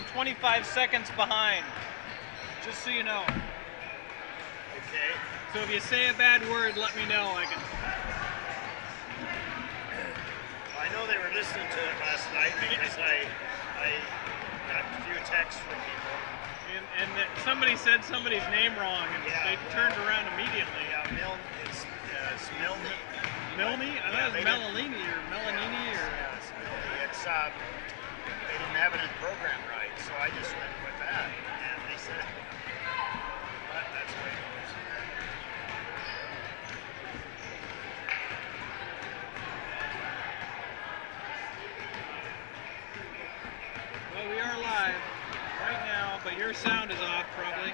I'm 25 seconds behind, just so you know. Okay. So if you say a bad word, let me know. I know they were listening to it last night because I got a few texts from people. And somebody said somebody's name wrong, and they turned around immediately. Yeah, it's Milne. Milne? I thought it was Melanini or Melanini or. Yeah, it's Milne. It's they didn't have it in program right, so I just went with that, and they said, but that's the way it goes. Well, we are live right now, but your sound is off probably.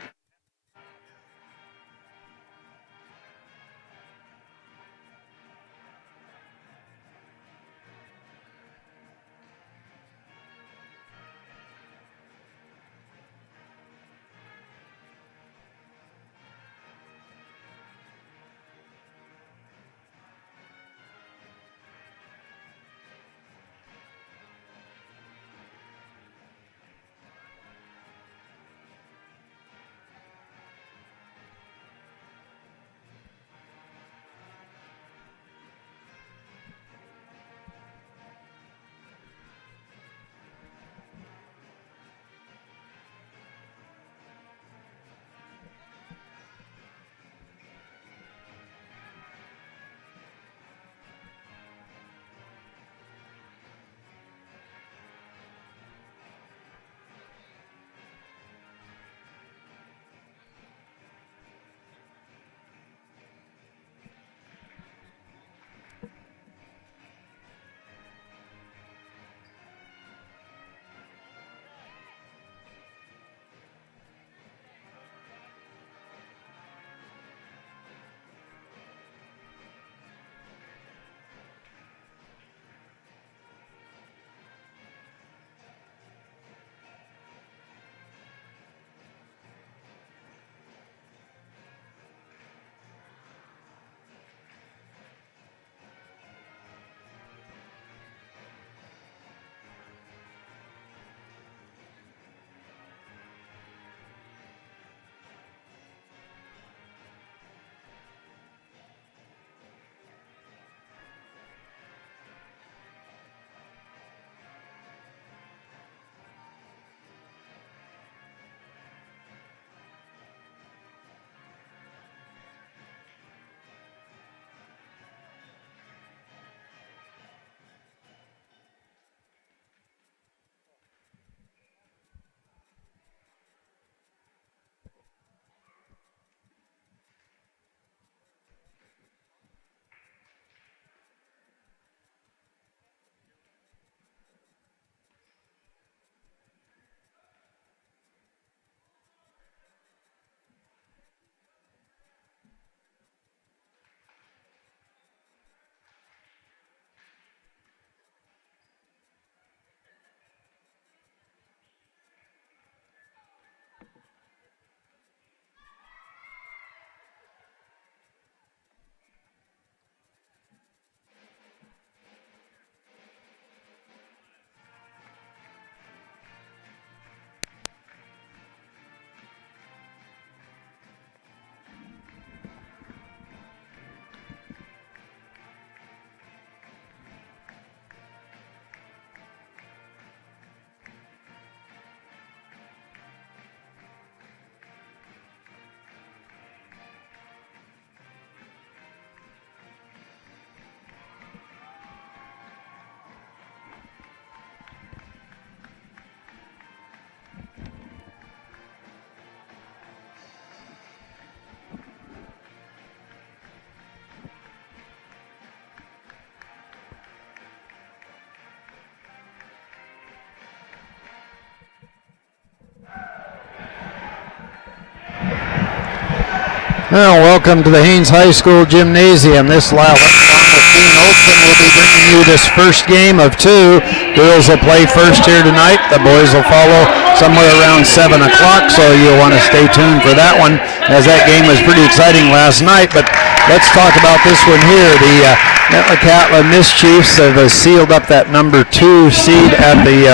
Well, welcome to the Haines High School Gymnasium. This live along with Dean Oakland will be bringing you this first game of two. Girls will play first here tonight. The boys will follow somewhere around 7 o'clock, so you'll want to stay tuned for that one, as that game was pretty exciting last night. But let's talk about this one here. The Metlakatla Mischiefs have sealed up that number 2 seed at the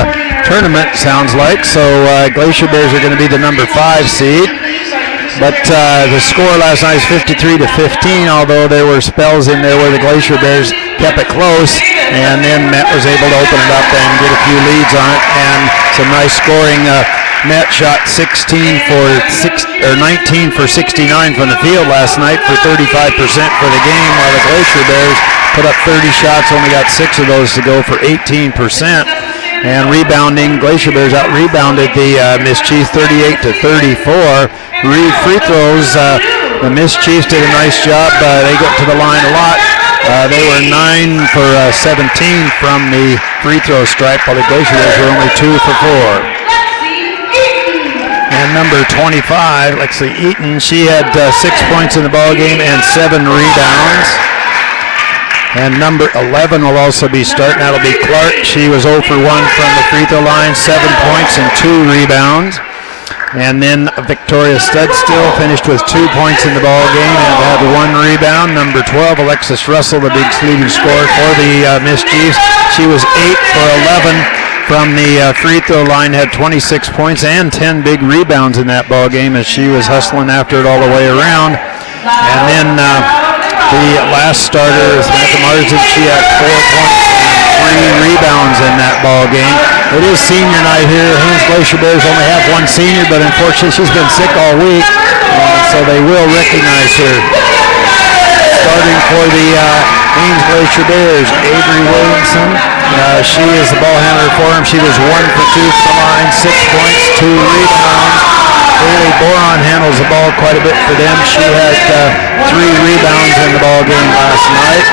tournament, sounds like. So Glacier Bears are going to be the number 5 seed. But the score last night is 53-15, although there were spells in there where the Glacier Bears kept it close, and then Met was able to open it up and get a few leads on it, and some nice scoring. Met shot 19 for 69 from the field last night for 35% for the game, while the Glacier Bears put up 30 shots, only got 6 of those to go for 18%. And rebounding, Glacier Bears out-rebounded the Mischiefs 38-34. Free throws, the Mischiefs did a nice job. They got to the line a lot. They were 9 for 17 from the free throw stripe, while the Glacier Bears were only 2 for 4. And number 25, Lexi Eaton, she had 6 points in the ball game and 7 rebounds. And number 11 will also be starting. That'll be Clark. She was 0 for 1 from the free throw line, 7 points and 2 rebounds. And then Victoria Studstill finished with 2 points in the ball game and had 1 rebound. Number 12, Alexis Russell, the big leading scorer for the Mischiefs. She was 8 for 11 from the free throw line, had 26 points and 10 big rebounds in that ball game as she was hustling after it all the way around. And then the last starter is Samantha Marsden. She had 4 points and 3 rebounds in that ball game. It is senior night here. Haines Glacier Bears only have 1 senior, but unfortunately she's been sick all week, so they will recognize her. Starting for the Haines Glacier Bears, Avery Williamson. She is the ball handler for him. She was 1 for 2 from the line, 6 points, 2 rebounds. Haley Boron handles the ball quite a bit for them. She had 3 rebounds in the ball game last night.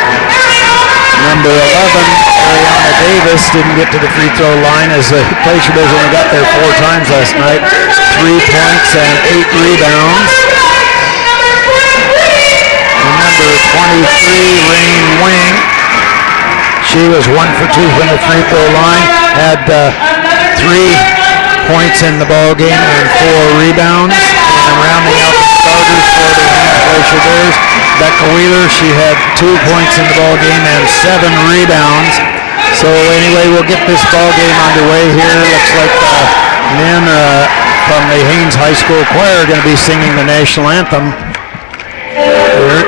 Number 11, Ariana Davis, didn't get to the free throw line as the Glacier Bears only got there 4 times last night. 3 points and 8 rebounds. And number 23, Rain Wing. She was 1 for 2 from the free throw line. Had 3 points in the ball game and 4 rebounds. And rounding out the starters for the Glacier Bears, Becca Wheeler, she had 2 points in the ball game and 7 rebounds. So anyway, we'll get this ball game underway here. Looks like the men from the Haines High School Choir are going to be singing the national anthem.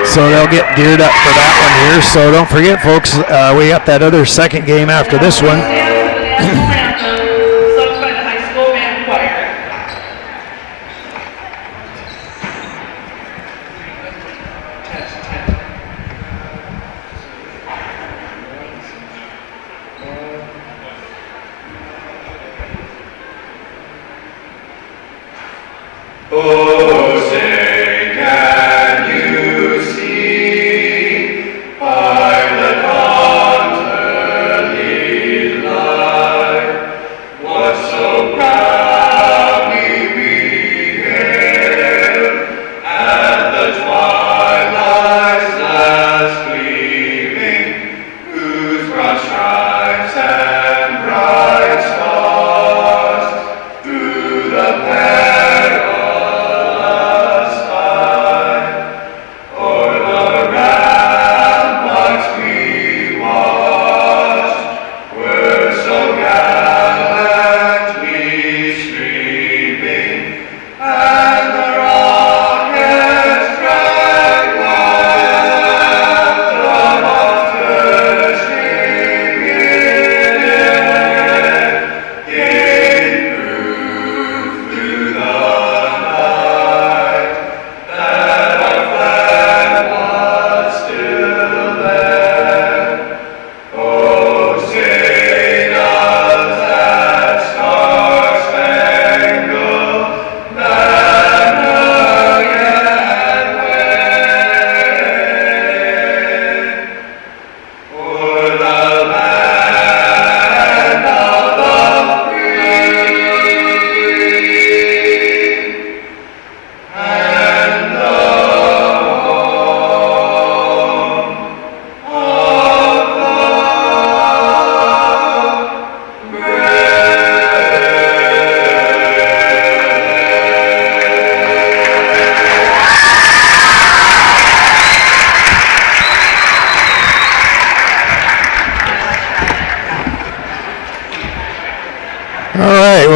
So they'll get geared up for that one here. So don't forget, folks, we got that other second game after this one. By the dawn's early light.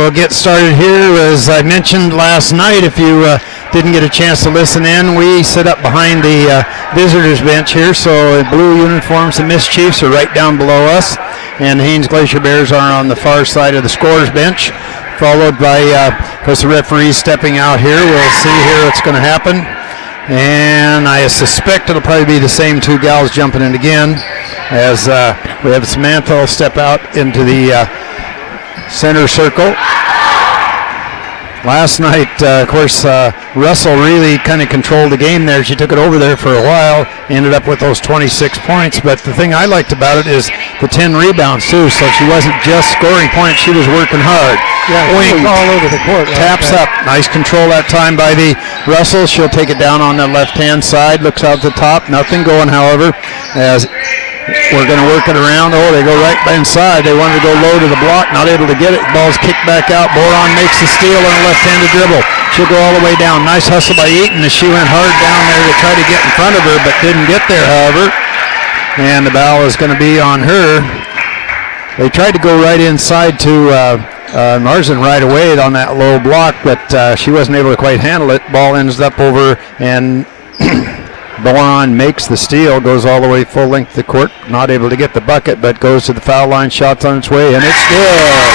we'll get started here. As I mentioned last night, if you didn't get a chance to listen in, we sit up behind the visitors bench here. So blue uniforms, the Miss Chiefs are right down below us, and Haines Glacier Bears are on the far side of the scorers bench, followed by, of course, the referees stepping out here. We'll see here what's going to happen. And I suspect it'll probably be the same two gals jumping in again, as we have Samantha will step out into the center circle. Last night, of course, Russell really kind of controlled the game there. She took it over there for a while, ended up with those 26 points. But the thing I liked about it is the 10 rebounds, too. So she wasn't just scoring points, she was working hard. Yeah, Wing all over the court. Taps up. Nice control that time by the Russell. She'll take it down on the left-hand side. Looks out the top. Nothing going, however, as we're going to work it around. Oh, they go right inside. They wanted to go low to the block. Not able to get it. Ball's kicked back out. Boron makes the steal on a left-handed dribble. She'll go all the way down. Nice hustle by Eaton as she went hard down there to try to get in front of her, but didn't get there, however. And the foul is going to be on her. They tried to go right inside to Marsden right away on that low block, but she wasn't able to quite handle it. Ball ends up over, and Boron makes the steal, goes all the way full length of the court, not able to get the bucket, but goes to the foul line, shots on its way, and it's good.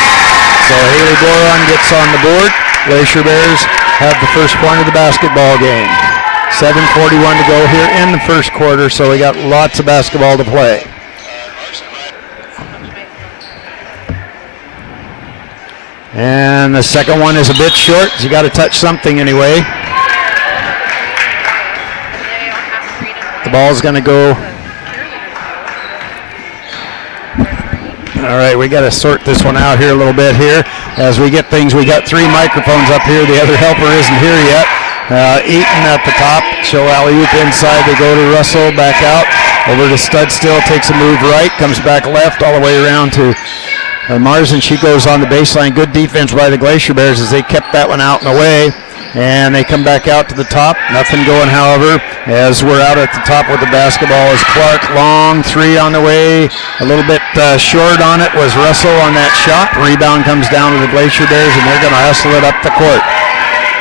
So Haley Boron gets on the board. Glacier Bears have the first point of the basketball game. 7:41 to go here in the first quarter, so we got lots of basketball to play. And the second one is a bit short. You got to touch something anyway. The ball's going to go. All right, we got to sort this one out here a little bit here as we get things. We got 3 microphones up here. The other helper isn't here yet. Eaton at the top. She'll alley-oop inside. They go to Russell, back out. Over to Studstill, takes a move right, comes back left all the way around to Marsden. She goes on the baseline. Good defense by the Glacier Bears as they kept that one out and away. And they come back out to the top. Nothing going, however, as we're out at the top with the basketball is Clark. Long 3 on the way. A little bit short on it was Russell on that shot. Rebound comes down to the Glacier Bears, and they're going to hustle it up the court.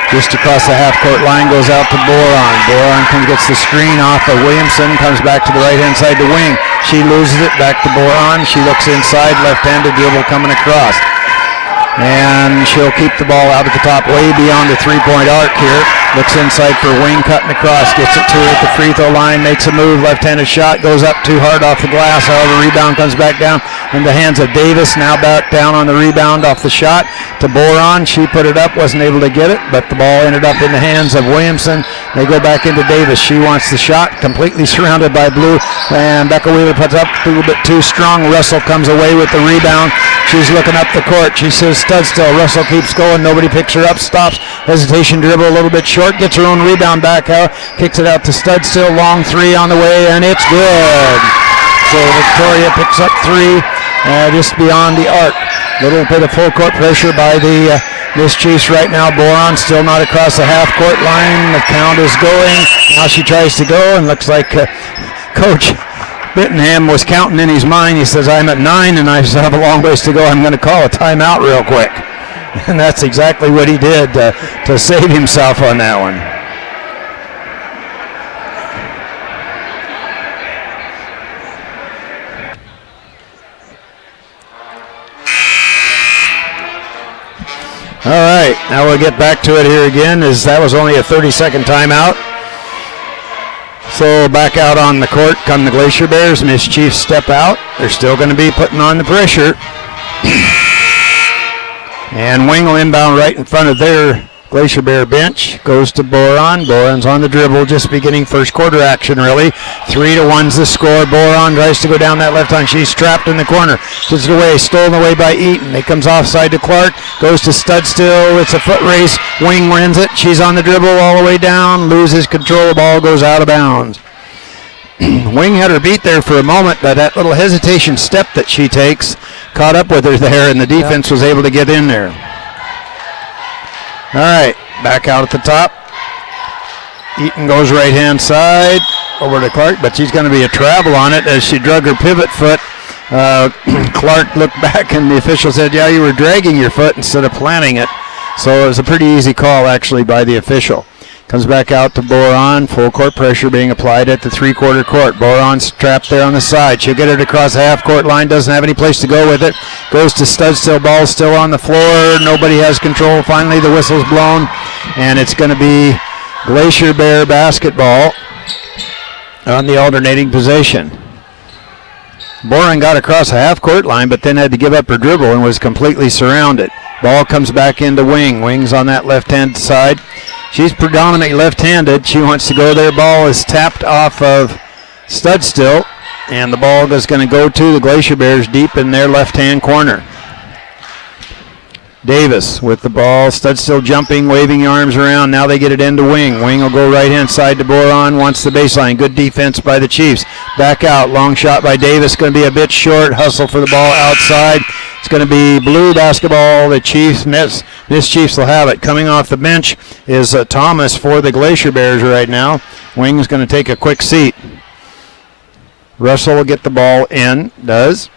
Just across the half-court line goes out to Boron. Boron gets the screen off of Williamson, comes back to the right-hand side to Wing. She loses it, back to Boron. She looks inside, left-handed dribble coming across. And she'll keep the ball out at the top, way beyond the three-point arc here. Looks inside for Wing, cutting across, gets it to her at the free throw line, makes a move, left-handed shot, goes up too hard off the glass. However, rebound comes back down in the hands of Davis. Now back down on the rebound off the shot to Boron. She put it up, wasn't able to get it, but the ball ended up in the hands of Williamson. They go back into Davis. She wants the shot, completely surrounded by blue, and Becca Wheeler puts up a little bit too strong. Russell comes away with the rebound. She's looking up the court. She says Studstill. Russell keeps going. Nobody picks her up. Stops. Hesitation dribble a little bit short. Gets her own rebound back out. Kicks it out to Studstill. Long 3 on the way, and it's good. So Victoria picks up 3 just beyond the arc. Little bit of full court pressure by the Miss Chiefs right now. Boron still not across the half court line. The count is going. Now she tries to go, and looks like Coach Bittenham was counting in his mind. He says, I'm at 9 and I still have a long ways to go. I'm going to call a timeout real quick. And that's exactly what he did to save himself on that one. All right, now we'll get back to it here again, as that was only a 30-second timeout. So back out on the court come the Glacier Bears. Miss Chiefs step out. They're still going to be putting on the pressure. And Wing will inbound right in front of their Glacier Bear bench. Goes to Boron. Boron's on the dribble, just beginning first quarter action, really. 3-1's the score. Boron tries to go down that left hand. She's trapped in the corner. Gets it away. Stolen away by Eaton. It comes offside to Clark. Goes to Studstill. It's a foot race. Wing wins it. She's on the dribble all the way down. Loses control. The ball goes out of bounds. Wing had her beat there for a moment, but that little hesitation step that she takes caught up with her there, and the defense was able to get in there. All right, back out at the top. Eaton goes right-hand side over to Clark, but she's going to be a travel on it as she drug her pivot foot Clark looked back and the official said, yeah, you were dragging your foot instead of planting it. So it was a pretty easy call actually by the official. Comes back out to Boron. Full court pressure being applied at the three-quarter court. Boron's trapped there on the side. She'll get it across the half-court line. Doesn't have any place to go with it. Goes to Studstill. Ball still on the floor. Nobody has control. Finally, the whistle's blown. And it's going to be Glacier Bear basketball on the alternating possession. Boron got across the half-court line, but then had to give up her dribble and was completely surrounded. Ball comes back into Wing. Wing's on that left-hand side. She's predominantly left-handed. She wants to go there. Ball is tapped off of Studstill, and the ball is going to go to the Glacier Bears deep in their left-hand corner. Davis with the ball. Studstill jumping, waving arms around. Now they get it into Wing. Wing will go right-hand side to Boron. Wants the baseline. Good defense by the Chiefs. Back out. Long shot by Davis. Going to be a bit short. Hustle for the ball outside. It's going to be blue basketball. The Chiefs, Miss Chiefs will have it. Coming off the bench is Thomas for the Glacier Bears right now. Wing's going to take a quick seat. Russell will get the ball in. Does.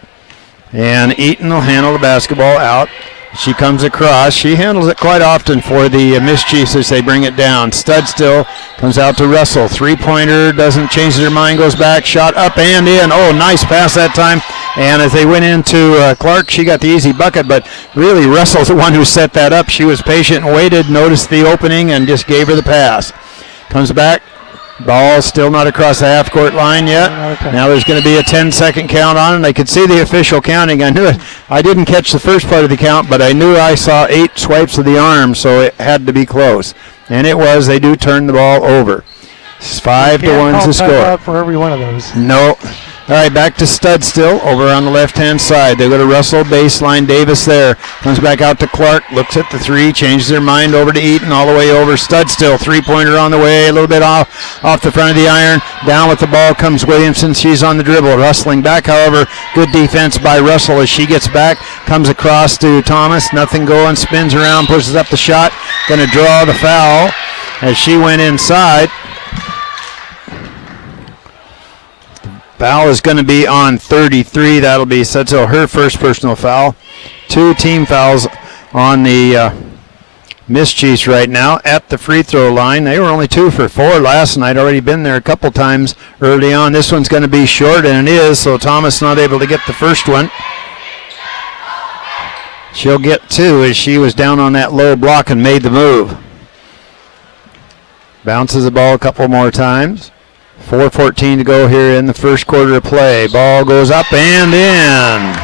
And Eaton will handle the basketball out. She comes across. She handles it quite often for the Miss Chiefs as they bring it down. Studstill comes out to Russell. Three-pointer, doesn't change their mind, goes back. Shot up and in. Oh, nice pass that time. And as they went into Clark, she got the easy bucket, but really Russell's the one who set that up. She was patient and waited, noticed the opening, and just gave her the pass. Comes back. Ball still not across the half-court line yet. Okay. Now there's going to be a 10-second count on it. I could see the official counting. I knew it. I didn't catch the first part of the count, but I knew I saw 8 swipes of the arm, so it had to be close. And it was. They do turn the ball over. It's 5-1 to score. For every one of those. No. All right, back to Studstill over on the left-hand side. They go to Russell, baseline, Davis there. Comes back out to Clark, looks at the three, changes their mind over to Eaton, all the way over. Studstill, three-pointer on the way, a little bit off the front of the iron. Down with the ball comes Williamson. She's on the dribble, rustling back, however. Good defense by Russell as she gets back. Comes across to Thomas, nothing going, spins around, pushes up the shot. Going to draw the foul as she went inside. Foul is going to be on 33. That'll be Studstill, her first personal foul. 2 team fouls on the Miss Chiefs right now at the free throw line. They were only 2 for 4 last night. Already been there a couple times early on. This one's going to be short, and it is, so Thomas not able to get the first one. She'll get 2 as she was down on that low block and made the move. Bounces the ball a couple more times. 4:14 to go here in the first quarter of play. Ball goes up and in.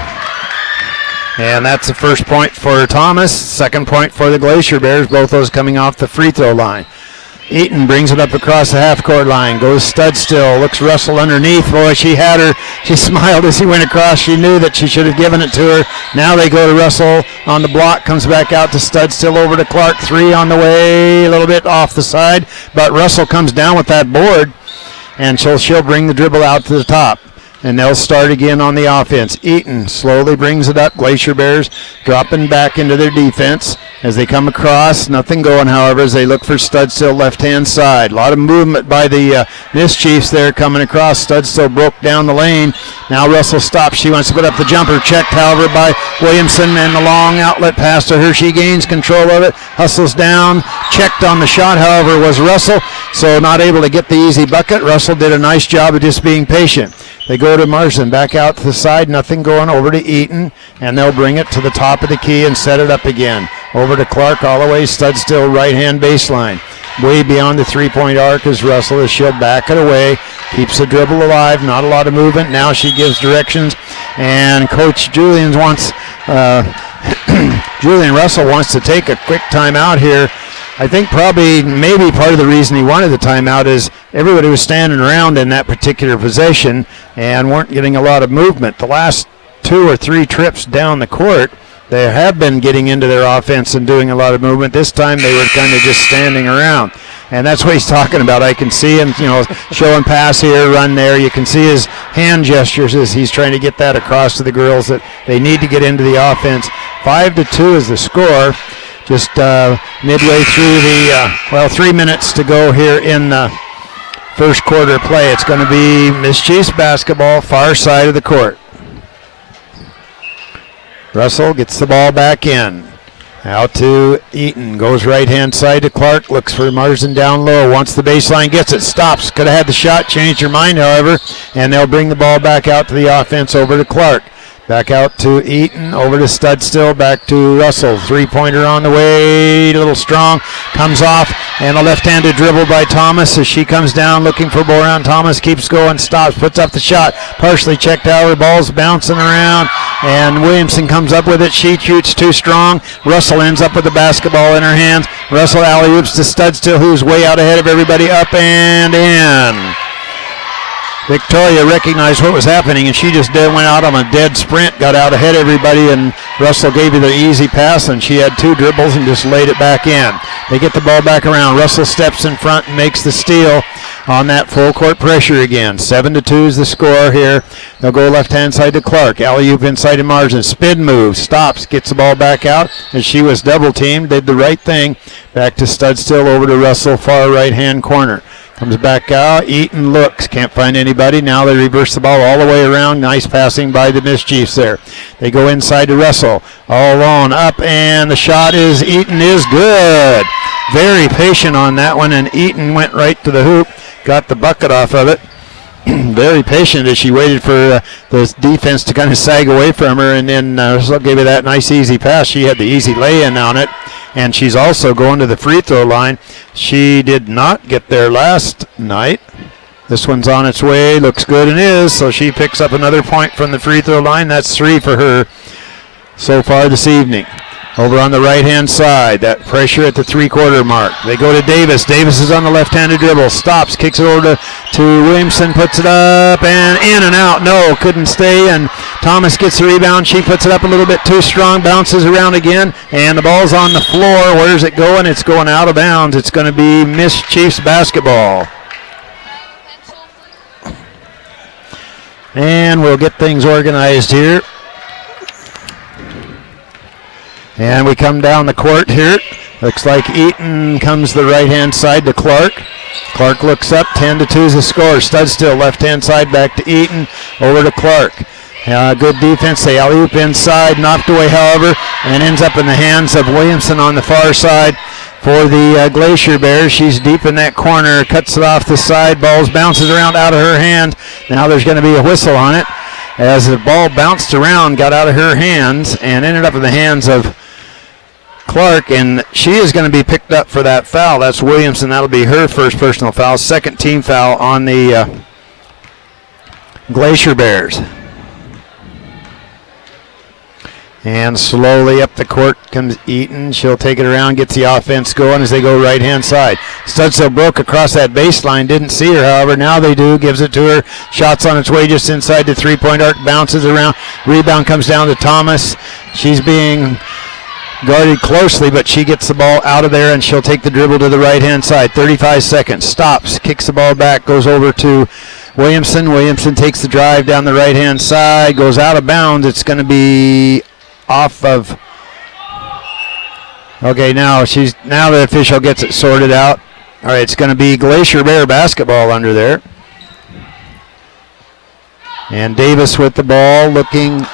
And that's the first point for Thomas. Second point for the Glacier Bears. Both those coming off the free throw line. Eaton brings it up across the half-court line. Goes Studstill. Looks Russell underneath. Boy, she had her. She smiled as he went across. She knew that she should have given it to her. Now they go to Russell on the block. Comes back out to Studstill over to Clark. 3 on the way. A little bit off the side. But Russell comes down with that board. And she'll bring the dribble out to the top. And they'll start again on the offense. Eaton slowly brings it up. Glacier Bears dropping back into their defense as they come across. Nothing going, however, as they look for Studstill left-hand side. A lot of movement by the Miss Chiefs there coming across. Studstill broke down the lane. Now Russell stops. She wants to put up the jumper. Checked, however, by Williamson, and the long outlet pass to her. She gains control of it. Hustles down. Checked on the shot, however, was Russell. So not able to get the easy bucket. Russell did a nice job of just being patient. They go to Marsden, back out to the side, nothing going, over to Eaton, and they'll bring it to the top of the key and set it up again. Over to Clark, all the way, Studstill, right-hand baseline. Way beyond the three-point arc is Russell as she'll back it away, keeps the dribble alive, not a lot of movement. Now she gives directions, and Coach Julian Russell wants to take a quick timeout here. I think maybe part of the reason he wanted the timeout is everybody was standing around in that particular possession and weren't getting a lot of movement. The last 2 or 3 trips down the court, they have been getting into their offense and doing a lot of movement. This time they were kind of just standing around. And that's what he's talking about. I can see him, showing pass here, run there. You can see his hand gestures as he's trying to get that across to the girls that they need to get into the offense. 5-2 is the score. Just midway through 3 minutes to go here in the first quarter play. It's going to be Miss Chiefs basketball, far side of the court. Russell gets the ball back in. Out to Eaton, goes right-hand side to Clark, looks for Marsden down low, wants the baseline, gets it, stops. Could have had the shot, changed her mind, however, and they'll bring the ball back out to the offense over to Clark. Back out to Eaton, over to Studstill, back to Russell. Three-pointer on the way, a little strong, comes off, and a left-handed dribble by Thomas as she comes down looking for Boran. Thomas keeps going, stops, puts up the shot, partially checked out, her ball's bouncing around, and Williamson comes up with it. She shoots too strong. Russell ends up with the basketball in her hands. Russell alley-oops to Studstill, who's way out ahead of everybody, up and in. Victoria recognized what was happening, and she just went out on a dead sprint, got out ahead of everybody, and Russell gave her the easy pass, and she had two dribbles and just laid it back in. They get the ball back around. Russell steps in front and makes the steal on that full court pressure again. 7-2 is the score here. They'll go left-hand side to Clark. Alley-oop inside to Marsden. Spin move, stops, gets the ball back out, and she was double-teamed, did the right thing. Back to Studstill, over to Russell, far right-hand corner. Comes back out, Eaton looks, can't find anybody. Now they reverse the ball all the way around. Nice passing by the Mischiefs there. They go inside to Russell, all alone, up, and the shot is, Eaton is good. Very patient on that one, and Eaton went right to the hoop, got the bucket off of it. Very patient as she waited for the defense to kind of sag away from her, and then Russell gave her that nice easy pass. She had the easy lay-in on it. And she's also going to the free throw line. She did not get there last night. This one's on its way, looks good and is, so she picks up another point from the free throw line. That's 3 for her so far this evening. Over on the right-hand side, that pressure at the three-quarter mark. They go to Davis. Davis is on the left-handed dribble, stops, kicks it over to Williamson, puts it up, and in and out. No, couldn't stay, and Thomas gets the rebound. She puts it up a little bit too strong, bounces around again, and the ball's on the floor. Where's it going? It's going out of bounds. It's going to be Mischiefs basketball. And we'll get things organized here. And we come down the court here. Looks like Eaton comes the right-hand side to Clark. Clark looks up, 10-2 is the score. Studstill left-hand side back to Eaton, over to Clark. Good defense, they alley-oop inside, knocked away however, and ends up in the hands of Williamson on the far side for the Glacier Bears. She's deep in that corner, cuts it off the side, balls bounces around out of her hand. Now there's going to be a whistle on it as the ball bounced around, got out of her hands, and ended up in the hands of Clark, and she is going to be picked up for that foul. That's Williamson. That'll be her first personal foul, second team foul on the Glacier Bears. And slowly up the court comes Eaton. She'll take it around, gets the offense going as they go right-hand side. Studstill broke across that baseline, didn't see her, however. Now they do, gives it to her. Shots on its way just inside the three-point arc, bounces around. Rebound comes down to Thomas. She's being guarded closely, but she gets the ball out of there, and she'll take the dribble to the right-hand side. 35 seconds, stops, kicks the ball back, goes over to Williamson. Williamson takes the drive down the right-hand side, goes out of bounds. It's going to be off of, okay, now the official gets it sorted out. All right, it's going to be Glacier Bear basketball under there. And Davis with the ball, looking.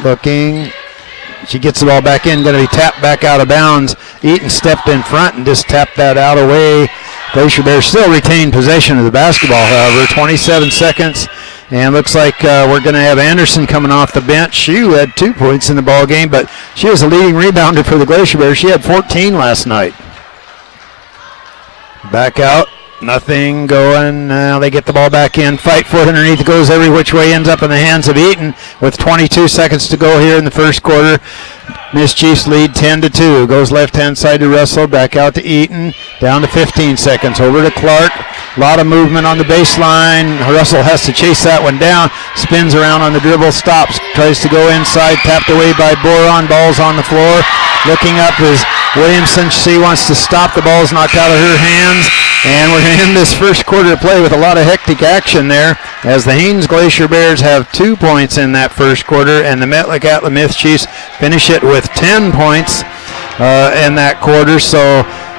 She gets the ball back in, going to be tapped back out of bounds. Eaton stepped in front and just tapped that out away. Glacier Bears still retain possession of the basketball, however. 27 seconds, and looks like we're going to have Anderson coming off the bench. She had 2 points in the ball game, but she was a leading rebounder for the Glacier Bears. She had 14 last night. Back out. Nothing going. Now they get the ball back in. Fight for it underneath. It goes every which way. Ends up in the hands of Eaton with 22 seconds to go here in the first quarter. Mischiefs lead 10-2. Goes left-hand side to Russell. Back out to Eaton. Down to 15 seconds. Over to Clark. A lot of movement on the baseline. Russell has to chase that one down. Spins around on the dribble. Stops. Tries to go inside. Tapped away by Boron. Ball's on the floor. Looking up is Williamson. She wants to stop. The ball's knocked out of her hands. And we're going to end this first quarter of play with a lot of hectic action there, as the Haines Glacier Bears have 2 points in that first quarter, and the Metlakatla Mischiefs finish it with 10 points in that quarter. So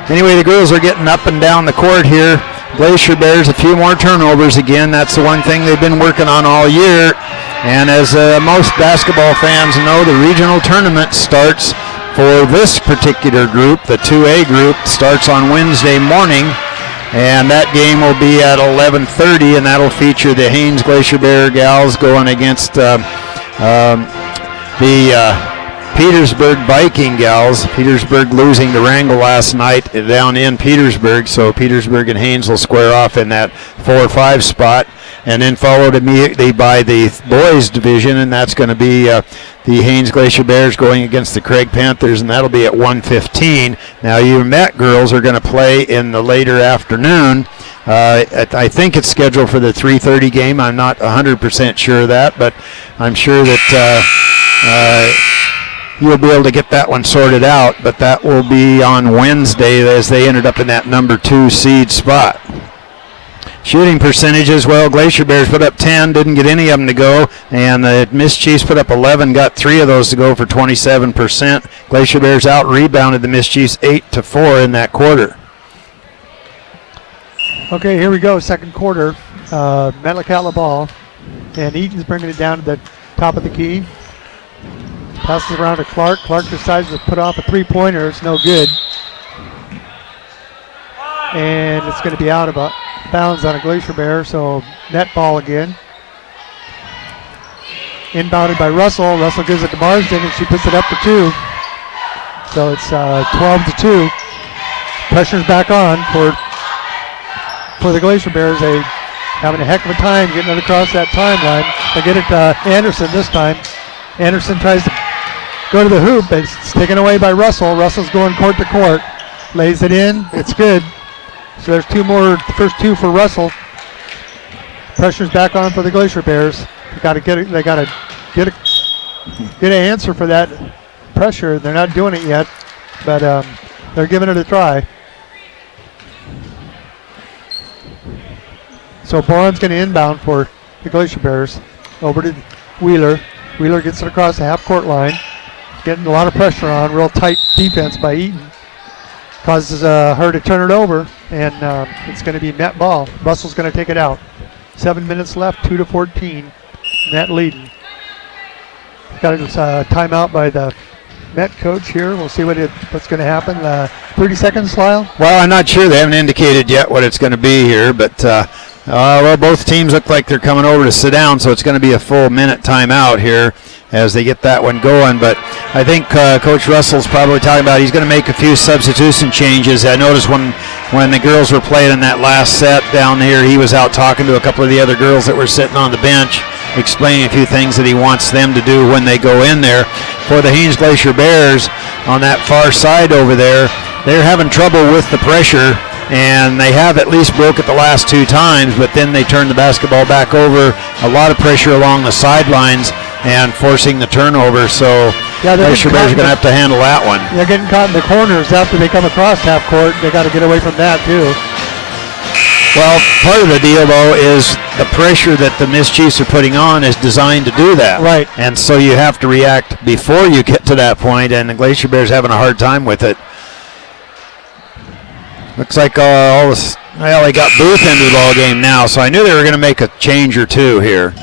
anyway, the girls are getting up and down the court here. Glacier Bears a few more turnovers again. That's the one thing they've been working on all year. And as most basketball fans know, the regional tournament starts for this particular group. The 2A group starts on Wednesday morning, and that game will be at 11:30, and that'll feature the Haines Glacier Bear gals going against the Petersburg Viking gals. Petersburg losing to Wrangell last night down in Petersburg, so Petersburg and Haines will square off in that 4 or 5 spot, and then followed immediately by the boys division, and that's going to be the Haines Glacier Bears going against the Craig Panthers, and that'll be at 1:15. Now your Met girls are going to play in the later afternoon. I think it's scheduled for the 3:30 game. I'm not 100% sure of that, but I'm sure that you'll be able to get that one sorted out, but that will be on Wednesday as they ended up in that number 2 seed spot. Shooting percentages, well, Glacier Bears put up 10, didn't get any of them to go, and the Miss Chiefs put up 11, got 3 of those to go for 27%. Glacier Bears out-rebounded the Miss Chiefs 8-4 in that quarter. Okay, here we go, second quarter. Metlakatla ball, and Eaton's bringing it down to the top of the key. Passes around to Clark. Clark decides to put off a 3-pointer. It's no good. And it's going to be out of bounds on a Glacier Bear, so net ball again. Inbounded by Russell. Russell gives it to Marsden, and she puts it up for 2. So it's 12-2. Pressure's back on for the Glacier Bears. They having a heck of a time getting it across that timeline. They get it to Anderson this time. Anderson tries to go to the hoop, but it's taken away by Russell. Russell's going court to court. Lays it in. It's good. So there's 2 more, the first 2 for Russell. Pressure's back on for the Glacier Bears. They got to get it. They got to get an answer for that pressure. They're not doing it yet, but they're giving it a try. So Boron's going to inbound for the Glacier Bears. Over to Wheeler. Wheeler gets it across the half-court line. Getting a lot of pressure on. Real tight defense by Eaton. Causes her to turn it over, and it's going to be Met ball. Russell's going to take it out. 7 minutes left, 2-14. Met leading. Got a timeout by the Met coach here. We'll see what's going to happen. 30 seconds, Lyle? Well, I'm not sure. They haven't indicated yet what it's going to be here, but well, both teams look like they're coming over to sit down, so it's going to be a full minute timeout here as they get that one going. But I think Coach Russell's probably talking about he's going to make a few substitution changes. I noticed when the girls were playing in that last set down here, he was out talking to a couple of the other girls that were sitting on the bench, explaining a few things that he wants them to do when they go in there. For the Haines Glacier Bears on that far side over there, they're having trouble with the pressure, and they have at least broke it the last 2 times, but then they turn the basketball back over. A lot of pressure along the sidelines and forcing the turnover, so Glacier Bears are going to have to handle that one. They're getting caught in the corners after they come across half court. They got to get away from that too. Well, part of the deal, though, is the pressure that the Miss Chiefs are putting on is designed to do that. Right. And so you have to react before you get to that point, and the Glacier Bears having a hard time with it. Looks like well, they got Booth into the ball game now, so I knew they were going to make a change or 2 here.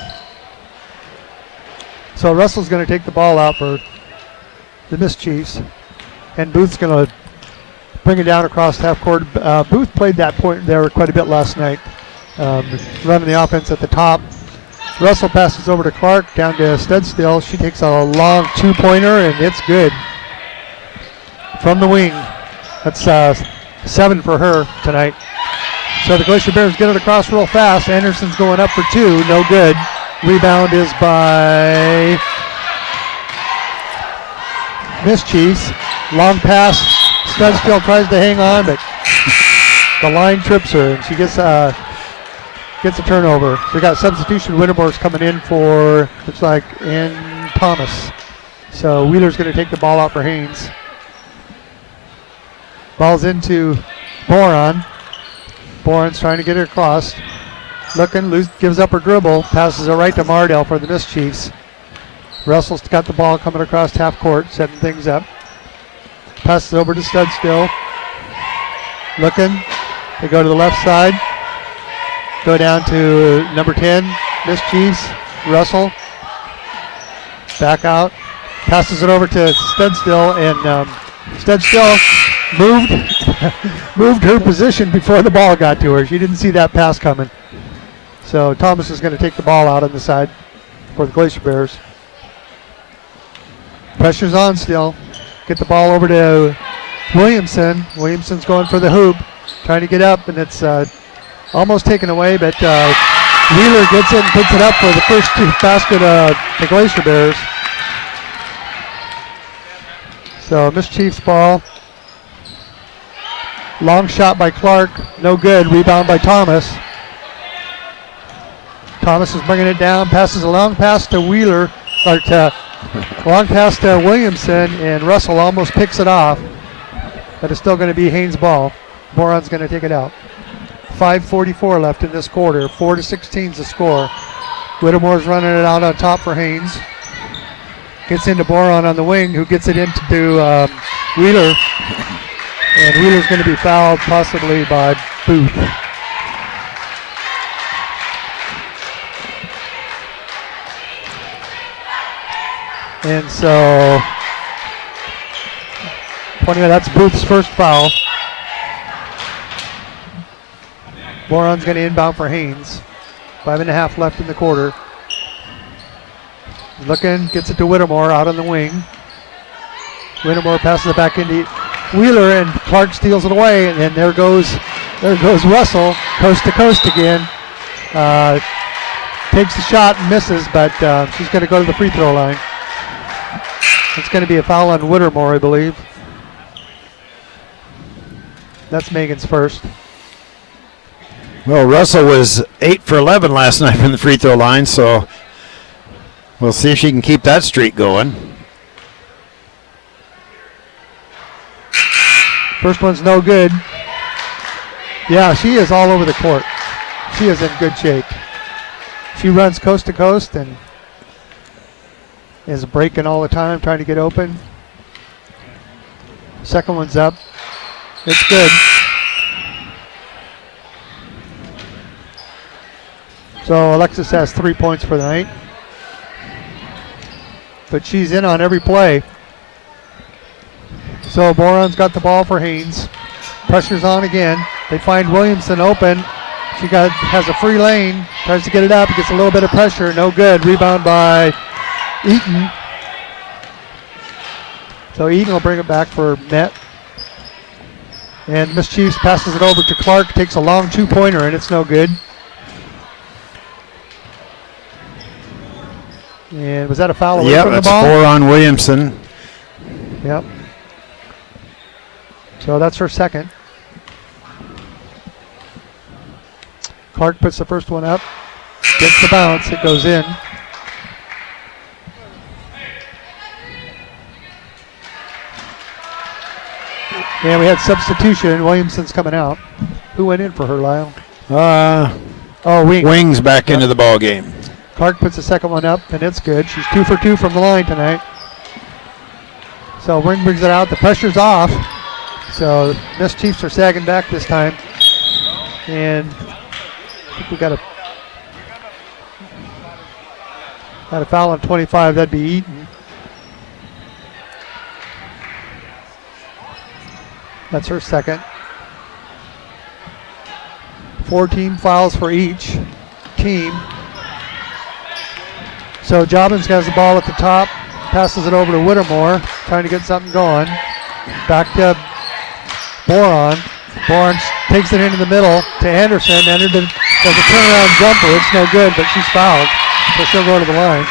So Russell's going to take the ball out for the Miss Chiefs, and Booth's going to bring it down across half court. Booth played that point there quite a bit last night, running the offense at the top. Russell passes over to Clark, down to Studstill. She takes a long 2-pointer, and it's good. From the wing. That's 7 for her tonight. So the Glacier Bears get it across real fast. Anderson's going up for 2, no good. Rebound is by Miss Chiefs. Long pass. Studstill tries to hang on, but the line trips her, and she gets a turnover. We got substitution. Wintermore's coming in for, looks like, in Thomas. So Wheeler's going to take the ball out for Haines. Ball's into Boron. Boron's trying to get it across. Looking, loose, gives up her dribble, passes it right to Mardell for the Miss Chiefs. Russell's got the ball coming across half court, setting things up. Passes it over to Studstill. Looking, they go to the left side. Go down to number 10, Miss Chiefs, Russell. Back out. Passes it over to Studstill, and Studstill moved her position before the ball got to her. She didn't see that pass coming. So Thomas is going to take the ball out on the side for the Glacier Bears. Pressure's on still. Get the ball over to Williamson. Williamson's going for the hoop, trying to get up, and it's almost taken away, but Wheeler gets it and puts it up for the first basket of the Glacier Bears. So Miss Chiefs ball. Long shot by Clark, no good. Rebound by Thomas. Thomas is bringing it down, passes a long pass to Wheeler, or long pass to Williamson, and Russell almost picks it off. But it's still going to be Haines' ball. Boron's going to take it out. 5:44 left in this quarter. 4-16 is the score. Whittemore's running it out on top for Haines. Gets into Boron on the wing, who gets it into Wheeler. And Wheeler's going to be fouled possibly by Booth. And so, that's Booth's first foul. Boron's going to inbound for Haines. 5.5 left in the quarter. Looking, gets it to Whittemore out on the wing. Whittemore passes it back into Wheeler, and Clark steals it away, and then there goes Russell, coast to coast again. Takes the shot and misses, but she's going to go to the free throw line. It's going to be a foul on Whittemore, I believe. That's Megan's first. Well, Russell was 8 for 11 last night from the free throw line, so we'll see if she can keep that streak going. First one's no good. Yeah, she is all over the court. She is in good shape. She runs coast to coast and is breaking all the time, trying to get open. Second one's up. It's good. So Alexis has 3 points for the night. But she's in on every play. So Boron's got the ball for Haines. Pressure's on again. They find Williamson open. She has a free lane. Tries to get it up. Gets a little bit of pressure. No good. Rebound by Eaton. So Eaton will bring it back for Met. And Miss Chiefs passes it over to Clark. Takes a long two-pointer, and it's no good. And was that a foul away from the ball? Yep, that's 4 on Williamson. Yep. So that's her second. Clark puts the first one up. Gets the bounce. It goes in. And we had substitution. Williamson's coming out. Who went in for her, Lyle? Wings back into the ball game. Clark puts the second one up, and it's good. She's 2 for 2 from the line tonight. So Wing brings it out. The pressure's off. So Miss Chiefs are sagging back this time. And I think we got a foul on 25. That'd be Eaton. That's her second. 14 fouls for each team. So Jobbins has the ball at the top, passes it over to Whittemore, trying to get something going. Back to Boron. Boron takes it into the middle to Anderson. Anderson does a turnaround jumper. It's no good, but she's fouled, so she'll go to the line.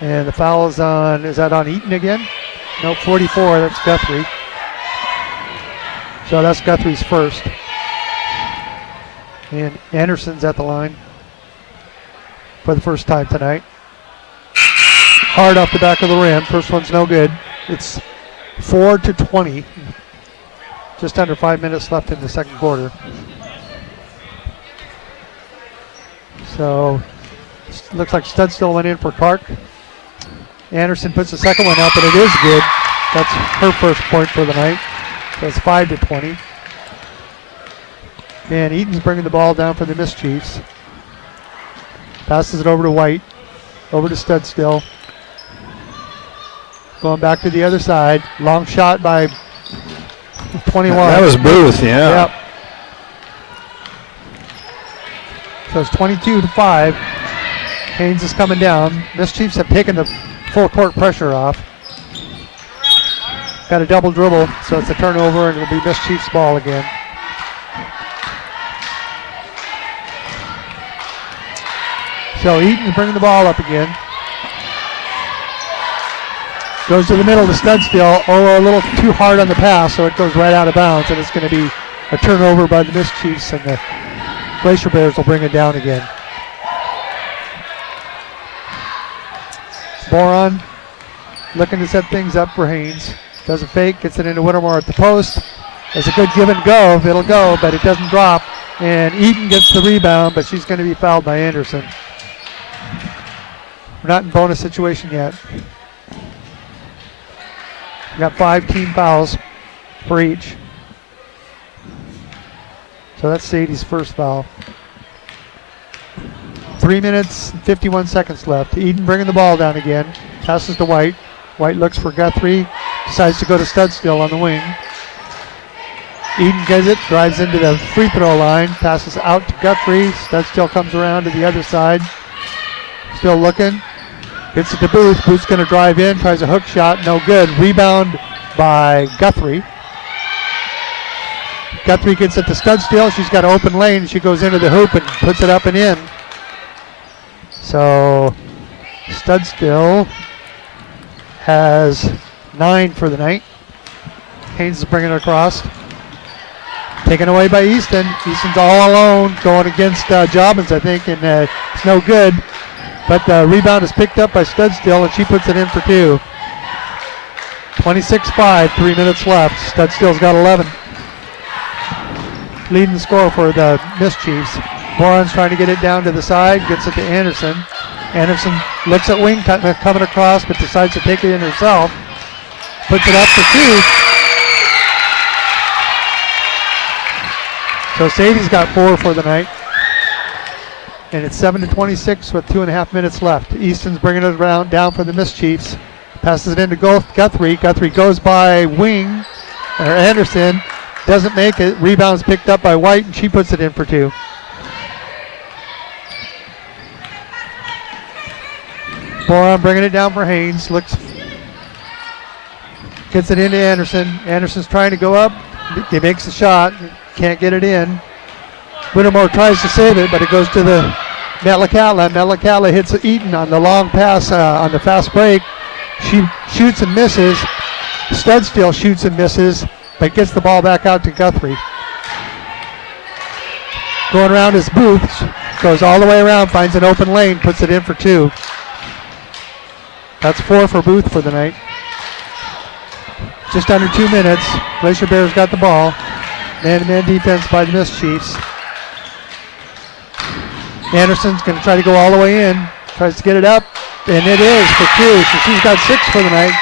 And the foul is that on Eaton again? Nope, 44, that's Guthrie. So that's Guthrie's first. And Anderson's at the line for the first time tonight. Hard off the back of the rim. First one's no good. It's 4-20. Just under 5 minutes left in the second quarter. So looks like Studstill went in for Clark. Anderson puts the second one up, and it is good. That's her first point for the night. So it's 5-20. And Eaton's bringing the ball down for the Mischiefs. Passes it over to White. Over to Studstill. Going back to the other side. Long shot by 21. That was Booth, yeah. Yep. So it's 22-5. Haines is coming down. Mischiefs have taken the full court pressure off. Got a double dribble, so it's a turnover, and it'll be Mischiefs' ball again. So Eaton's bringing the ball up again. Goes to the middle to Studstill. Oh, a little too hard on the pass, so it goes right out of bounds, and it's going to be a turnover by the Mischiefs, and the Glacier Bears will bring it down again. Boron looking to set things up for Haines. Does a fake, gets it into Whittemore at the post. It's a good give and go. It'll go, but it doesn't drop. And Eaton gets the rebound, but she's going to be fouled by Anderson. We're not in bonus situation yet. We got 5 team fouls for each. So that's Sadie's first foul. 3 minutes and 51 seconds left. Eden bringing the ball down again. Passes to White. White looks for Guthrie. Decides to go to Studstill on the wing. Eden gets it. Drives into the free throw line. Passes out to Guthrie. Studstill comes around to the other side. Still looking. Gets it to Booth. Booth's going to drive in. Tries a hook shot. No good. Rebound by Guthrie. Guthrie gets it to Studstill. She's got an open lane. She goes into the hoop and puts it up and in. So Studstill has 9 for the night. Haines is bringing it across. Taken away by Easton. Easton's all alone going against Jobbins, I think, and it's no good. But the rebound is picked up by Studstill, and she puts it in for 2. 26-5, 3 minutes left. Studstill's got 11. Leading the score for the Mischiefs. Boron's trying to get it down to the side, gets it to Anderson. Anderson looks at wing coming across, but decides to take it in herself. Puts it up for 2. So Sadie's got 4 for the night. And it's 7-26 with 2.5 minutes left. Easton's bringing it around down for the Mischiefs. Passes it into Guthrie. Guthrie goes by wing, or Anderson. Doesn't make it. Rebound's picked up by White, and she puts it in for 2. Boron bringing it down for Haines. Gets it into Anderson. Anderson's trying to go up. He makes the shot. Can't get it in. Whittemore tries to save it, but it goes to the Metlakatla. Metlakatla hits Eaton on the long pass on the fast break. She shoots and misses. Studstill shoots and misses, but gets the ball back out to Guthrie. Going around is Booth. Goes all the way around, finds an open lane, puts it in for 2. That's 4 for Booth for the night. Just under 2 minutes. Glacier Bears got the ball. Man-to-man defense by the Mischiefs. Anderson's going to try to go all the way in. Tries to get it up, and it is for 2. So she's got 6 for the night.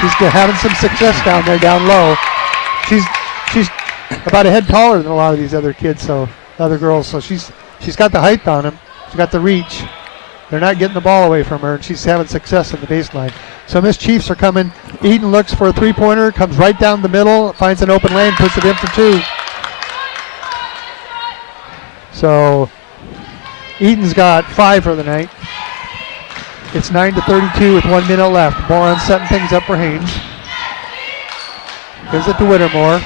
She's having some success down there, down low. She's about a head taller than a lot of these other kids, so other girls. So she's got the height on them. She's got the reach. They're not getting the ball away from her, and she's having success in the baseline. So Mischiefs are coming. Eden looks for a three-pointer, comes right down the middle, finds an open lane, puts it in for 2. So Eden's got 5 for the night. It's 9-32 with 1 minute left. Boron setting things up for Haines. Gives it to Whittemore.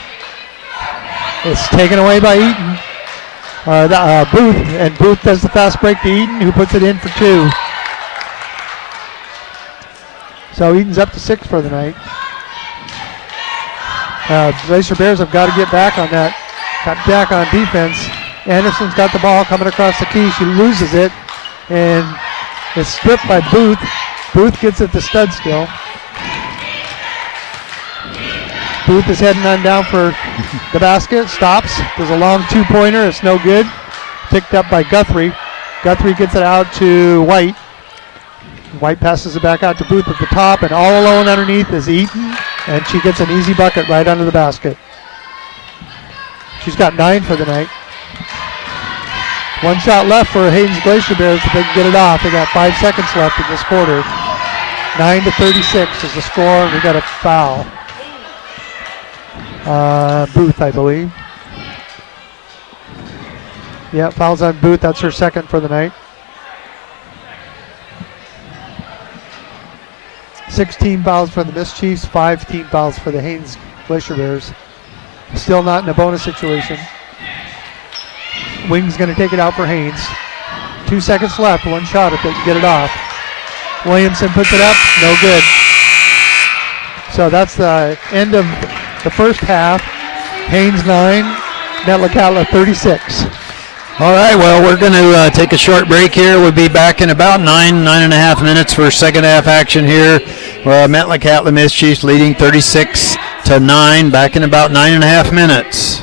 It's taken away by Eaton. Booth, and Booth does the fast break to Eaton, who puts it in for 2. So Eaton's up to 6 for the night. Glacier Bears have got to get back on that. Got back on defense. Anderson's got the ball coming across the key. She loses it, and it's stripped by Booth. Booth gets it to Studstill. Booth is heading on down for the basket. Stops. There's a long 2-pointer. It's no good. Picked up by Guthrie. Guthrie gets it out to White. White passes it back out to Booth at the top, and all alone underneath is Eaton, and she gets an easy bucket right under the basket. She's got 9 for the night. 1 shot left for Haines Glacier Bears if they can get it off. They got 5 seconds left in this quarter. 9-36 is the score, and we got a foul. Booth, I believe. Yeah, fouls on Booth. That's her second for the night. 16 fouls for the Miss Chiefs, 5 team fouls for the Haines Glacier Bears. Still not in a bonus situation. Wing's going to take it out for Haines. 2 seconds left, 1 shot if they can get it off. Williamson puts it up, no good. So that's the end of the first half. Haines 9, Metlakatla 36. All right, well, we're going to take a short break here. We'll be back in about 9.5 minutes for second half action here. Metlakatla Miss Chiefs leading 36-9, back in about 9.5 minutes.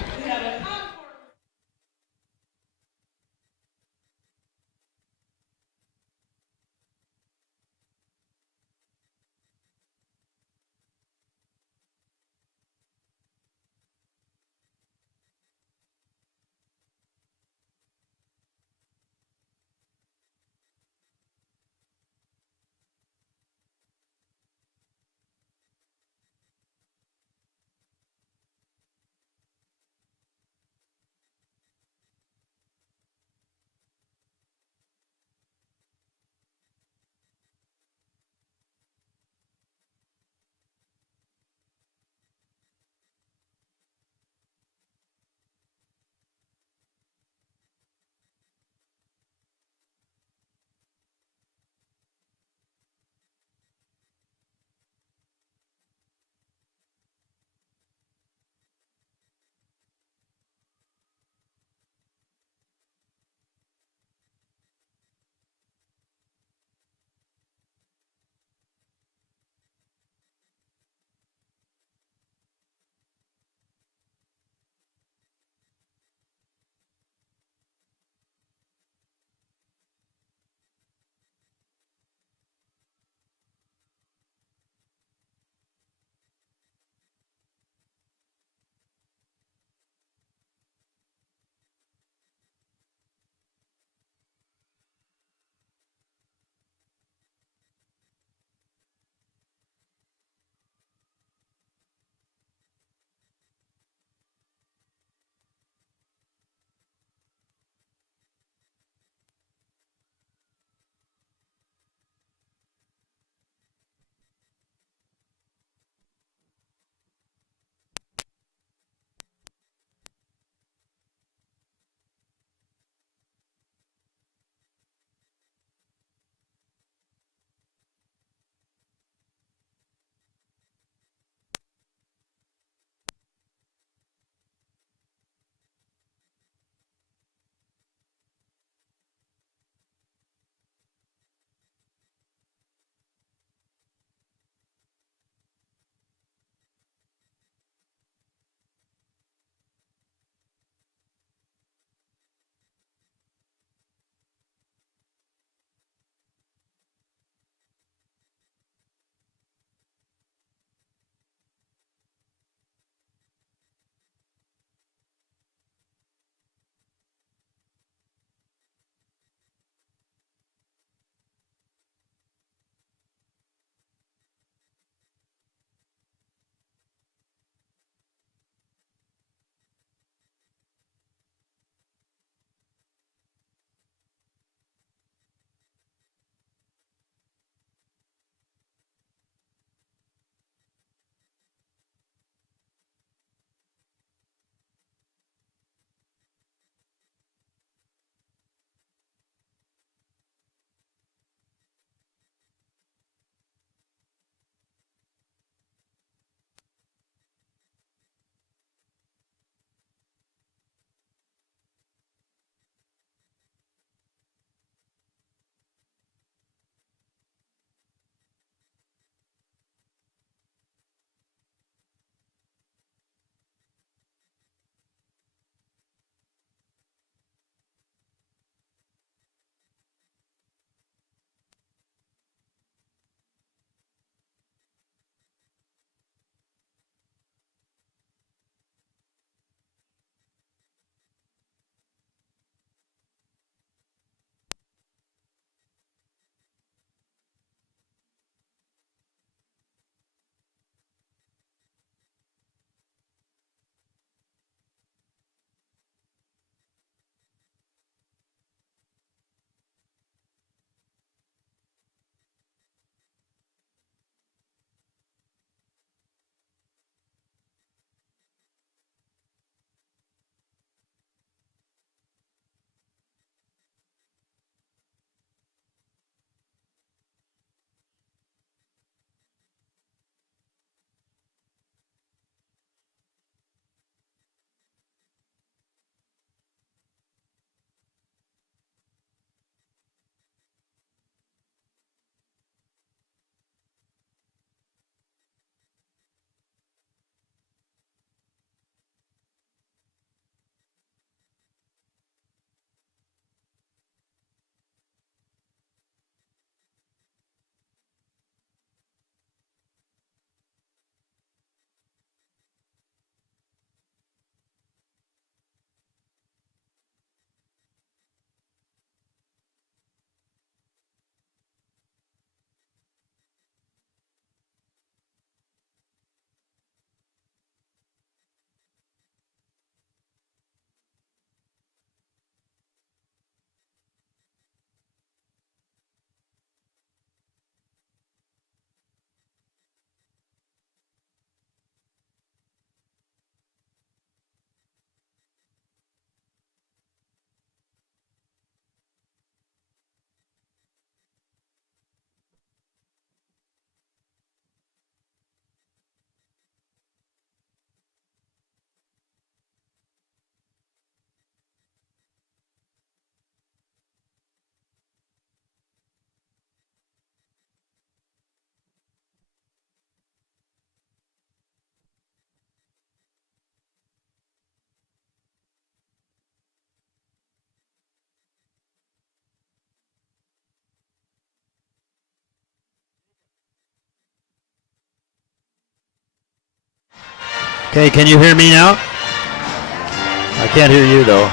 Okay, can you hear me now? I can't hear you though.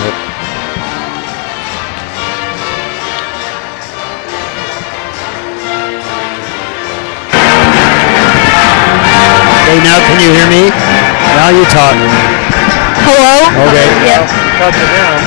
Nope. Okay, now can you hear me? Now you talk. Hello? Okay. Yep. Touch it down.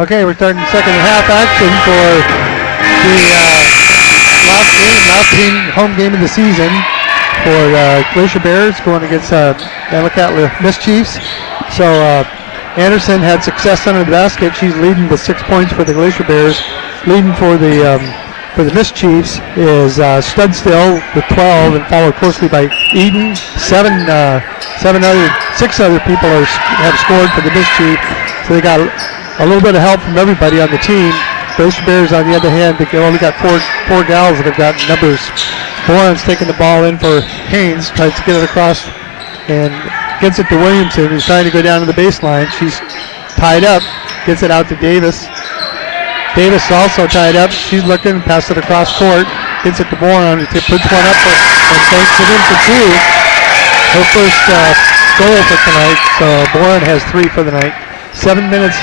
Okay, we're starting second half action for the last home game of the season for Glacier Bears going against Metlakatla Mischiefs. So Anderson had success under the basket. She's leading with 6 points for the Glacier Bears. Leading for the Mischiefs is Studstill with 12, and followed closely by Eden. Six other people have scored for the Mischiefs. So they got a little bit of help from everybody on the team. Glacier Bears, on the other hand, they only got four gals that have gotten numbers. Boren's taking the ball in for Haines, tries to get it across and gets it to Williamson, who's trying to go down to the baseline. She's tied up, gets it out to Davis. Davis also tied up. She's looking, passes it across court, gets it to Boren, who puts one up and banks it in for two. Her first goal for tonight, so Boren has 3 for the night. 7 minutes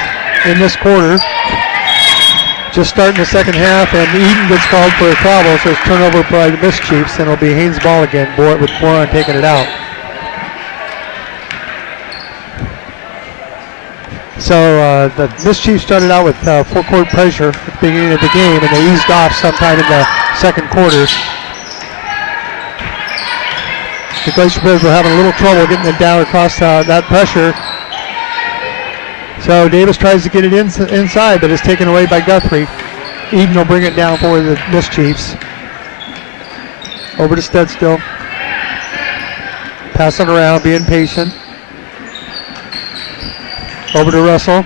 in this quarter. Just starting the second half, and Eden gets called for a travel, so it's turnover by the Mischiefs, and it'll be Haines' ball again, with Boren taking it out. So the Mischiefs started out with full court pressure at the beginning of the game, and they eased off sometime in the second quarter. The Glacier Bears were having a little trouble getting it down across that pressure. So Davis tries to get it inside, but it's taken away by Guthrie. Eden will bring it down for the Mischiefs. Over to Studstill. Passing around, being patient. Over to Russell.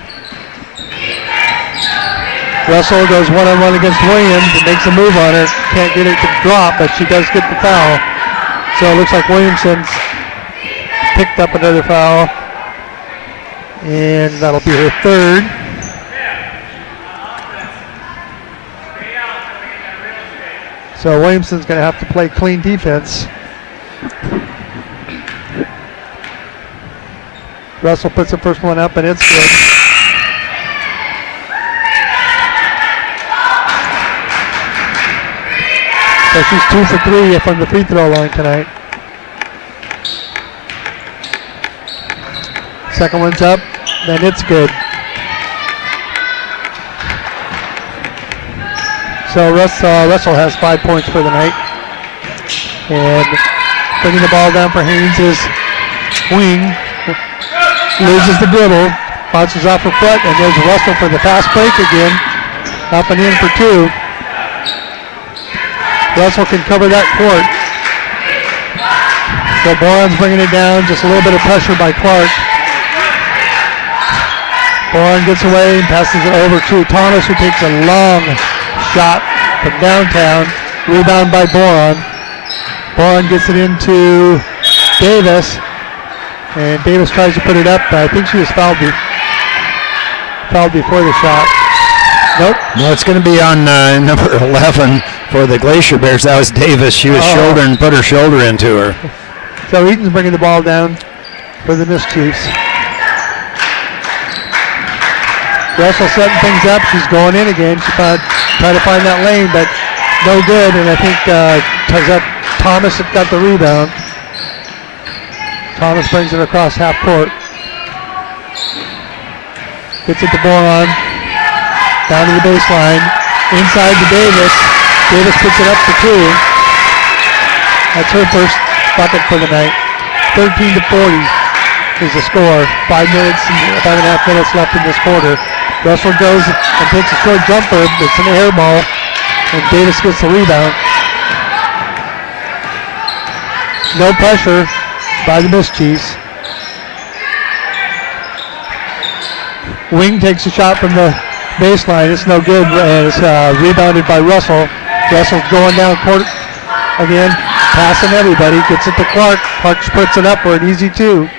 Russell goes one-on-one against Williams and makes a move on her. Can't get it to drop, but she does get the foul. So it looks like Williamson's picked up another foul. And that'll be her third. So Williamson's going to have to play clean defense. Russell puts the first one up, and it's good. So she's 2 for 3 from the free throw line tonight. Second one's up, then it's good. So Russell has 5 points for the night. And bringing the ball down for Haines is Wing. Loses the dribble, bounces off her foot, and there's Russell for the fast break again. Up and in for 2. Russell can cover that court. So Boron's bringing it down, just a little bit of pressure by Clark. Boron gets away and passes it over to Thomas, who takes a long shot from downtown. Rebound by Boron. Boron gets it into Davis. And Davis tries to put it up, but I think she was fouled before the shot. Nope. No, it's going to be on number 11 for the Glacier Bears. That was Davis. She was shouldering, put her shoulder into her. So Eaton's bringing the ball down for the Mischiefs. Russell setting things up. She's going in again. She tried to find that lane, but no good. And I think Thomas got the rebound. Thomas brings it across half court. Gets it to Boron. Down to the baseline. Inside to Davis. Davis puts it up for 2. That's her first bucket for the night. 13 to 40 is the score. 5 minutes and 5.5 minutes left in this quarter. Russell goes and takes a short jumper. It's an air ball. And Davis gets the rebound. No pressure by the Mischiefs. Wing takes a shot from the baseline. It's no good, and it's rebounded by Russell. Russell's going down court again, passing everybody. Gets it to Clark. Clark puts it up for an easy 2.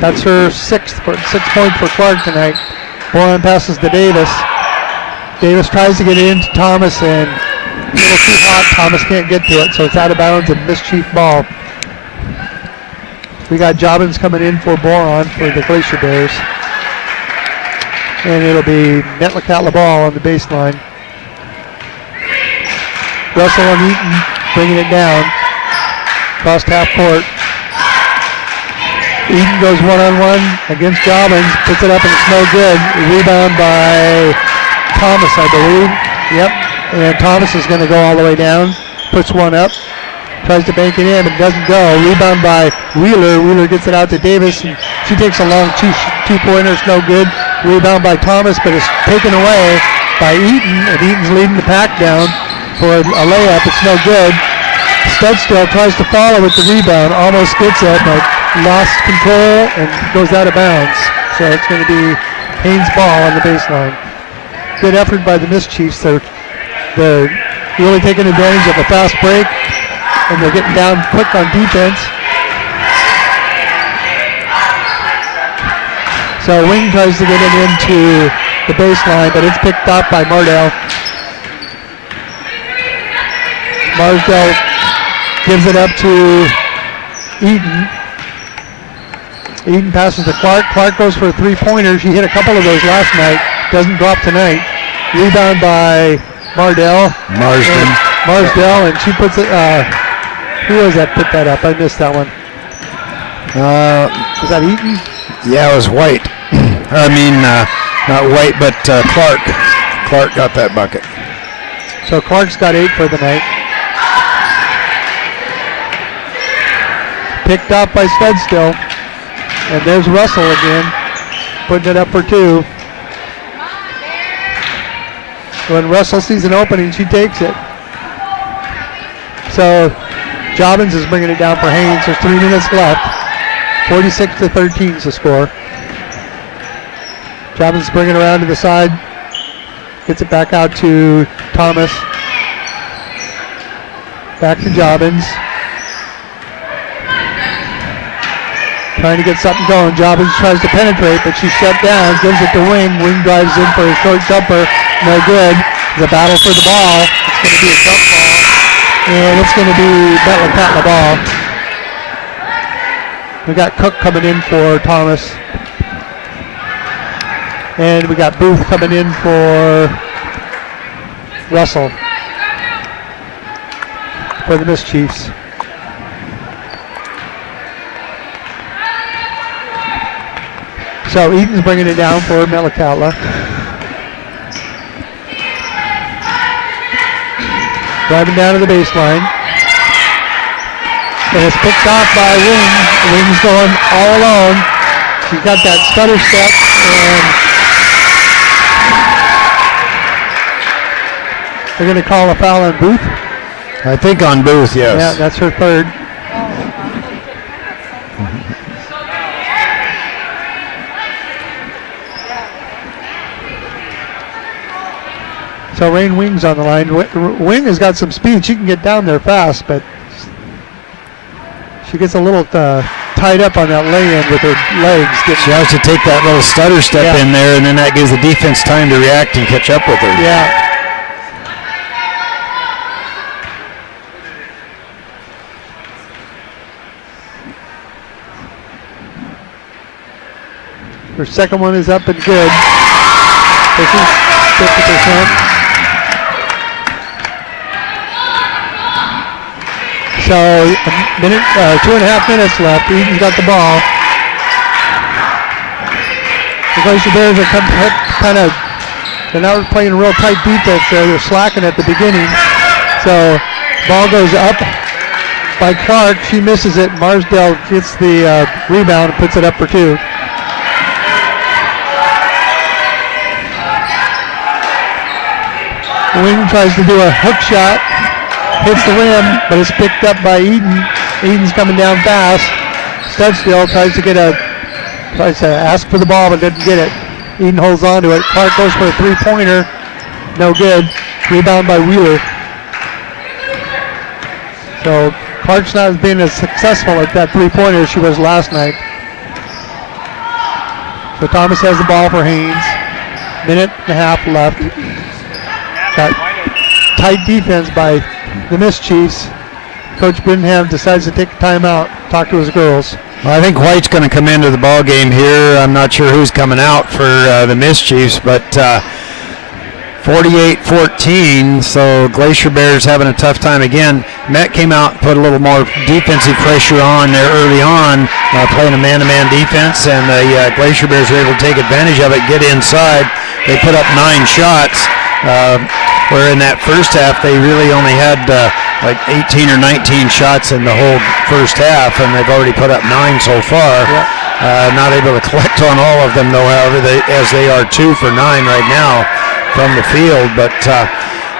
That's her 6 points for Clark tonight. Boron passes to Davis. Davis tries to get it into Thomas, and a little too hot. Thomas can't get to it, so it's out of bounds and Mischief ball. We got Jobbins coming in for Boron for the Glacier Bears. And it'll be Metlakatla ball on the baseline. Russell and Eaton bringing it down. Across half court. Eaton goes one-on-one against Jobbins. Puts it up and it's no good. Rebound by Thomas, I believe. Yep. And Thomas is going to go all the way down. Puts one up. Tries to bank it in, but doesn't go. Rebound by Wheeler. Wheeler gets it out to Davis, and she takes a long two-pointer. It's no good. Rebound by Thomas, but it's taken away by Eaton, and Eaton's leading the pack down for a layup. It's no good. Studstill tries to follow with the rebound. Almost gets it, but lost control and goes out of bounds. So it's going to be Haines' ball on the baseline. Good effort by the Mischiefs. They're really taking advantage of a fast break, and they're getting down quick on defense. So Wing tries to get it into the baseline, but it's picked up by Mardell. Marsdell gives it up to Eaton. Eaton passes to Clark. Clark goes for a three-pointer. She hit a couple of those last night. Doesn't drop tonight. Rebound by Marsdell, and she puts it. Who was that put that up? I missed that one. Was that Eaton? Yeah, it was White. I mean, not White, but Clark. Clark got that bucket. So Clark's got 8 for the night. Picked up by Studstill. And there's Russell again, putting it up for 2. When Russell sees an opening, she takes it. So Jobbins is bringing it down for Haines. There's 3 minutes left. 46-13 is the score. Jobbins bringing it around to the side. Gets it back out to Thomas. Back to Jobbins. Trying to get something going. Jobbins tries to penetrate, but she's shut down. Gives it to Wing. Wing drives in for a short jumper. No good. It's a battle for the ball. It's going to be a jump ball. And it's going to be Metlakatla ball. We got Cook coming in for Thomas. And we got Booth coming in for Russell. For the Mischiefs. So Eaton's bringing it down for Metlakatla. Driving down to the baseline. And it's picked off by Wing. Wing's going all alone. She's got that stutter step, and they're going to call a foul on Booth. I think on Booth, yes. Yeah, that's her third. So Rain Wing's on the line. Wing has got some speed. She can get down there fast, but she gets a little tied up on that lay-in with her legs. She has to take that little stutter step in there, and then that gives the defense time to react and catch up with her. Yeah. Her second one is up and good. This is 50%. So a minute, 2.5 minutes left. Eaton's got the ball. The Glacier Bears are they're not playing a real tight defense there. They're slacking at the beginning. So ball goes up by Clark. She misses it. Marsdale gets the rebound and puts it up for 2. Wing tries to do a hook shot. Hits the rim, but it's picked up by Eden. Eden's coming down fast. Studstill tries to ask for the ball, but doesn't get it. Eden holds on to it. Clark goes for a 3-pointer. No good. Rebound by Wheeler. So Clark's not being as successful at that 3-pointer as she was last night. So Thomas has the ball for Haines. Minute and a half left. Got tight defense by the Mischiefs. Coach Brittingham decides to take a timeout, talk to his girls. Well, I think White's going to come into the ball game here. I'm not sure who's coming out for the Mischiefs, but 48-14, so Glacier Bears having a tough time again. Met came out and put a little more defensive pressure on there early on, playing a man-to-man defense, and the Glacier Bears were able to take advantage of it, get inside. They put up 9 shots. Where in that first half they really only had like 18 or 19 shots in the whole first half, and they've already put up 9 so far. Yeah. Not able to collect on all of them, though, however, as they are 2 for 9 right now from the field. But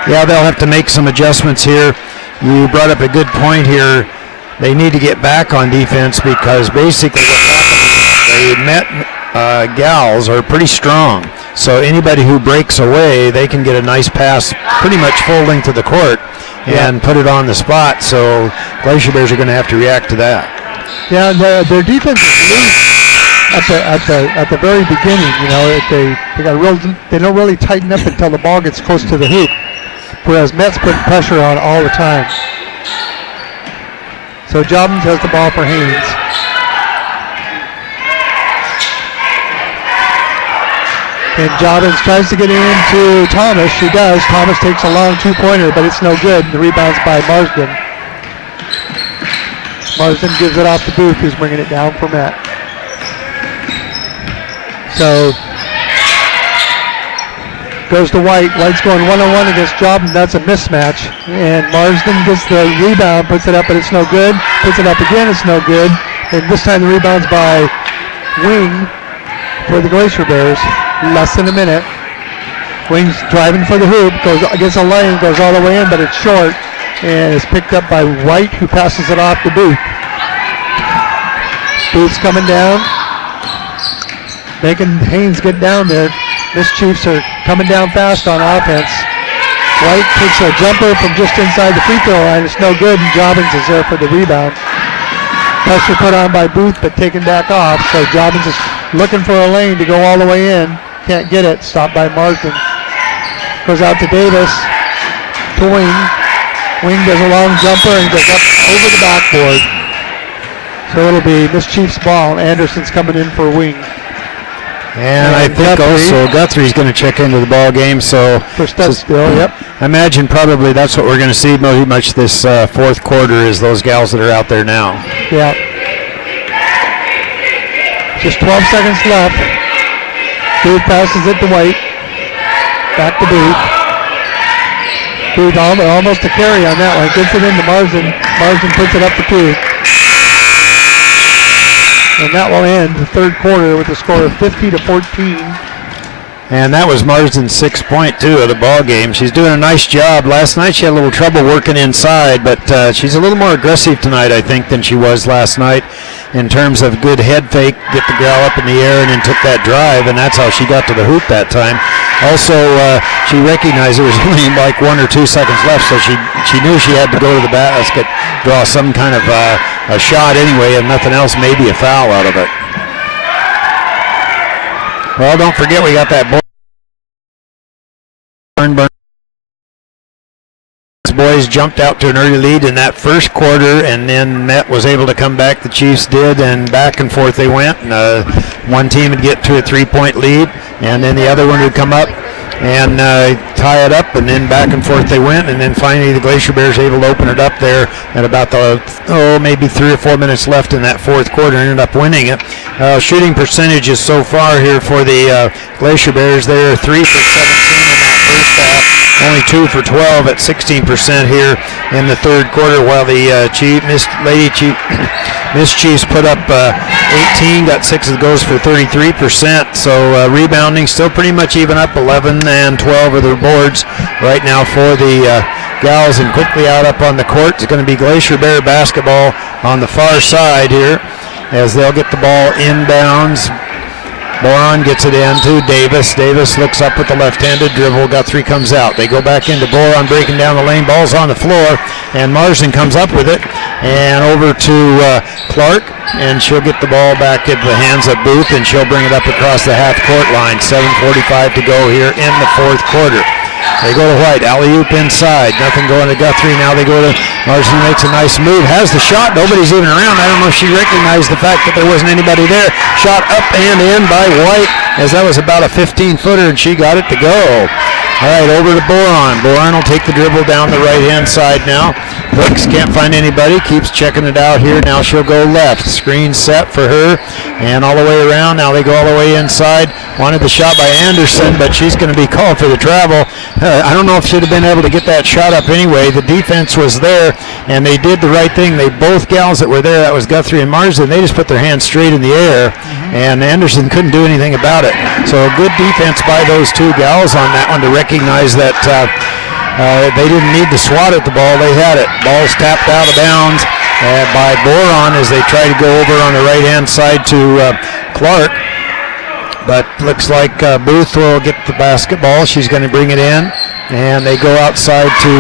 yeah, they'll have to make some adjustments here. You brought up a good point here. They need to get back on defense, because basically what happened, they met gals are pretty strong. So anybody who breaks away, they can get a nice pass pretty much full length of the court and put it on the spot. So Glacier Bears are going to have to react to that. Yeah, their defense is loose at the very beginning. You know, they don't really tighten up until the ball gets close to the hoop. Whereas Met's putting pressure on all the time. So Jobbins has the ball for Haines. And Jobbins tries to get into Thomas. She does. Thomas takes a long 2-pointer, but it's no good. The rebound's by Marsden. Marsden gives it off to Booth, who's bringing it down for Matt. So goes to White. White's going 1-on-1 against Jobbins. That's a mismatch. And Marsden gets the rebound, puts it up, but it's no good. Puts it up again, it's no good. And this time the rebound's by Wing for the Glacier Bears. Less than a minute. Wing's driving for the hoop, goes against a lane, goes all the way in, but it's short. and is picked up by White, who passes it off to Booth. Booth's coming down, making Haines get down there. Miss Chiefs are coming down fast on offense. White takes a jumper from just inside the free throw line. It's no good, and Jobbins is there for the rebound. Pressure put on by Booth, but taken back off. So Jobbins is looking for a lane to go all the way in. Can't get it. Stopped by Marsden. Goes out to Davis. To Wing. Wing does a long jumper and goes up over the backboard. So it'll be Miss Chiefs ball. Anderson's coming in for Wing. And I think also Guthrie's going to check into the ball game. So for Studstill, yep. I imagine probably that's what we're going to see pretty much this fourth quarter is those gals that are out there now. Yeah. Just 12 seconds left. Booth passes it to White. Back to Booth. Booth almost a carry on that one. Gets it into Marsden. Marsden puts it up for 2. And that will end the third quarter with a score of 50-14. And that was Marsden's 6 point, too, of the ball game. She's doing a nice job. Last night she had a little trouble working inside, but she's a little more aggressive tonight, I think, than she was last night in terms of good head fake, get the gal up in the air, and then took that drive, and that's how she got to the hoop that time. Also, she recognized there was only like 1 or 2 seconds left, so she knew she had to go to the basket, draw some kind of a shot anyway, and nothing else, maybe a foul out of it. Well, don't forget we got that boys jumped out to an early lead in that first quarter, and then Met was able to come back. The Chiefs did, and back and forth they went. And, one team would get to a 3-point lead, and then the other one would come up and tie it up, and then back and forth they went, and then finally the Glacier Bears able to open it up there at about maybe 3 or 4 minutes left in that fourth quarter, ended up winning it. Shooting percentages so far here for the Glacier Bears, they're 3 for 17 in that first half, only 2 for 12 at 16% here in the third quarter, while the Miss Chiefs put up 18, got 6 of the goals for 33%. So rebounding still pretty much even up, 11 and 12 of their boards right now for the gals. And quickly out up on the court is going to be Glacier Bear basketball on the far side here as they'll get the ball inbounds. Boron gets it in to Davis. Davis looks up with the left-handed dribble. Guthrie comes out. They go back into Boron, breaking down the lane. Ball's on the floor, and Marsden comes up with it. And over to Clark, and she'll get the ball back into the hands of Booth, and she'll bring it up across the half-court line. 7:45 to go here in the fourth quarter. They go to White, alley-oop inside. Nothing going to Guthrie. Now they go to Marsden, makes a nice move, has the shot. Nobody's even around. I don't know if she recognized the fact that there wasn't anybody there. Shot up and in by White, as that was about a 15-footer, and she got it to go. All right, over to Boron. Boron will take the dribble down the right-hand side now. Brooks can't find anybody, keeps checking it out here. Now she'll go left. Screen set for her, and all the way around. Now they go all the way inside. Wanted the shot by Anderson, but she's going to be called for the travel. I don't know if she'd have been able to get that shot up anyway. The defense was there, and they did the right thing. They both gals that were there, that was Guthrie and Marsden, they just put their hands straight in the air, and Anderson couldn't do anything about it. So a good defense by those two gals on that one to recognize that they didn't need to swat at the ball. They had it. Ball's tapped out of bounds by Boron as they try to go over on the right-hand side to Clark. But looks like Booth will get the basketball. She's going to bring it in, and they go outside to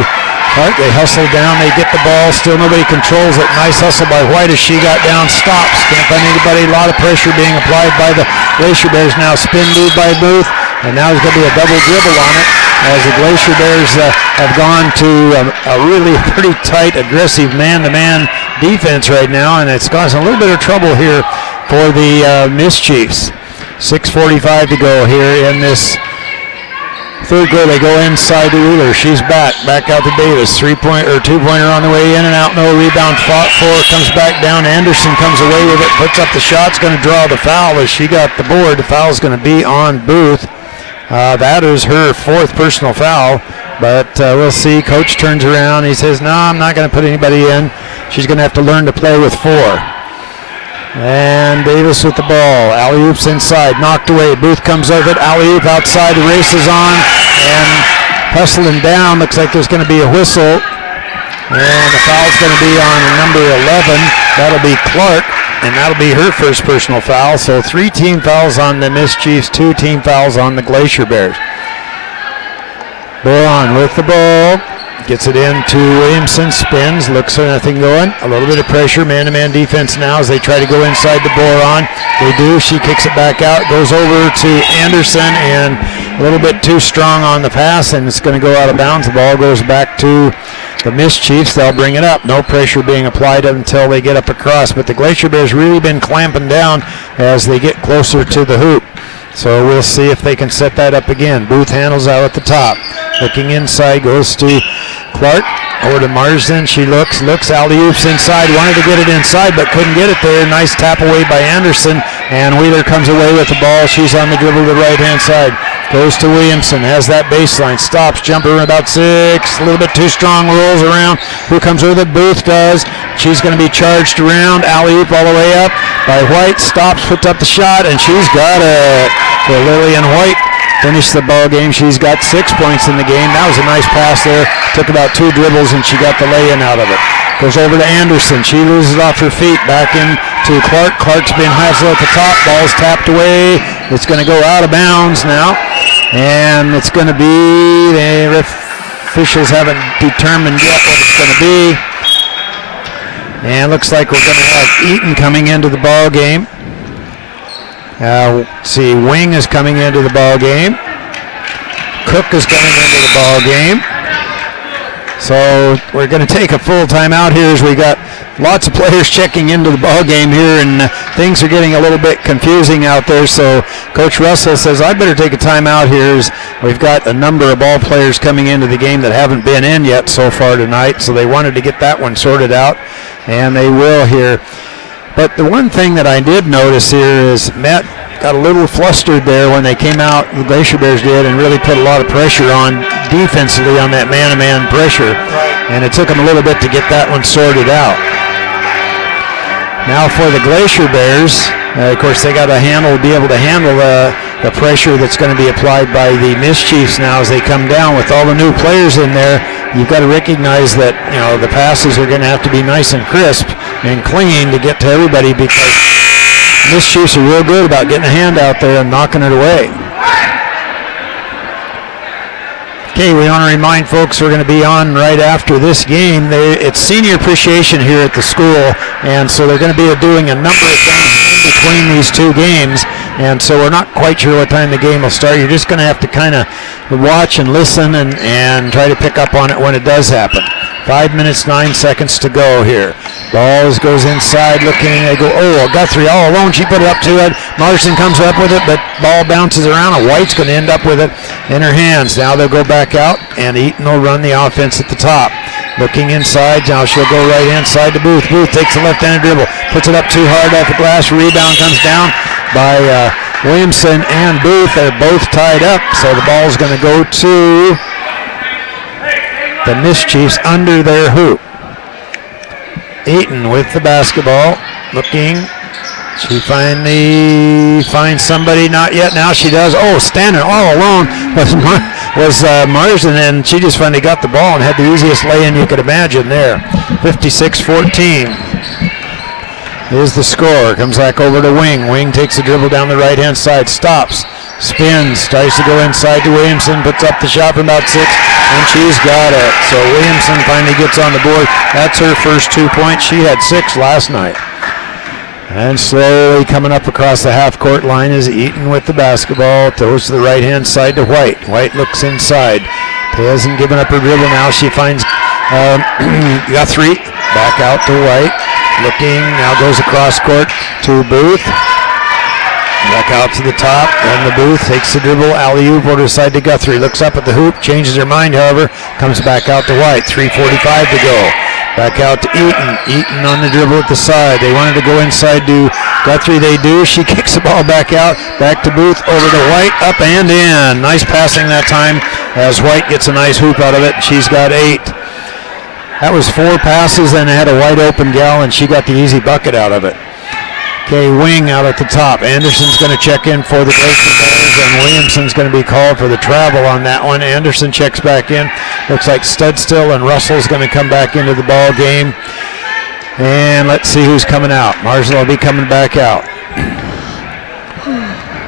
Clark. They hustle down. They get the ball. Still nobody controls it. Nice hustle by White as she got down. Stops. Can't find anybody. A lot of pressure being applied by the Glacier Bears. Now spin move by Booth, and now there's going to be a double dribble on it as the Glacier Bears have gone to a really pretty tight, aggressive man-to-man defense right now, and it's causing a little bit of trouble here for the Miss Chiefs. 6:45 to go here in this third quarter. They go inside to Wheeler. She's back out to Davis. 2-pointer on the way in and out. No rebound fought for. Comes back down. Anderson comes away with it. Puts up the shot. Going to draw the foul as she got the board. The foul's going to be on Booth. That is her fourth personal foul. But we'll see. Coach turns around. He says, no, I'm not going to put anybody in. She's going to have to learn to play with 4. And Davis with the ball. Alley-oops inside. Knocked away. Booth comes over it. Alley-oop outside. The race is on. And hustling down. Looks like there's going to be a whistle. And the foul's going to be on number 11. That'll be Clark, and that'll be her first personal foul. So 3 team fouls on the Mischiefs, 2 team fouls on the Glacier Bears. Boron with the ball. Gets it into Williamson, spins, looks for nothing going. A little bit of pressure, man-to-man defense now as they try to go inside the Boron. They do, she kicks it back out, goes over to Anderson, and a little bit too strong on the pass, and it's going to go out of bounds. The ball goes back to the Mischiefs. They'll bring it up. No pressure being applied until they get up across, but the Glacier Bears really been clamping down as they get closer to the hoop. So we'll see if they can set that up again. Booth handles out at the top. Looking inside, goes to Clark, over to Marsden. She looks, alley-oops inside. Wanted to get it inside, but couldn't get it there. Nice tap away by Anderson, and Wheeler comes away with the ball. She's on the dribble to the right-hand side. Goes to Williamson, has that baseline, stops, jumper about 6, a little bit too strong, rolls around. Who comes with it? Booth does. She's going to be charged around, alley-oop all the way up by White, stops, puts up the shot, and she's got it. So Lillian White finished the ball game. She's got 6 points in the game. That was a nice pass there. Took about 2 dribbles, and she got the lay-in out of it. Goes over to Anderson. She loses off her feet. Back into Clark. Clark's been hustled at the top. Ball's tapped away. It's going to go out of bounds now. And it's going to be, the officials haven't determined yet what it's going to be. And looks like we're going to have Eaton coming into the ball game. Let's see, Wing is coming into the ball game. Cook is coming into the ball game. So we're going to take a full timeout here as we got lots of players checking into the ball game here, and things are getting a little bit confusing out there. So Coach Russell says, I better take a timeout here as we've got a number of ball players coming into the game that haven't been in yet so far tonight. So they wanted to get that one sorted out, and they will here. But the one thing that I did notice here is Matt got a little flustered there when they came out, the Glacier Bears did, and really put a lot of pressure on defensively on that man-to-man pressure. And it took them a little bit to get that one sorted out. Now for the Glacier Bears, of course they got to be able to handle the pressure that's going to be applied by the Mischiefs now as they come down with all the new players in there. You've got to recognize that, you know, the passes are going to have to be nice and crisp and clean to get to everybody, because Mischiefs are real good about getting a hand out there and knocking it away. Okay, we want to remind folks we're going to be on right after this game. It's senior appreciation here at the school, and so they're going to be doing a number of things in between these 2 games, and so we're not quite sure what time the game will start. You're just going to have to kind of watch and listen and try to pick up on it when it does happen. 5 minutes, 9 seconds to go here. Ball goes inside looking. They go, Guthrie all alone. She put it up to it. Marsden comes up with it, but ball bounces around, and White's going to end up with it in her hands. Now they'll go back out, and Eaton will run the offense at the top. Looking inside. Now she'll go right inside to Booth. Booth takes a left-handed dribble. Puts it up too hard off the glass. Rebound comes down by Williamson and Booth. They're both tied up, so the ball's going to go to the Mischiefs under their hoop. Eaton with the basketball, looking. She finally finds somebody, not yet. Now she does. Standing all alone was Marsden, and she just finally got the ball and had the easiest lay-in you could imagine there. 56-14 is the score. Comes back over to Wing. Wing takes a dribble down the right-hand side, stops, spins, tries to go inside to Williamson, puts up the shot from about 6, and she's got it. So Williamson finally gets on the board. That's her first 2 points. She had 6 last night. And slowly coming up across the half-court line is Eaton with the basketball. Goes to the right-hand side to White. White looks inside. Hasn't given up her dribble now. She finds Guthrie. Back out to White. Looking, now goes across court to Booth. Back out to the top, and the Booth takes the dribble, alley-oop over the side to Guthrie. Looks up at the hoop, changes her mind, however, comes back out to White. 3:45 to go. Back out to Eaton. Eaton on the dribble at the side. They wanted to go inside to Guthrie. They do. She kicks the ball back out. Back to Booth, over to White, up and in. Nice passing that time as White gets a nice hoop out of it. She's got 8. That was 4 passes, and had a wide open gal, and she got the easy bucket out of it. Okay, wing out at the top. Anderson's going to check in for the Glacier Bears, and Williamson's going to be called for the travel on that one. Anderson checks back in. Looks like Studstill and Russell's going to come back into the ball game. And let's see who's coming out. Marsden will be coming back out.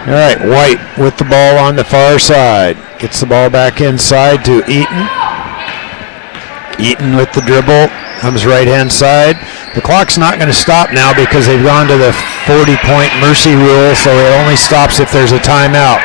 All right, White with the ball on the far side. Gets the ball back inside to Eaton. Eaton with the dribble. Comes right-hand side. The clock's not going to stop now because they've gone to the 40-point mercy rule, so it only stops if there's a timeout.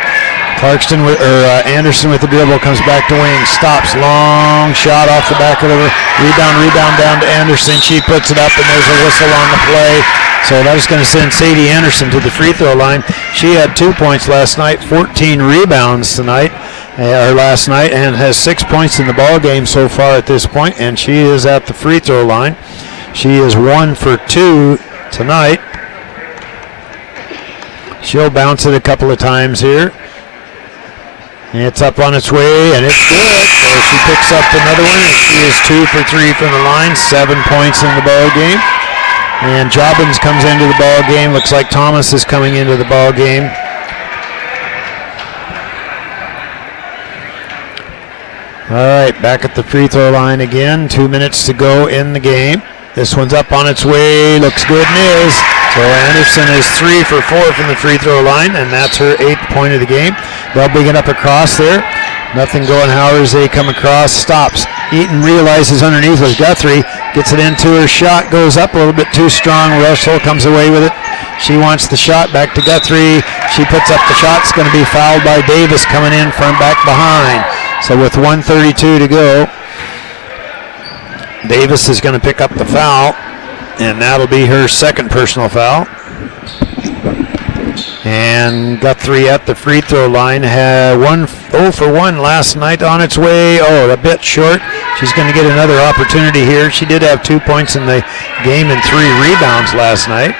Anderson with the dribble comes back to wing, stops, long shot off the back of the rebound down to Anderson. She puts it up, and there's a whistle on the play. So that is going to send Sadie Anderson to the free throw line. She had 2 points last night, 14 rebounds last night, and has 6 points in the ball game so far at this point, and she is at the free throw line. She is 1 for 2 tonight. She'll bounce it a couple of times here. It's up on its way, and it's good. So she picks up another one, and she is 2 for 3 from the line, 7 points in the ball game. And Jobbins comes into the ball game. Looks like Thomas is coming into the ball game. All right, back at the free throw line again. 2 minutes to go in the game. This one's up on its way. Looks good and is. So Anderson is 3 for 4 from the free throw line, and that's her 8th point of the game. They'll bring it up across there. Nothing going how as they come across. Stops. Eaton realizes underneath was Guthrie. Gets it into her. Shot goes up a little bit too strong. Russell comes away with it. She wants the shot back to Guthrie. She puts up the shot. It's going to be fouled by Davis coming in from back behind. So with 1:32 to go, Davis is going to pick up the foul, and that'll be her second personal foul. And Guthrie at the free throw line had 0 for 1 last night on its way. Oh, a bit short. She's going to get another opportunity here. She did have 2 points in the game and 3 rebounds last night.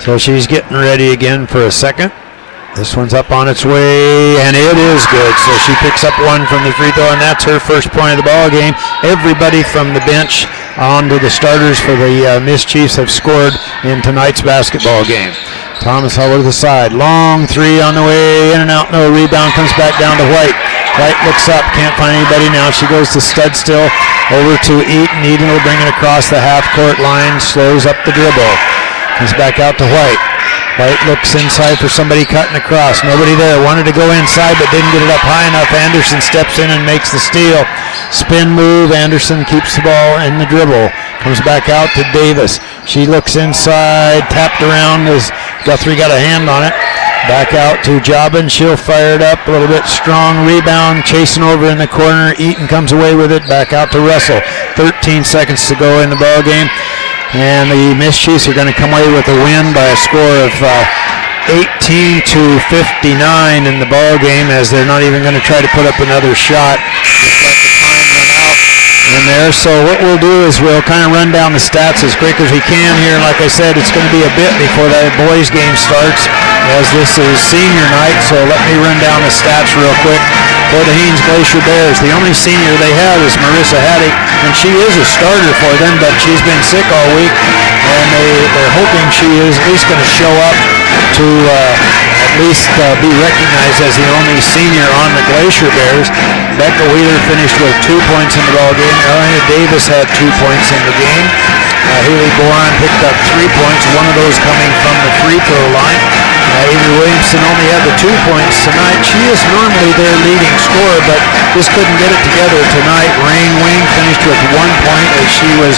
So she's getting ready again for a second. This one's up on its way, and it is good. So she picks up 1 from the free throw, and that's her first point of the ball game. Everybody from the bench on to the starters for the Miss Chiefs have scored in tonight's basketball game. Thomas over to the side. Long 3 on the way, in and out, no rebound. Comes back down to White. White looks up, can't find anybody now. She goes to Studstill, over to Eaton. Eaton will bring it across the half-court line, slows up the dribble. Comes back out to White. White looks inside for somebody cutting across. Nobody there. Wanted to go inside but didn't get it up high enough. Anderson steps in and makes the steal. Spin move. Anderson keeps the ball in the dribble. Comes back out to Davis. She looks inside. Tapped around as Guthrie got a hand on it. Back out to Jobbins. She'll fire it up a little bit. Strong rebound. Chasing over in the corner. Eaton comes away with it. Back out to Russell. 13 seconds to go in the ball game. And the Miss Chiefs are going to come away with a win by a score of 18 to 59 in the ball game, as they're not even going to try to put up another shot. Just let the time run out in there. So what we'll do is we'll kind of run down the stats as quick as we can here. Like I said, it's going to be a bit before the boys game starts, as this is senior night. So let me run down the stats real quick. For the Haines Glacier Bears, the only senior they have is Marissa H, and she is a starter for them, but she's been sick all week, and they're hoping she is at least going to show up to at least be recognized as the only senior on the Glacier Bears. Becca Wheeler finished with 2 points in the ball game. Elena Davis had 2 points in the game. Haley Boron picked up 3 points, one of those coming from the free throw line. Avery Williamson only had the 2 points tonight. She is normally their leading scorer, but just couldn't get it together tonight. Rain Wing finished with 1 point, as she was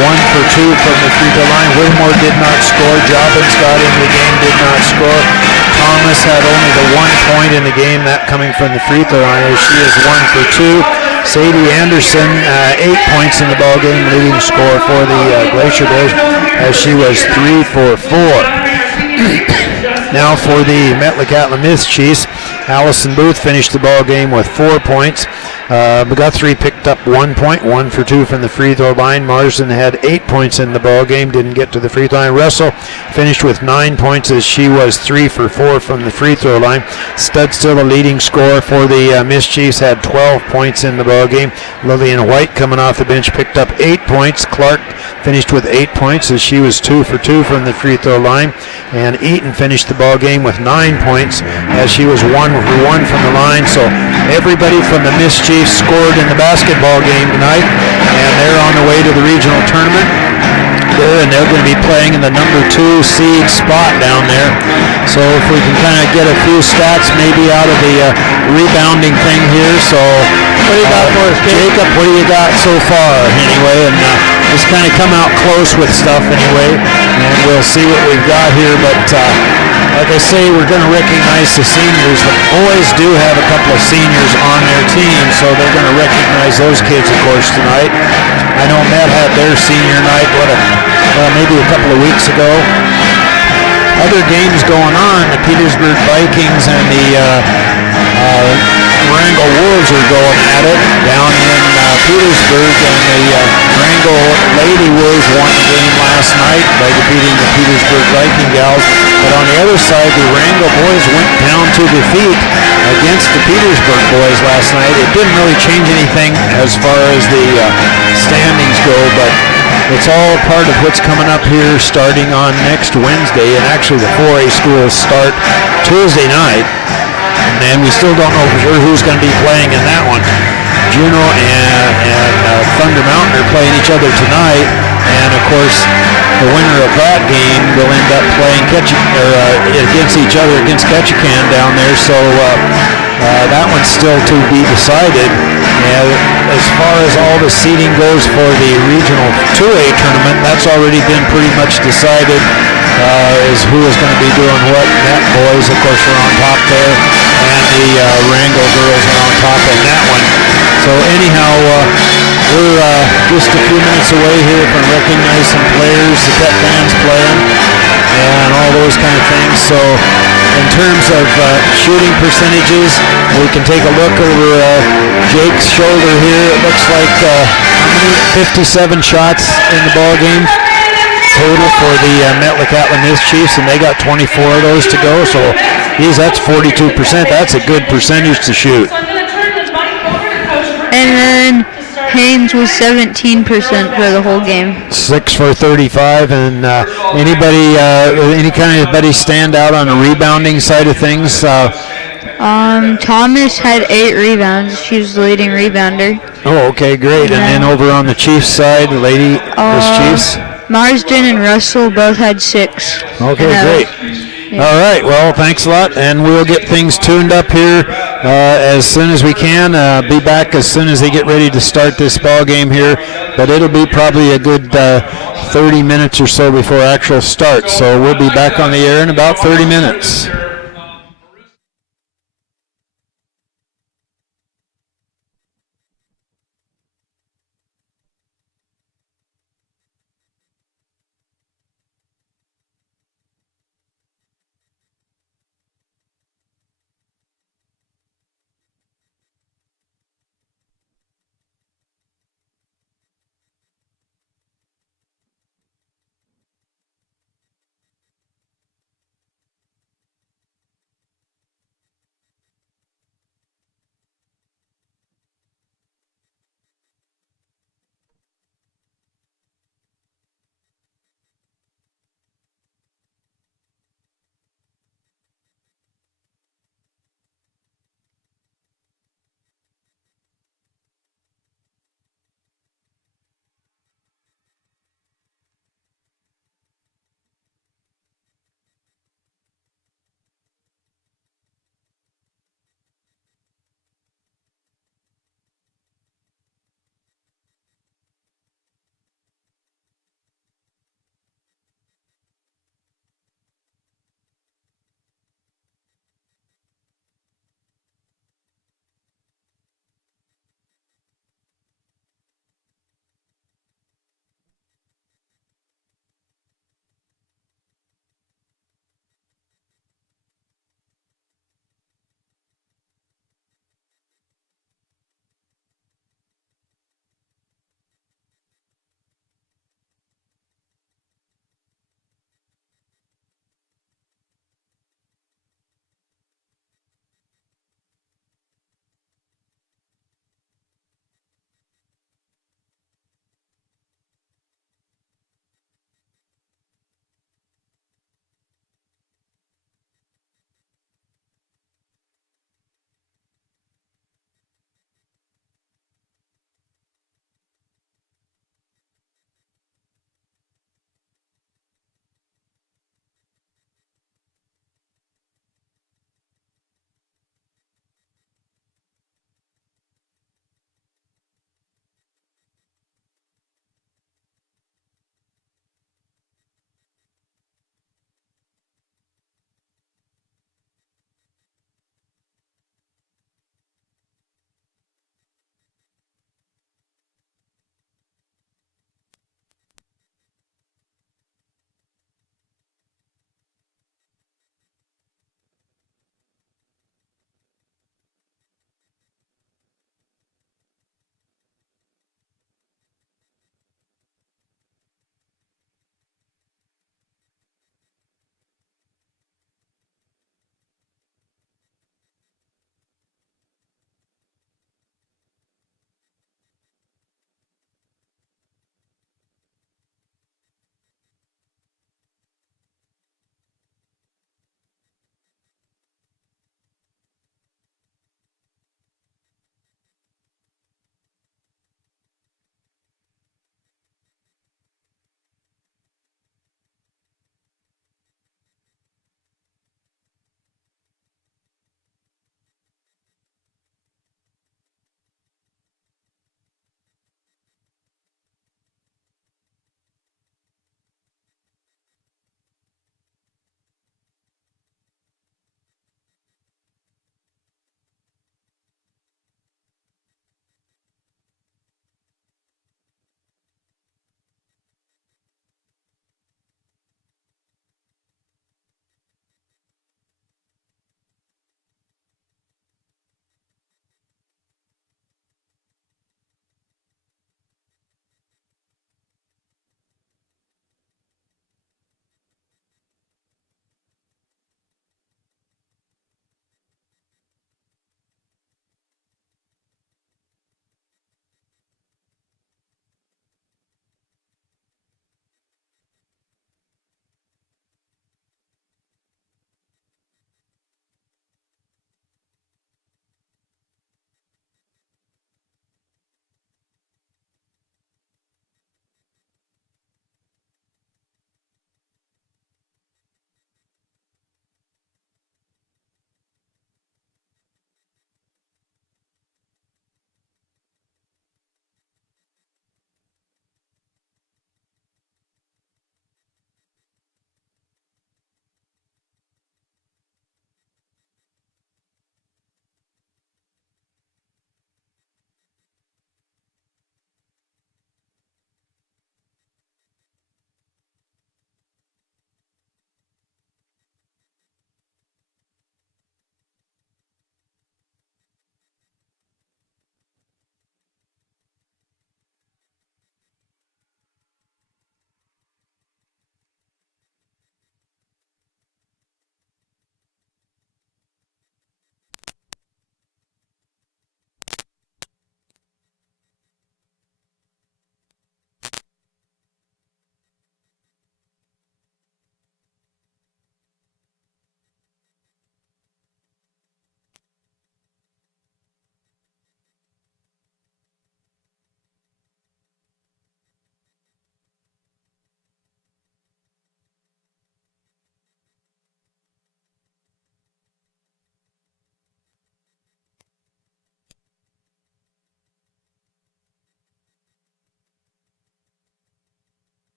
1 for 2 from the free throw line. Whitmore did not score. Jobbins got in the game, did not score. Thomas had only the 1 point in the game, that coming from the free throw line, as she is 1 for 2. Sadie Anderson, 8 points in the ball game, leading scorer for the Glacier Bears, as she was 3 for 4. Now for the Metlakatla Miss Chiefs, Allison Booth finished the ball game with 4 points. Guthrie picked up 1 point, 1 for 2 from the free throw line. Marsden had 8 points in the ball game, didn't get to the free throw line. Russell finished with 9 points, as she was 3 for 4 from the free throw line. Studstill, a leading scorer for the Miss Chiefs, had 12 points in the ball game. Lillian White, coming off the bench, picked up 8 points. Clark finished with 8 points as she was 2 for 2 from the free throw line. And Eaton finished the ball game with 9 points as she was 1 for 1 from the line. So everybody from the Miss Chiefs scored in the basketball game tonight, and they're on the way to the regional tournament. And they're going to be playing in the number 2 seed spot down there. So if we can kind of get a few stats maybe out of the rebounding thing here. So What do you got for us, Kate? Jacob, what do you got so far anyway? And just kind of come out close with stuff anyway, and we'll see what we've got here. But like I say, we're going to recognize the seniors. The boys do have a couple of seniors on their team, so they're going to recognize those kids, of course, tonight. I know Met had their senior night, maybe a couple of weeks ago. Other games going on, the Petersburg Vikings and the Wrangell Wolves are going at it down in Petersburg, and the Wrangell Lady Wolves won the game last night by defeating the Petersburg Viking Gals. But on the other side, the Wrangell boys went down to defeat against the Petersburg boys last night. It didn't really change anything as far as the standings go, but it's all part of what's coming up here starting on next Wednesday, and actually the 4A schools start Tuesday night, and we still don't know for sure who's going to be playing in that one. Juneau and Thunder Mountain are playing each other tonight, and of course the winner of that game will end up playing against each other against Ketchikan down there, so that one's still to be decided. As far as all the seeding goes for the regional 2A tournament, that's already been pretty much decided is who is going to be doing what. Met boys, of course, are on top there, and the Wrangell girls are on top in that one. So anyhow, we're just a few minutes away here from recognizing some players, the pet bands playing, and all those kind of things. So in terms of shooting percentages, we can take a look over Jake's shoulder here. It looks like 57 shots in the ball game total for the Metlakatla Miss Chiefs, and they got 24 of those to go. So, geez, that's 42%. That's a good percentage to shoot. And then Haines was 17% for the whole game. 6 for 35, and anybody stand out on the rebounding side of things? Thomas had 8 rebounds. She was the leading rebounder. Oh, okay, great. And then over on the Chiefs side, the Lady Chiefs? Marsden and Russell both had 6. Okay, great. Yeah. All right, well, thanks a lot, and we'll get things tuned up here as soon as we can. Be back as soon as they get ready to start this ball game here, but it'll be probably a good 30 minutes or so before actual start, so we'll be back on the air in about 30 minutes.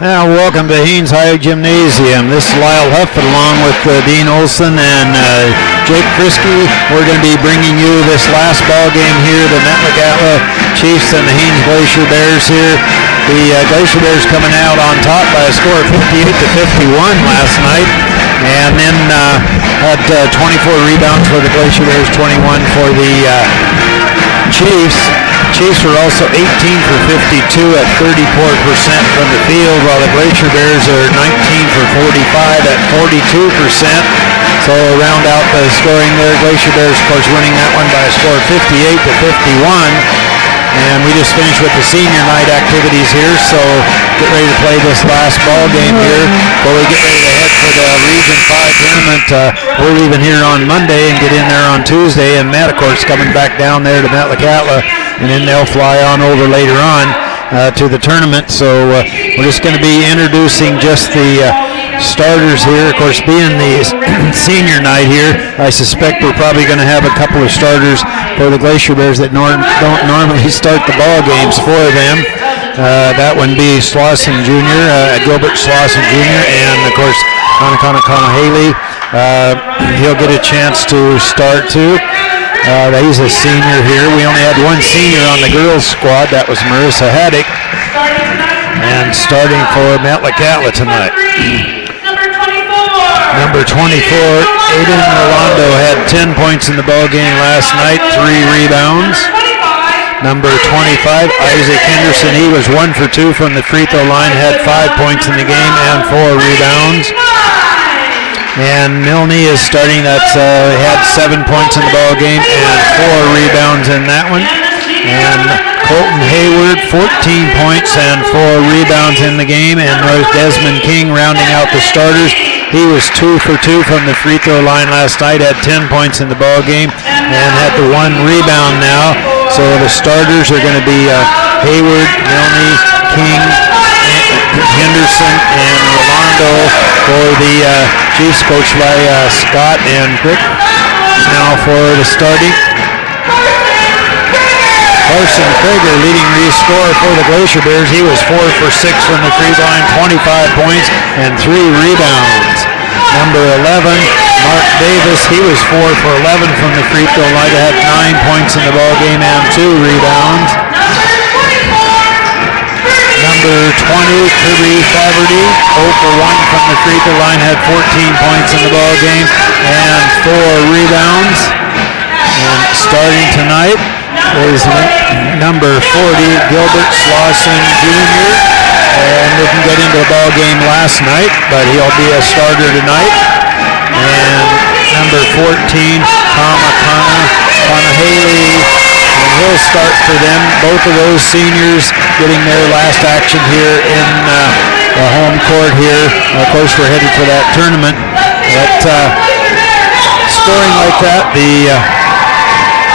Now, welcome to Haines High Gymnasium. This is Lyle Huff along with Dean Olson and Jake Krisky. We're going to be bringing you this last ball game here, the Metlakatla Chiefs and the Haines Glacier Bears here. The Glacier Bears coming out on top by a score of 58-51 last night, and then had 24 rebounds for the Glacier Bears, 21 for the Chiefs. Chiefs were also 18 for 52 at 34% from the field, while the Glacier Bears are 19 for 45 at 42%. So round out the scoring there. Glacier Bears, of course, winning that one by a score of 58-51. And we just finished with the senior night activities here, so get ready to play this last ball game here before we get ready to head for the Region 5 tournament. We're leaving here on Monday and get in there on Tuesday, and Matt, of course, coming back down there to Metlakatla, and then they'll fly on over later on to the tournament. So we're just going to be introducing just the starters here. Of course, being the senior night here, I suspect we're probably going to have a couple of starters for the Glacier Bears that don't normally start the ball games for them. That would be Slauson Jr., Gilbert Slauson Jr., and of course Kana Haley. He'll get a chance to start too. He's a senior here. We only had one senior on the girls squad. That was Marissa H. And starting for Metlakatla tonight. Number 24, Aiden Rolando had 10 points in the ball game last night, 3 rebounds. Number 25, Isaac Henderson, he was 1 for 2 from the free throw line, had 5 points in the game and 4 rebounds. And Milne is starting, had 7 points in the ball game and 4 rebounds in that one. And Colton Hayward, 14 points and 4 rebounds in the game. And there's Desmond King rounding out the starters. He was 2 for 2 from the free throw line last night, had 10 points in the ball game, and had the 1 rebound now. So the starters are going to be Hayward, Milne, King, Henderson, and Rolando for the Chiefs, coached by Scott and Crick. Now for the starting. Carson Krager leading the scorer for the Glacier Bears. He was 4 for 6 from the free throw line, 25 points and 3 rebounds. Number 11, Mark Davis, he was 4 for 11 from the free throw line, had 9 points in the ball game and 2 rebounds. Number 20, Kirby Faberty, 0 for 1 from the free throw line, had 14 points in the ball game and 4 rebounds. And starting tonight is number 40, Gilbert Slauson Jr. And didn't get into the ball game last night, but he'll be a starter tonight. And number 14, Kana Haley, and he'll start for them. Both of those seniors getting their last action here in the home court here. Of course, we're headed for that tournament. But scoring like that, the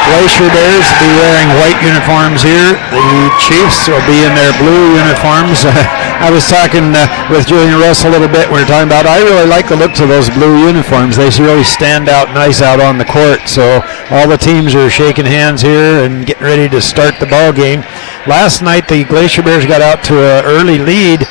Glacier Bears will be wearing white uniforms here. The Chiefs will be in their blue uniforms. I was talking with Julian Russ a little bit. We were talking about, I really like the looks of those blue uniforms. They really stand out nice out on the court. So all the teams are shaking hands here and getting ready to start the ball game. Last night, the Glacier Bears got out to an early lead.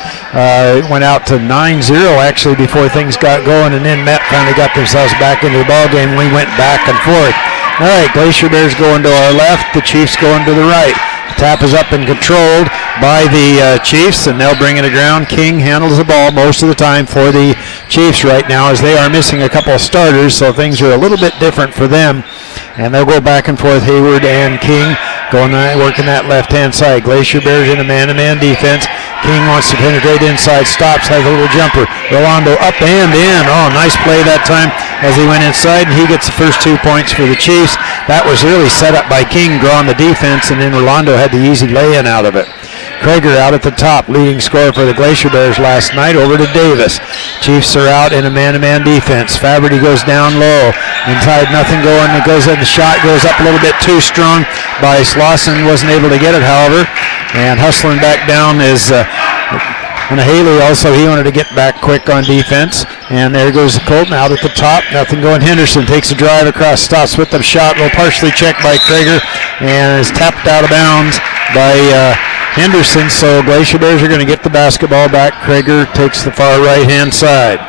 Went out to 9-0 actually before things got going, and then Met finally got themselves back into the ball game. We went back and forth. All right, Glacier Bears going to our left, the Chiefs going to the right. The tap is up and controlled by the Chiefs, and they'll bring it to ground. King handles the ball most of the time for the Chiefs right now, as they are missing a couple of starters, so things are a little bit different for them. And they'll go back and forth, Hayward and King working that left-hand side. Glacier Bears in a man-to-man defense. King wants to penetrate inside, stops, has a little jumper. Rolando up and in. Oh, nice play that time as he went inside, and he gets the first 2 points for the Chiefs. That was really set up by King drawing the defense, and then Rolando had the easy lay-in out of it. Krager out at the top, leading scorer for the Glacier Bears last night, over to Davis. Chiefs are out in a man-to-man defense. Faberty goes down low. Inside, nothing going. It goes in. The shot goes up a little bit too strong by Slauson. Wasn't able to get it, however. And hustling back down is Haley also. He wanted to get back quick on defense. And there goes Colton out at the top. Nothing going. Henderson takes a drive across, stops with the shot. Will partially checked by Krager and is tapped out of bounds by Henderson. So Glacier Bears are going to get the basketball back. Krager takes the far right-hand side.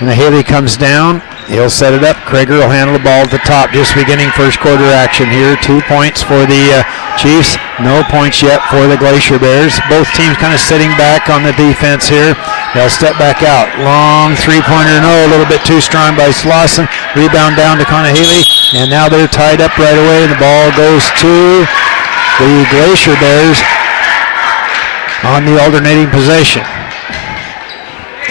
And Haley comes down. He'll set it up. Krager will handle the ball at the top. Just beginning first quarter action here. 2 points for the Chiefs. No points yet for the Glacier Bears. Both teams kind of sitting back on the defense here. They'll step back out. Long three-pointer, no, a little bit too strong by Slauson. Rebound down to Haley. And now they're tied up right away. The ball goes to the Glacier Bears on the alternating possession.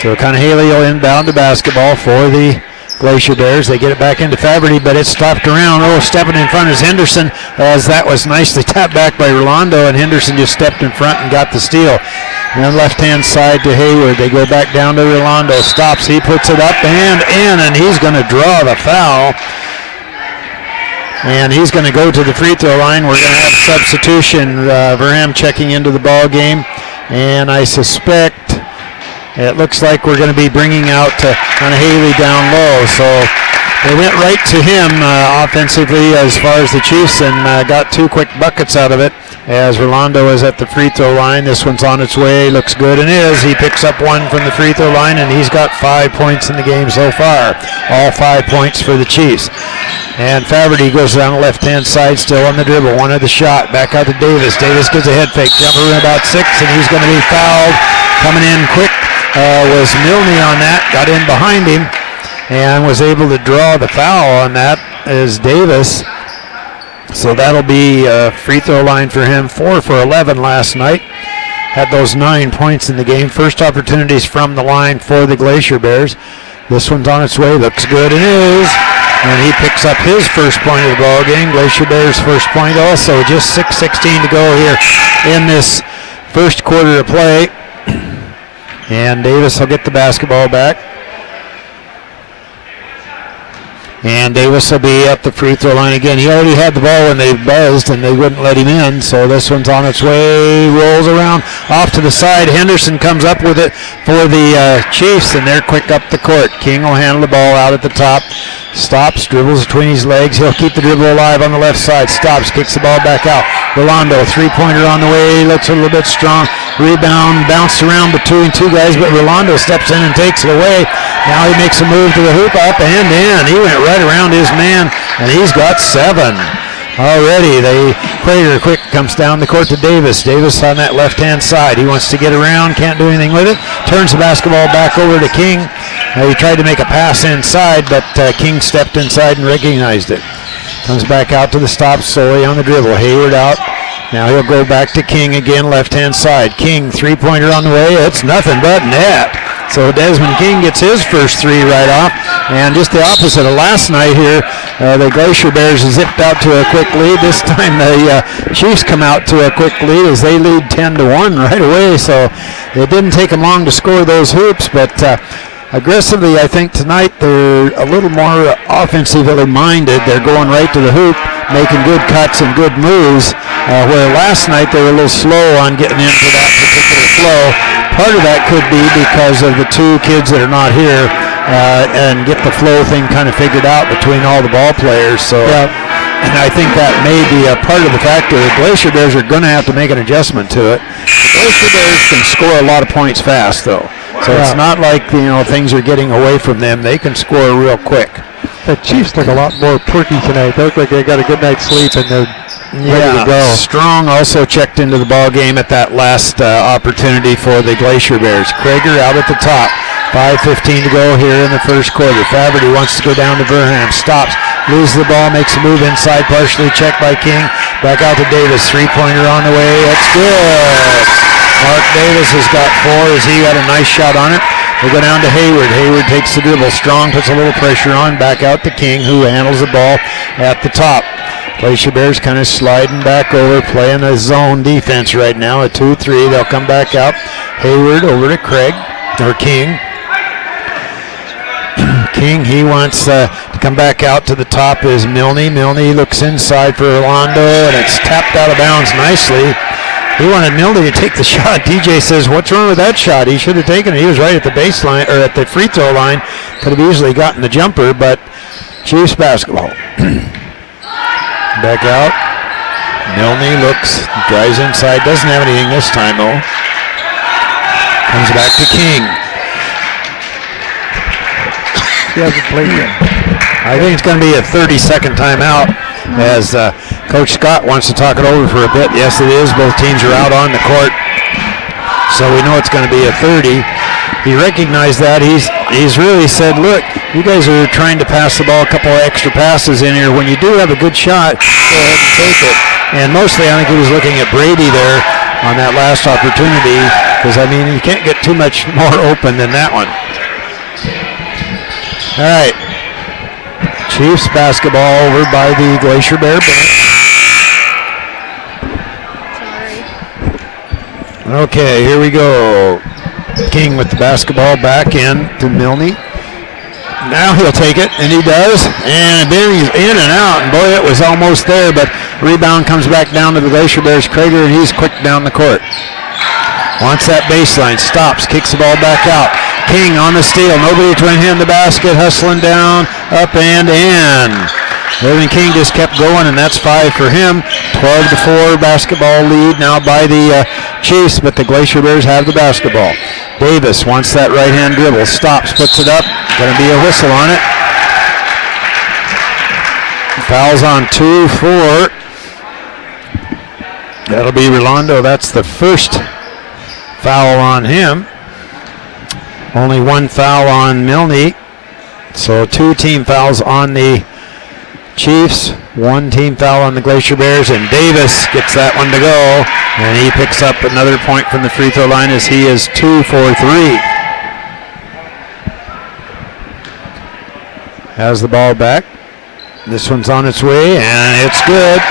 So Haley will inbound the basketball for the Glacier Bears. They get it back into Faberty, but it's stopped around. Oh, stepping in front is Henderson, as that was nicely tapped back by Rolando, and Henderson just stepped in front and got the steal. And then left-hand side to Hayward. They go back down to Rolando. Stops. He puts it up and in, and he's going to draw the foul. And he's going to go to the free throw line. We're going to have substitution. Verham checking into the ball game, and I suspect it looks like we're going to be bringing out Haley down low. So they went right to him offensively as far as the Chiefs, and got 2 quick buckets out of it as Rolando is at the free throw line. This one's on its way. Looks good, and is. He picks up 1 from the free throw line, and he's got 5 points in the game so far. All 5 points for the Chiefs. And Faberty goes down the left-hand side, still on the dribble. One of the shot. Back out to Davis. Davis gives a head fake. Jumper in about 6, and he's going to be fouled. Coming in quick was Milne on that. Got in behind him and was able to draw the foul on that as Davis. So that'll be a free throw line for him. 4 for 11 last night. Had those 9 points in the game. First opportunities from the line for the Glacier Bears. This one's on its way. Looks good, and is. And he picks up his first point of the ball game. Glacier Bears' first point also. Just 6:16 to go here in this first quarter of play. And Davis will get the basketball back. And Davis will be at the free throw line again. He already had the ball when they buzzed, and they wouldn't let him in. So this one's on its way, rolls around off to the side. Henderson comes up with it for the Chiefs, and they're quick up the court. King will handle the ball out at the top. Stops, dribbles between his legs. He'll keep the dribble alive on the left side. Stops, kicks the ball back out. Rolando, three-pointer on the way. Looks a little bit strong. Rebound, bounced around between 2 guys, but Rolando steps in and takes it away. Now he makes a move to the hoop, up and in. He went right around his man, and he's got 7. Already, Krager quick comes down the court to Davis. Davis on that left-hand side. He wants to get around, can't do anything with it. Turns the basketball back over to King. He tried to make a pass inside, but King stepped inside and recognized it. Comes back out to the stop solely on the dribble. Hayward out. Now he'll go back to King again, left-hand side. King, three-pointer on the way. It's nothing but net. So Desmond King gets his first 3 right off. And just the opposite of last night here, the Glacier Bears zipped out to a quick lead. This time the Chiefs come out to a quick lead as they lead 10-1 right away. So it didn't take them long to score those hoops, but aggressively, I think tonight they're a little more offensively minded. They're going right to the hoop, making good cuts and good moves, where last night they were a little slow on getting into that particular flow. Part of that could be because of the 2 kids that are not here, and get the flow thing kind of figured out between all the ball players. So, and I think that may be a part of the factor. The Glacier Bears are going to have to make an adjustment to it. The Glacier Bears can score a lot of points fast, though. So it's not like, things are getting away from them. They can score real quick. The Chiefs look a lot more perky tonight. They look like they got a good night's sleep, and they're ready to go. Strong also checked into the ball game at that last opportunity for the Glacier Bears. Krager out at the top. 5:15 to go here in the first quarter. Faberty wants to go down to Verham. Stops. Loses the ball. Makes a move inside. Partially checked by King. Back out to Davis. Three-pointer on the way. That's good. Mark Davis has got 4 as he got a nice shot on it. They go down to Hayward. Hayward takes the dribble. Strong puts a little pressure on. Back out to King, who handles the ball at the top. Glacier Bears kind of sliding back over, playing a zone defense right now. A 2-3. They'll come back out. Hayward over to King. King, he wants to come back out to the top is Milne. Milne looks inside for Rolando, and it's tapped out of bounds nicely. He wanted Milne to take the shot. DJ says, what's wrong with that shot? He should have taken it. He was right at the baseline, or at the free throw line. Could have easily gotten the jumper, but Chiefs basketball. Back out. Milne looks, drives inside, doesn't have anything this time though. Comes back to King. He hasn't played yet. I think it's going to be a 30-second timeout as Coach Scott wants to talk it over for a bit. Yes, it is. Both teams are out on the court. So we know it's going to be a 30. He recognized that. He's really said, look, you guys are trying to pass the ball, a couple of extra passes in here. When you do have a good shot, go ahead and take it. And mostly I think he was looking at Brady there on that last opportunity because, I mean, you can't get too much more open than that one. All right. Chiefs basketball over by the Glacier Bear bench. Okay, here we go. King with the basketball back in to Milne. Now he'll take it, and he does. And then he's in and out. And boy, it was almost there, but rebound comes back down to the Glacier Bears. Krager, and he's quick down the court. Wants that baseline, stops, kicks the ball back out. King on the steal, nobody between him and the basket, hustling down, up and in. Irving King just kept going, and that's 5 for him. 12-4 basketball lead now by the Chiefs, but the Glacier Bears have the basketball. Davis wants that right-hand dribble, stops, puts it up, going to be a whistle on it. Fouls on 2-4. That'll be Rolando, that's the first foul on him. Only one foul on Milne. So 2 team fouls on the Chiefs, 1 team foul on the Glacier Bears, and Davis gets that one to go, and he picks up another point from the free throw line as he is 2 for 3. Has the ball back. This one's on its way, and it's good.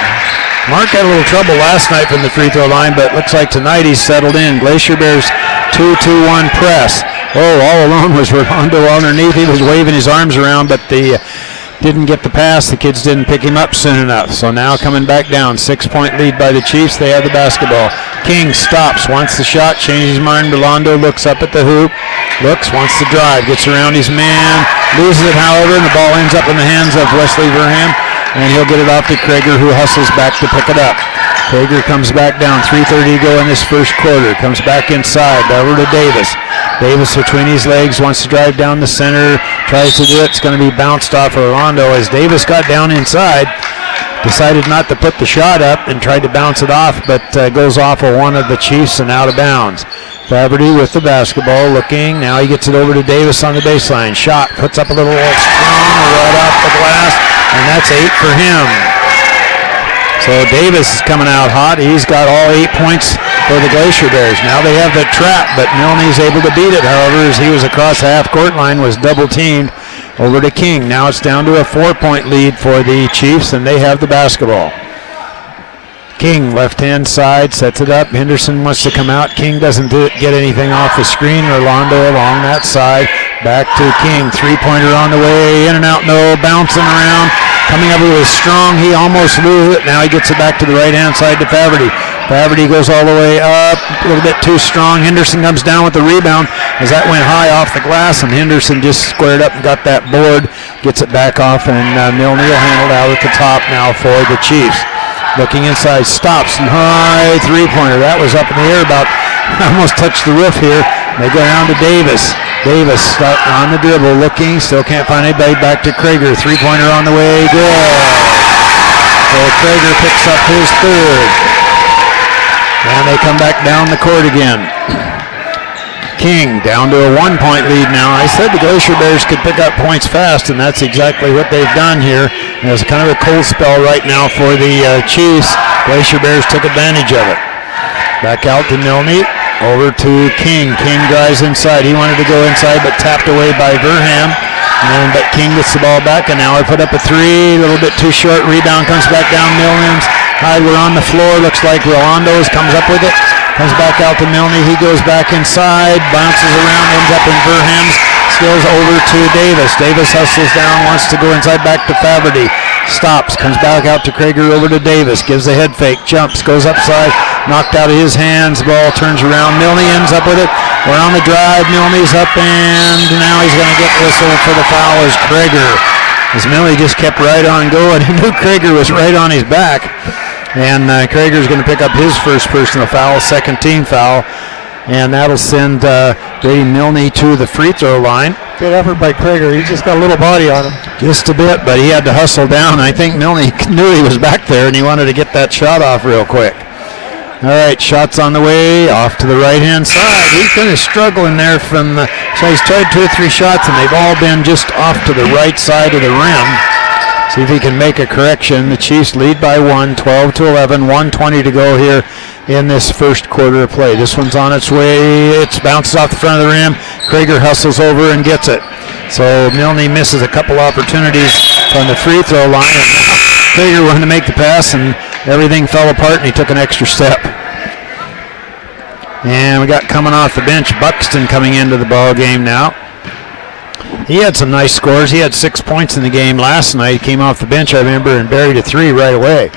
Mark had a little trouble last night from the free throw line, but looks like tonight he's settled in. Glacier Bears 2-2-1 press. Oh, all alone was Rolando underneath. He was waving his arms around, but didn't get the pass. The kids didn't pick him up soon enough. So now coming back down, 6-point lead by the Chiefs. They have the basketball. King stops, wants the shot, changes his mind. Rolando looks up at the hoop, looks, wants to drive, gets around his man, loses it, however, and the ball ends up in the hands of Wesley Verham. And he'll get it off to Krager, who hustles back to pick it up. Krager comes back down, 3:30 to go in this first quarter. Comes back inside, over to Davis. Davis between his legs, wants to drive down the center, tries to do it. It's going to be bounced off Orlando as Davis got down inside. Decided not to put the shot up and tried to bounce it off, but goes off of one of the Chiefs and out of bounds. Faberty with the basketball, looking. Now he gets it over to Davis on the baseline. Shot, puts up a little strong right off the glass, and that's 8 for him. So Davis is coming out hot. He's got all 8 points for the Glacier Bears. Now they have the trap, but Milne's able to beat it, however, as he was across the half-court line, was double-teamed over to King. Now it's down to a 4-point lead for the Chiefs, and they have the basketball. King, left-hand side, sets it up. Henderson wants to come out. King doesn't get anything off the screen. Rolando along that side. Back to King. 3-pointer on the way. In and out, no. Bouncing around. Coming up, it was strong. He almost loses it. Now he gets it back to the right-hand side to Faberty. Faberty goes all the way up. A little bit too strong. Henderson comes down with the rebound as that went high off the glass, and Henderson just squared up and got that board. Gets it back off, and Milne will handle it out at the top now for the Chiefs. Looking inside, stops, and high 3-pointer. That was up in the air about, almost touched the roof here. They go down to Davis. Davis on the dribble, looking, still can't find anybody. Back to Krager. 3-pointer on the way, good. So Krager picks up his 3rd. And they come back down the court again. King down to a 1-point lead now. I said the Glacier Bears could pick up points fast, and that's exactly what they've done here. There's kind of a cold spell right now for the Chiefs. Glacier Bears took advantage of it. Back out to Milne, over to King. King drives inside. He wanted to go inside, but tapped away by Verham. But King gets the ball back, and now I put up a 3. A little bit too short. Rebound comes back down. Milne's high. We're on the floor. Looks like Rolando's comes up with it. Comes back out to Milne. He goes back inside, bounces around, ends up in Verham's. Skills over to Davis. Davis hustles down, wants to go inside, back to Faberty. Stops, comes back out to Krager, over to Davis. Gives a head fake, jumps, goes upside, knocked out of his hands. Ball turns around. Milne ends up with it. We're on the drive. Milne's up, and now he's going to get whistled for the foul as Krager. As Milne just kept right on going. He knew Krager was right on his back. And Krager's going to pick up his first personal foul, second team foul. And that'll send Brady Milne to the free throw line. Good effort by Krager. He's just got a little body on him. Just a bit, but he had to hustle down. I think Milne knew he was back there, and he wanted to get that shot off real quick. All right, shots on the way, off to the right-hand side. He's kind of struggling there from so he's tried 2 or 3 shots, and they've all been just off to the right side of the rim. See if he can make a correction. The Chiefs lead by 1, 12-11, 1:20 to go here in this first quarter of play. This one's on its way. It's bounces off the front of the rim. Krager hustles over and gets it. So Milne misses a couple opportunities from the free throw line, and now Krager wanted to make the pass, and everything fell apart, and he took an extra step. And we got coming off the bench, Buxton coming into the ball game now. He had some nice scores. He had 6 points in the game last night. He came off the bench, I remember, and buried a 3 right away.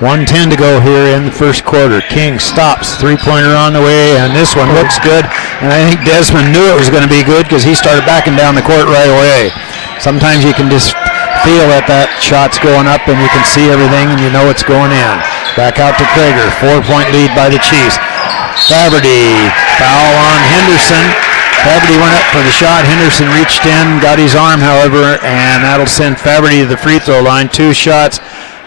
1:10 to go here in the first quarter. King stops, 3-pointer on the way, and this one looks good. And I think Desmond knew it was going to be good because he started backing down the court right away. Sometimes you can just feel that shot's going up and you can see everything and you know it's going in. Back out to Krager, 4-point lead by the Chiefs. Faberty, foul on Henderson. Faberty went up for the shot. Henderson reached in, got his arm, however, and that'll send Faberty to the free throw line. 2 shots,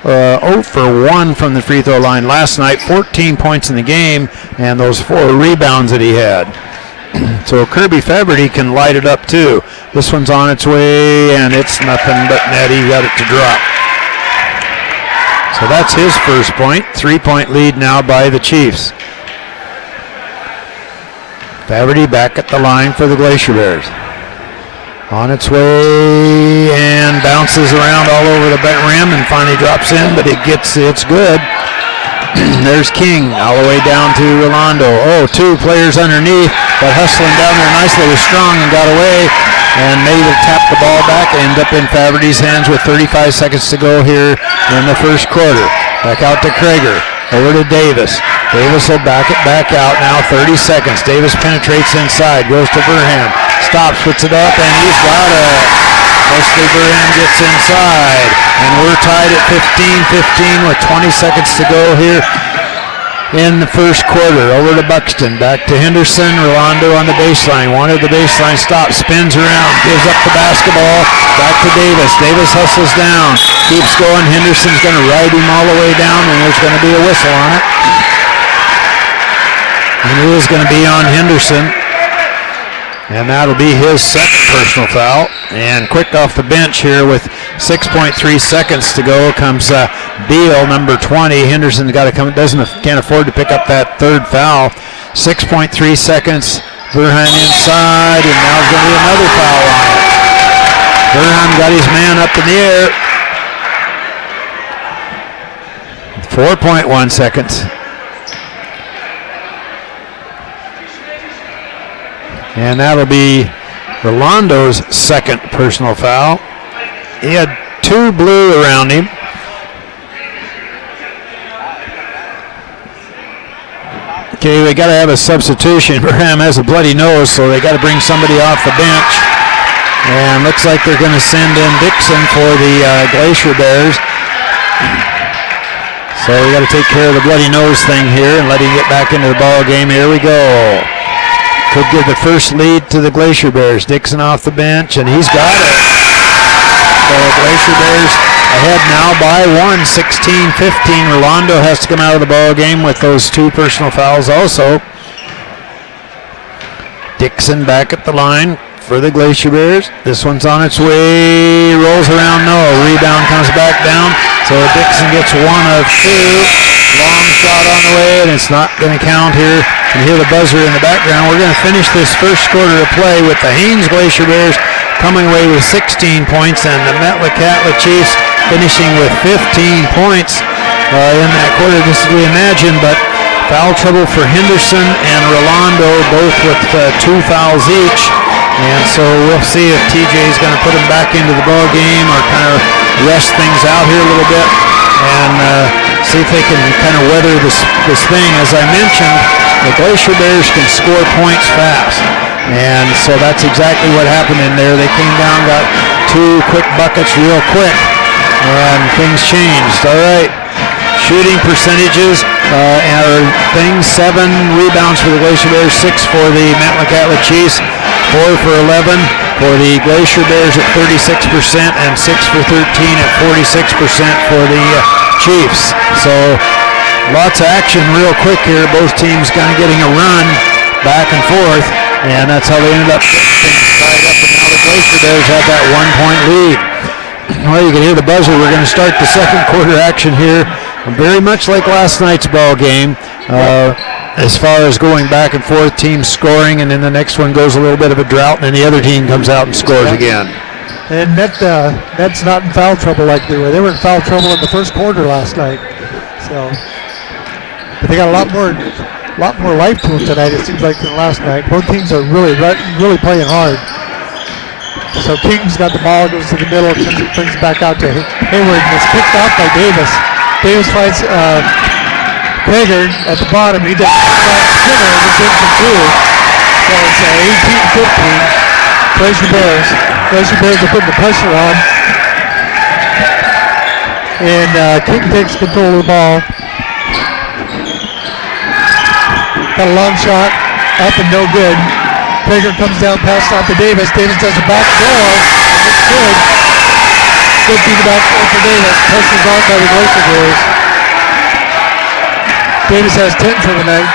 0 for 1 from the free throw line last night. 14 points in the game, and those 4 rebounds that he had. So Kirby Faberty can light it up too. This one's on its way, and it's nothing but net. He got it to drop. So that's his first point. 3-point lead now by the Chiefs. Faberty back at the line for the Glacier Bears. On its way and bounces around all over the rim and finally drops in, but it's good. There's King all the way down to Rolando. Oh, 2 players underneath, but hustling down there nicely was Strong and got away and made it tap the ball back, end up in Faberty's hands with 35 seconds to go here in the first quarter. Back out to Krager. Over to Davis. Davis will back it back out now, 30 seconds. Davis penetrates inside, goes to Burham. Stops, puts it up, and he's got it. Wesley Burham gets inside. And we're tied at 15-15 with 20 seconds to go here in the first quarter. Over to Buxton, back to Henderson. Rolando on the baseline. Wanted the baseline stop, spins around, gives up the basketball. Back to Davis. Davis hustles down, keeps going. Henderson's going to ride him all the way down, and there's going to be a whistle on it. And it is going to be on Henderson. And that'll be his second personal foul. And quick off the bench here with 6.3 seconds to go comes Beal, number 20. Henderson's got to come. Can't afford to pick up that third foul. 6.3 seconds. Burhan inside, and now there's going to be another foul on it. Burhan got his man up in the air. 4.1 seconds. And that'll be Rolando's second personal foul. He had 2 blue around him. Okay, we got to have a substitution. Burham has a bloody nose, so they got to bring somebody off the bench. And looks like they're going to send in Dixon for the Glacier Bears. So we got to take care of the bloody nose thing here and let him get back into the ball game. Here we go. Could give the first lead to the Glacier Bears. Dixon off the bench, and he's got it. So Glacier Bears ahead now by 1, 16-15. Rolando has to come out of the ball game with those 2 personal fouls also. Dixon back at the line for the Glacier Bears. This one's on its way, rolls around, no. Rebound comes back down, so Dixon gets 1 of 2. Long shot on the way, and it's not going to count here. You hear the buzzer in the background. We're going to finish this first quarter of play with the Haines Glacier Bears coming away with 16 points and the Metlakatla Chiefs finishing with 15 points in that quarter, just as we imagined. But foul trouble for Henderson and Rolando, both with 2 fouls each. And so we'll see if TJ is going to put them back into the ball game or kind of rest things out here a little bit and see if they can kind of weather this thing. As I mentioned, the Glacier Bears can score points fast. And so that's exactly what happened in there. They came down, got 2 quick buckets real quick, and things changed. All right, shooting percentages are things: 7 rebounds for the Glacier Bears, 6 for the Metlakatla Chiefs, 4 for 11 for the Glacier Bears at 36%, and 6 for 13 at 46% for the Chiefs. So lots of action real quick here. Both teams kind of getting a run back and forth, and that's how they ended up getting things tied up. And now the Glacier Bears have that 1-point lead. Well, you can hear the buzzer. We're going to start the second quarter action here, very much like last night's ball game. As far as going back and forth, teams scoring, and then the next one goes a little bit of a drought, and then the other team comes out and scores again. And that's not in foul trouble like they were. They were in foul trouble in the first quarter last night. So, but they got a lot more life to them tonight, it seems like, than last night. Both teams are really playing hard. So King's got the ball, goes to the middle, brings it back out to Hayward, and it's picked off by Davis. Davis fights Prager at the bottom. He does Skinner, and it's in for 2. So it's 18-15. Glacier Bears. Glacier Bears are putting the pressure on. And King takes control of the ball. Got a long shot, up and no good. Prager comes down, passes out to Davis. Davis does a back door, and it's good. Good through the back door for Davis. Pressure's on by the Glacier Bears. Davis has 10 for the night.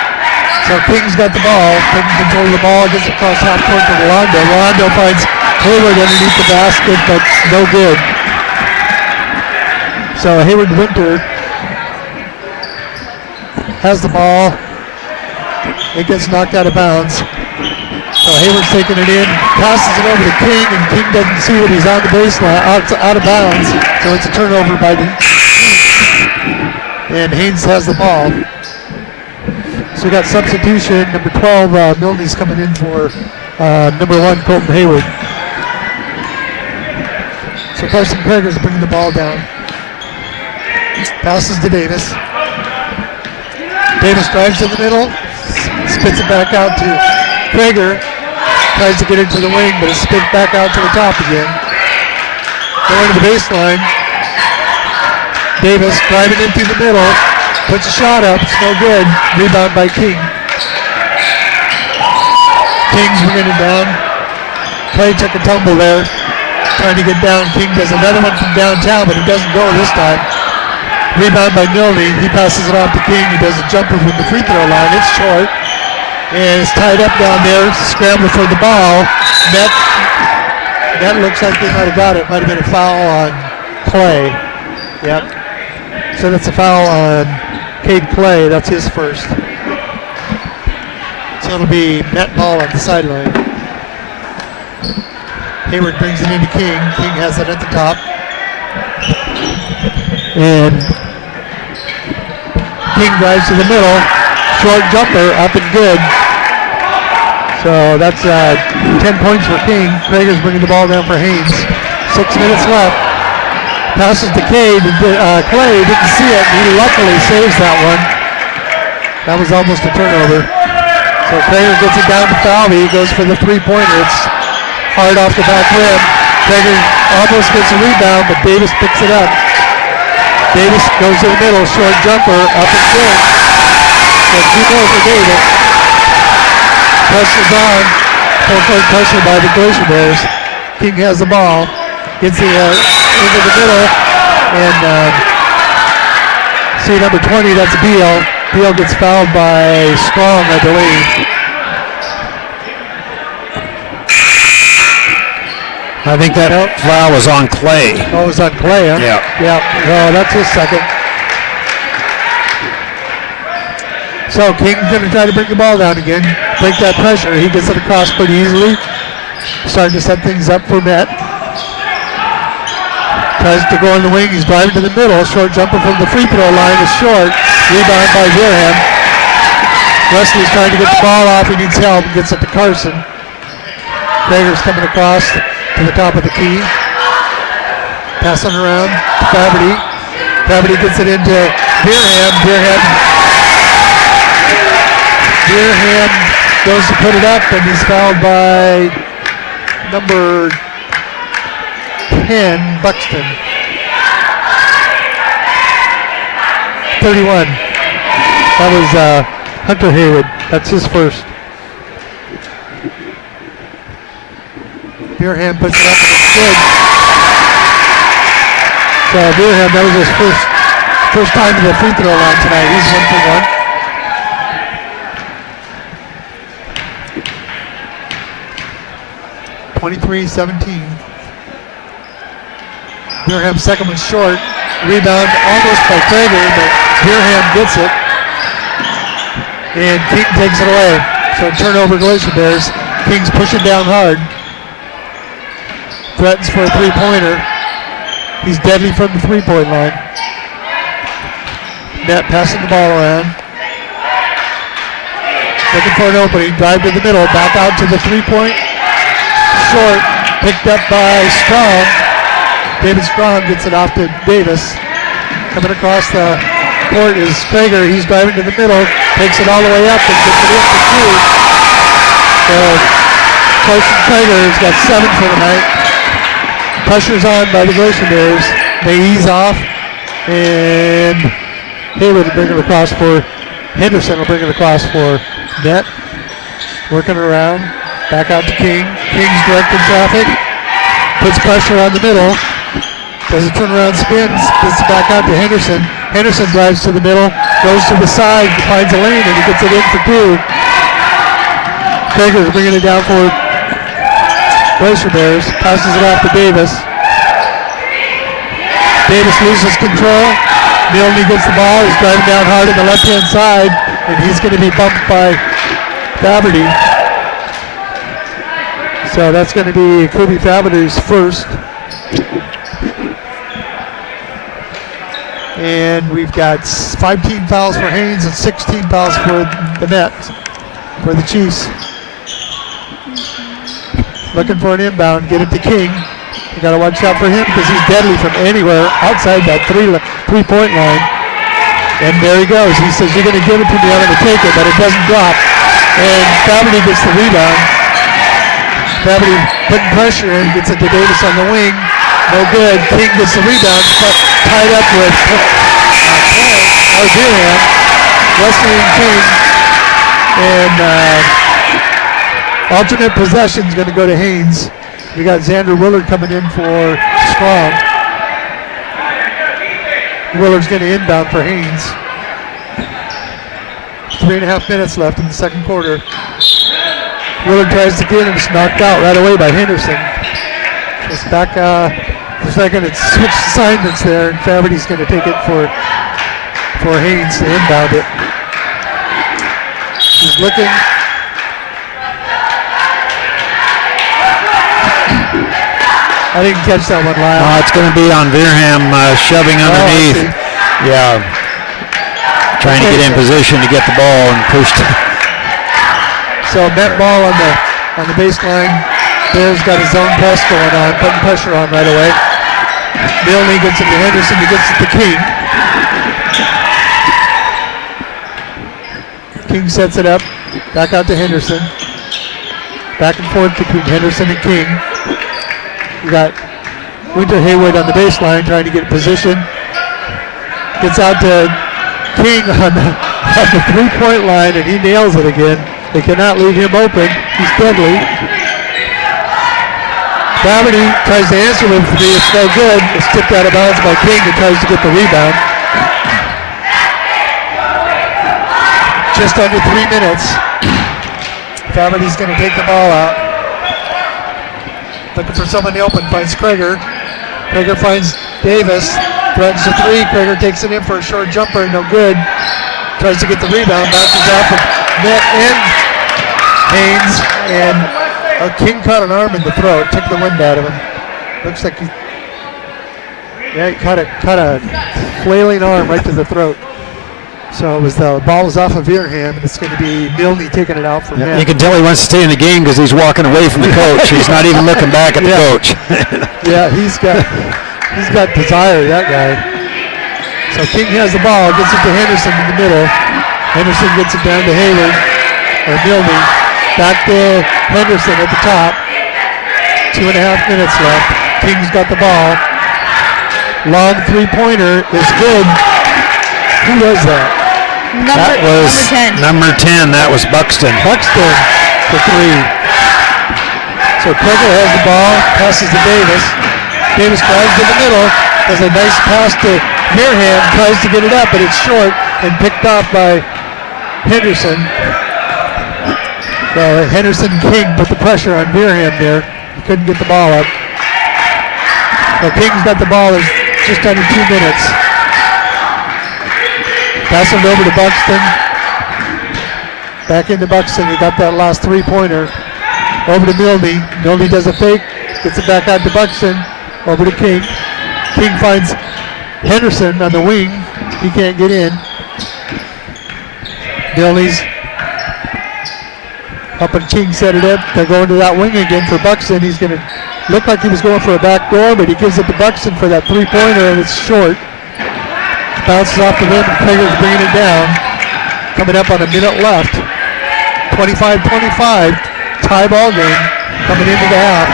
So King's got the ball, taking control of the ball, gets it across half court to Rolando. Rolando finds Hayward underneath the basket, but no good. So Hayward Winter has the ball. It gets knocked out of bounds. So Hayward's taking it in, passes it over to King, and King doesn't see it. He's on the baseline, out of bounds. So it's a turnover by the and Haines has the ball. So we got substitution. Number 12, Milne's coming in for number 1, Colton Hayward. So Carson Prager's bringing the ball down. Passes to Davis. Davis drives in the middle, spits it back out to Prager. Tries to get it to the wing, but it's spit back out to the top again. Going to the baseline. Davis driving in through the middle. Puts a shot up. It's no good. Rebound by King. King's bringing it down. Clay took a tumble there. Trying to get down. King does another one from downtown, but it doesn't go this time. Rebound by Milne. He passes it off to King. He does a jumper from the free throw line. It's short. And it's tied up down there. Scrambling for the ball. That looks like they might have got it. Might have been a foul on Clay. Yep. So that's a foul on Cade Clay. That's his first. So it'll be net ball on the sideline. Hayward brings it into King. King has it at the top. And King drives to the middle. Short jumper, up and good. So that's 10 points for King. Prager's bringing the ball down for Haines. 6 minutes left. Passes to Cade. Clay didn't see it. He luckily saves that one. That was almost a turnover. So Prager gets it down to Falvey. He goes for the three-pointer. It's hard off the back rim. Prager almost gets a rebound, but Davis picks it up. Davis goes to the middle. Short jumper. Up and good. So 2 more for Davis. Pressure's on. Full-court pressure by the Glacier Bears. King has the ball. Gets the into the middle. And see number 20, that's Beal. Beal gets fouled by Strong, I believe. I think that foul was on Clay. Oh, it was on Clay, huh? Yeah. Yeah. Oh, that's his second. So King's going to try to bring the ball down again. Break that pressure. He gets it across pretty easily. Starting to set things up for Met. Tries to go on the wing. He's driving to the middle. Short jumper from the free throw line is short. Rebound by Durham. Wesley's trying to get the ball off. He needs help. Gets it to Carson. Prager's coming across to the top of the key. Passing around to Faberty. Faberty gets it into Durham. Durham goes to put it up, and he's fouled by number 10, Buxton. 31. That was Hunter Haywood. That's his first. Beerham puts it up and it's good. So Beerham, that was his first time to the free throw line tonight. He's 1 for 1. 23-17. Beerham's second was short. Rebound almost by Krager, but Beerham gets it. And King takes it away. So turnover Glacier Bears. King's pushing down hard. Threatens for a three-pointer. He's deadly from the three-point line. Net passing the ball around. Looking for an opening. Drive to the middle. Back out to the three-point. Short. Picked up by Strong. David Strong gets it off to Davis. Coming across the court is Krager. He's driving to the middle. Takes it all the way up and gets it in for two. So Carson Krager has got 7 for the night. Pressure's on by the Glacier Bears. They ease off. And Haywood will bring it across for Henderson. Will bring it across for Net. Working around. Back out to King. King's directing traffic. Puts pressure on the middle. Does a turnaround spins. Gets it back out to Henderson. Henderson drives to the middle. Goes to the side. Finds a lane and he gets it in for two. Krager's bringing it down for Glacier Bears. Passes it off to Davis. Davis loses control. Milne gets the ball. He's driving down hard on the left-hand side. And he's going to be bumped by Faberty. So that's going to be Kirby Faberty's first. And we've got 5 team fouls for Haines and 16 fouls for the Net, for the Chiefs. Looking for an inbound, get it to King. You got to watch out for him because he's deadly from anywhere outside that three-point line. And there he goes. He says, you're going to give it to me, I'm going to take it, but it doesn't drop. And Faberty gets the rebound. Faberty putting pressure in, gets it to Davis on the wing. No good. King gets the rebound, tied up with Beerham, Wesley and King. And alternate possession is going to go to Haines. We got Xander Willard coming in for Strong. Willard's going to inbound for Haines. 3.5 minutes left in the second quarter. Willard tries to get it and it's knocked out right away by Henderson. It's back for a second. It's switched assignments there, and Faberty's going to take it for Haines to inbound it. He's looking. I didn't catch that one, Lyle. It's going to be on Beerham shoving underneath. Yeah. Trying to get in position to get the ball and pushed. So net ball on the baseline. Bears got his own press going on, putting pressure on right away. Milne gets it to Henderson, he gets it to King. King sets it up, back out to Henderson. Back and forth between Henderson and King. We got Winter Haywood on the baseline trying to get position. Gets out to King on the three-point line and he nails it again. They cannot leave him open. He's deadly. Faberty tries to answer with three. It's no good. It's tipped out of bounds by King and tries to get the rebound. Just under 3 minutes. Faberty's going to take the ball out. Looking for someone open. Finds Krager. Krager finds Davis. Threatens a three. Krager takes it in for a short jumper. No good. Tries to get the rebound. Bounces off of Net and Haines. And King caught an arm in the throat. Took the wind out of him. Looks like he caught a flailing arm right to the throat. So the ball was off of Beerham, and it's going to be Milne taking it out from him. You can tell he wants to stay in the game because he's walking away from the coach. He's not even looking back at the coach. Yeah, he's got desire, that guy. So King has the ball, gets it to Henderson in the middle. Henderson gets it down to Hayward, or Milne. Back to Henderson at the top. 2.5 minutes left. King's got the ball. Long three-pointer is good Who was that? That was number 10. number 10. That was Buxton. Buxton for 3. So Kreger has the ball, passes to Davis. Davis drives to the middle, does a nice pass to Mearham, tries to get it up, but it's short and picked off by Henderson. So Henderson King put the pressure on Mearham there. He couldn't get the ball up. So King's got the ball in just under 2 minutes. Passing it over to Buxton. Back into Buxton. He got that last 3-pointer. Over to Milne. Milne does a fake. Gets it back out to Buxton. Over to King. King finds Henderson on the wing. He can't get in. Milne's up and King set it up. They're going to that wing again for Buxton. He's going to look like he was going for a back door, but he gives it to Buxton for that 3-pointer, and it's short. Bounces off the rim, and Kreger's bringing it down. Coming up on a minute left. 25-25, tie ball game coming into the half.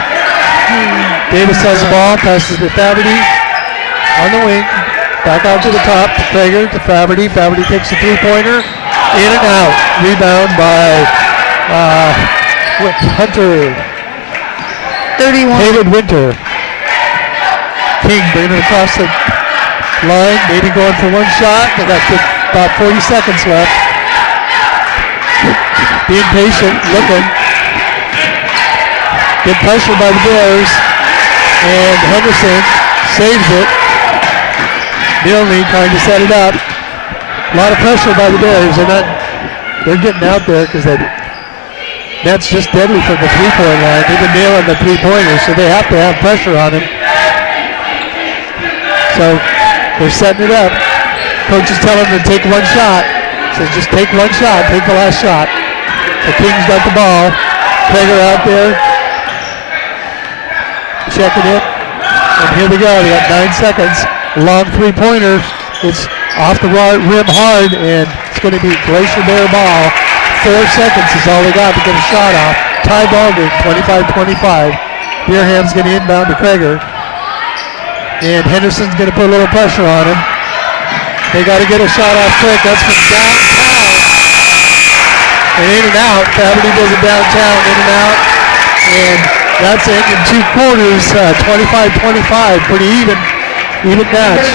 Davis has the ball, passes to Faberty on the wing. Back out to the top, to Kreger, to Faberty. Faberty takes a 3-pointer, in and out. Rebound by Hunter. 31. David Winter. King bringing it across the line, maybe going for one shot. They got about 40 seconds left. Being patient, looking. Good pressure by the Bears. And Henderson saves it. Milne trying to set it up. A lot of pressure by the Bears. They're getting out there because that's just deadly from the 3-point line. They've been nailing the 3-pointers, so they have to have pressure on him. So they're setting it up. Coach is telling them to take one shot. Says just take one shot, take the last shot. So King's got the ball. Kreger out there. Checking it. And here we go. They got 9 seconds. Long 3-pointer. It's off the rim hard, and it's going to be Glacier Bear ball. 4 seconds is all they got to get a shot off. Tie ball game, 25-25. Beerham's going to inbound to Kreger. And Henderson's going to put a little pressure on him. They got to get a shot off quick. That's from downtown. And in and out. Faberty does it downtown, in and out. And that's it in 2 quarters, 25-25. Pretty even match.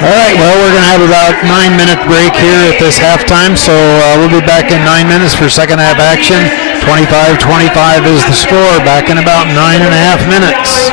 All right, well, we're going to have about 9-minute break here at this halftime, so we'll be back in 9 minutes for second half action. 25-25 is the score, back in about 9.5 minutes.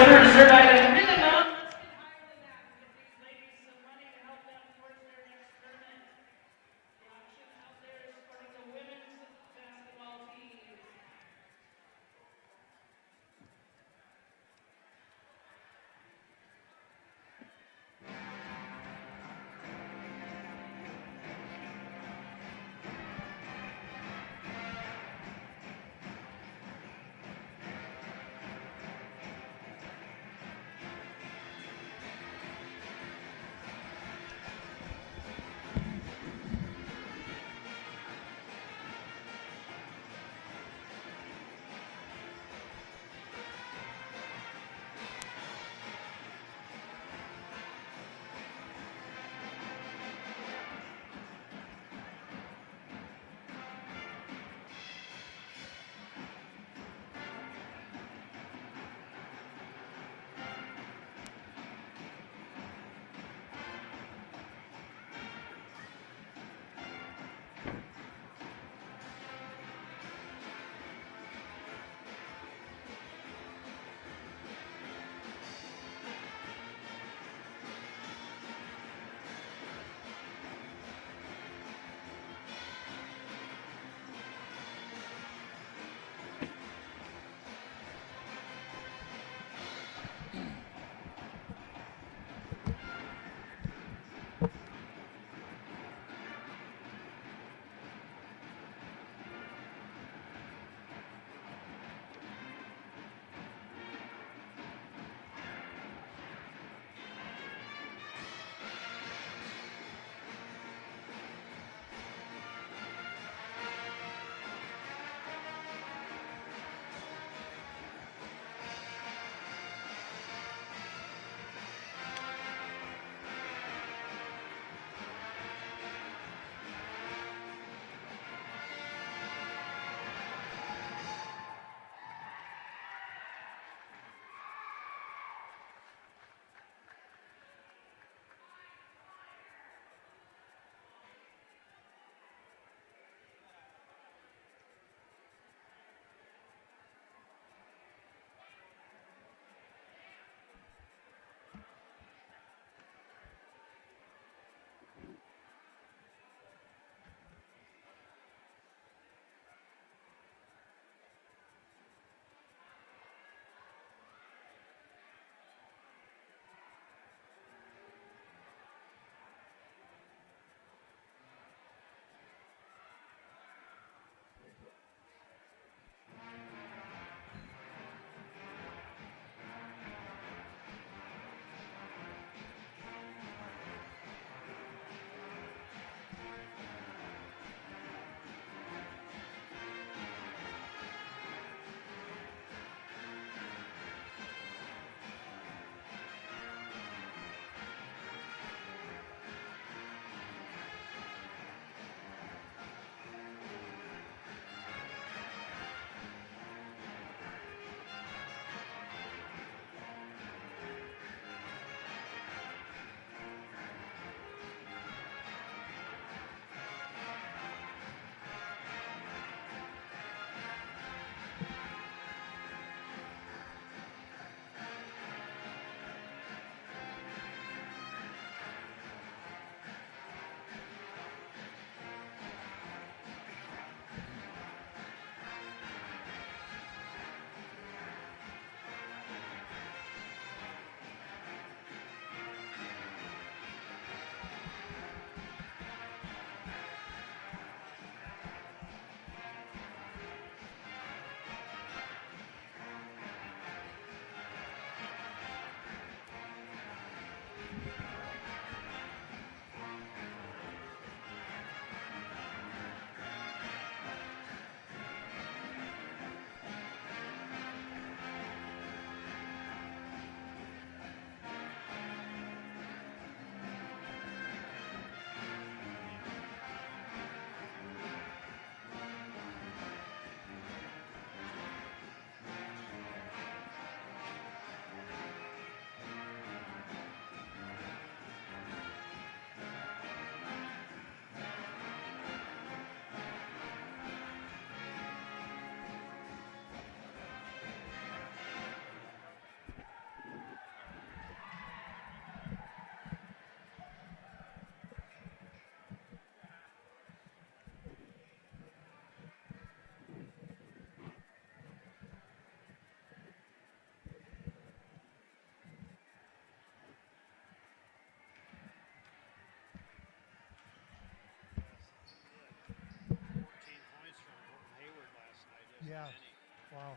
Wow.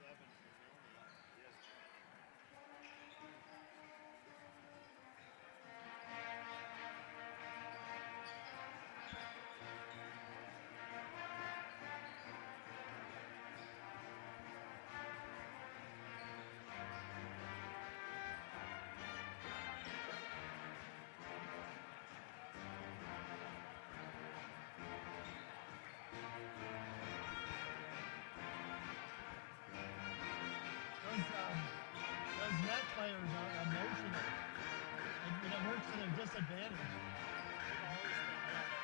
7 for Milne. Those net players are emotional. It works to their disadvantage. They've always been that way.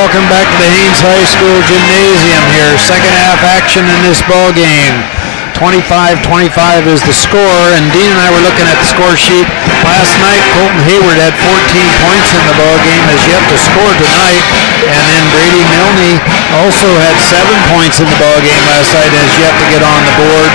Welcome back to the Haines High School Gymnasium here. Second half action in this ball game. 25-25 is the score, and Dean and I were looking at the score sheet last night. Colton Hayward had 14 points in the ball game, has yet to score tonight, and then Brady Milne also had 7 points in the ball game last night and has yet to get on the board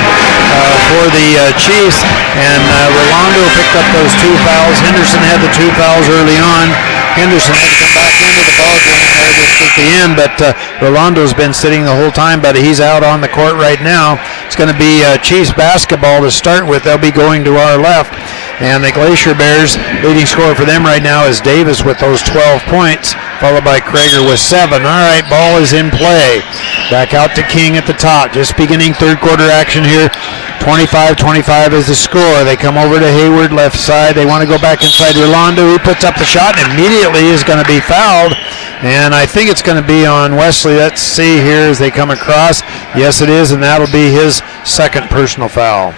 for the Chiefs. And Rolando picked up those 2 fouls. Henderson had the 2 fouls early on. Henderson had to come back into the ball game there just at the end, but Rolando's been sitting the whole time, but he's out on the court right now. It's going to be Chiefs basketball to start with. They'll be going to our left, and the Glacier Bears leading scorer for them right now is Davis with those 12 points. followed by Krager with 7. All right, ball is in play. Back out to King at the top. Just beginning third quarter action here. 25-25 is the score. They come over to Hayward, left side. They want to go back inside Rolando. He puts up the shot and immediately is going to be fouled. And I think it's going to be on Wesley. Let's see here as they come across. Yes, it is, and that'll be his second personal foul.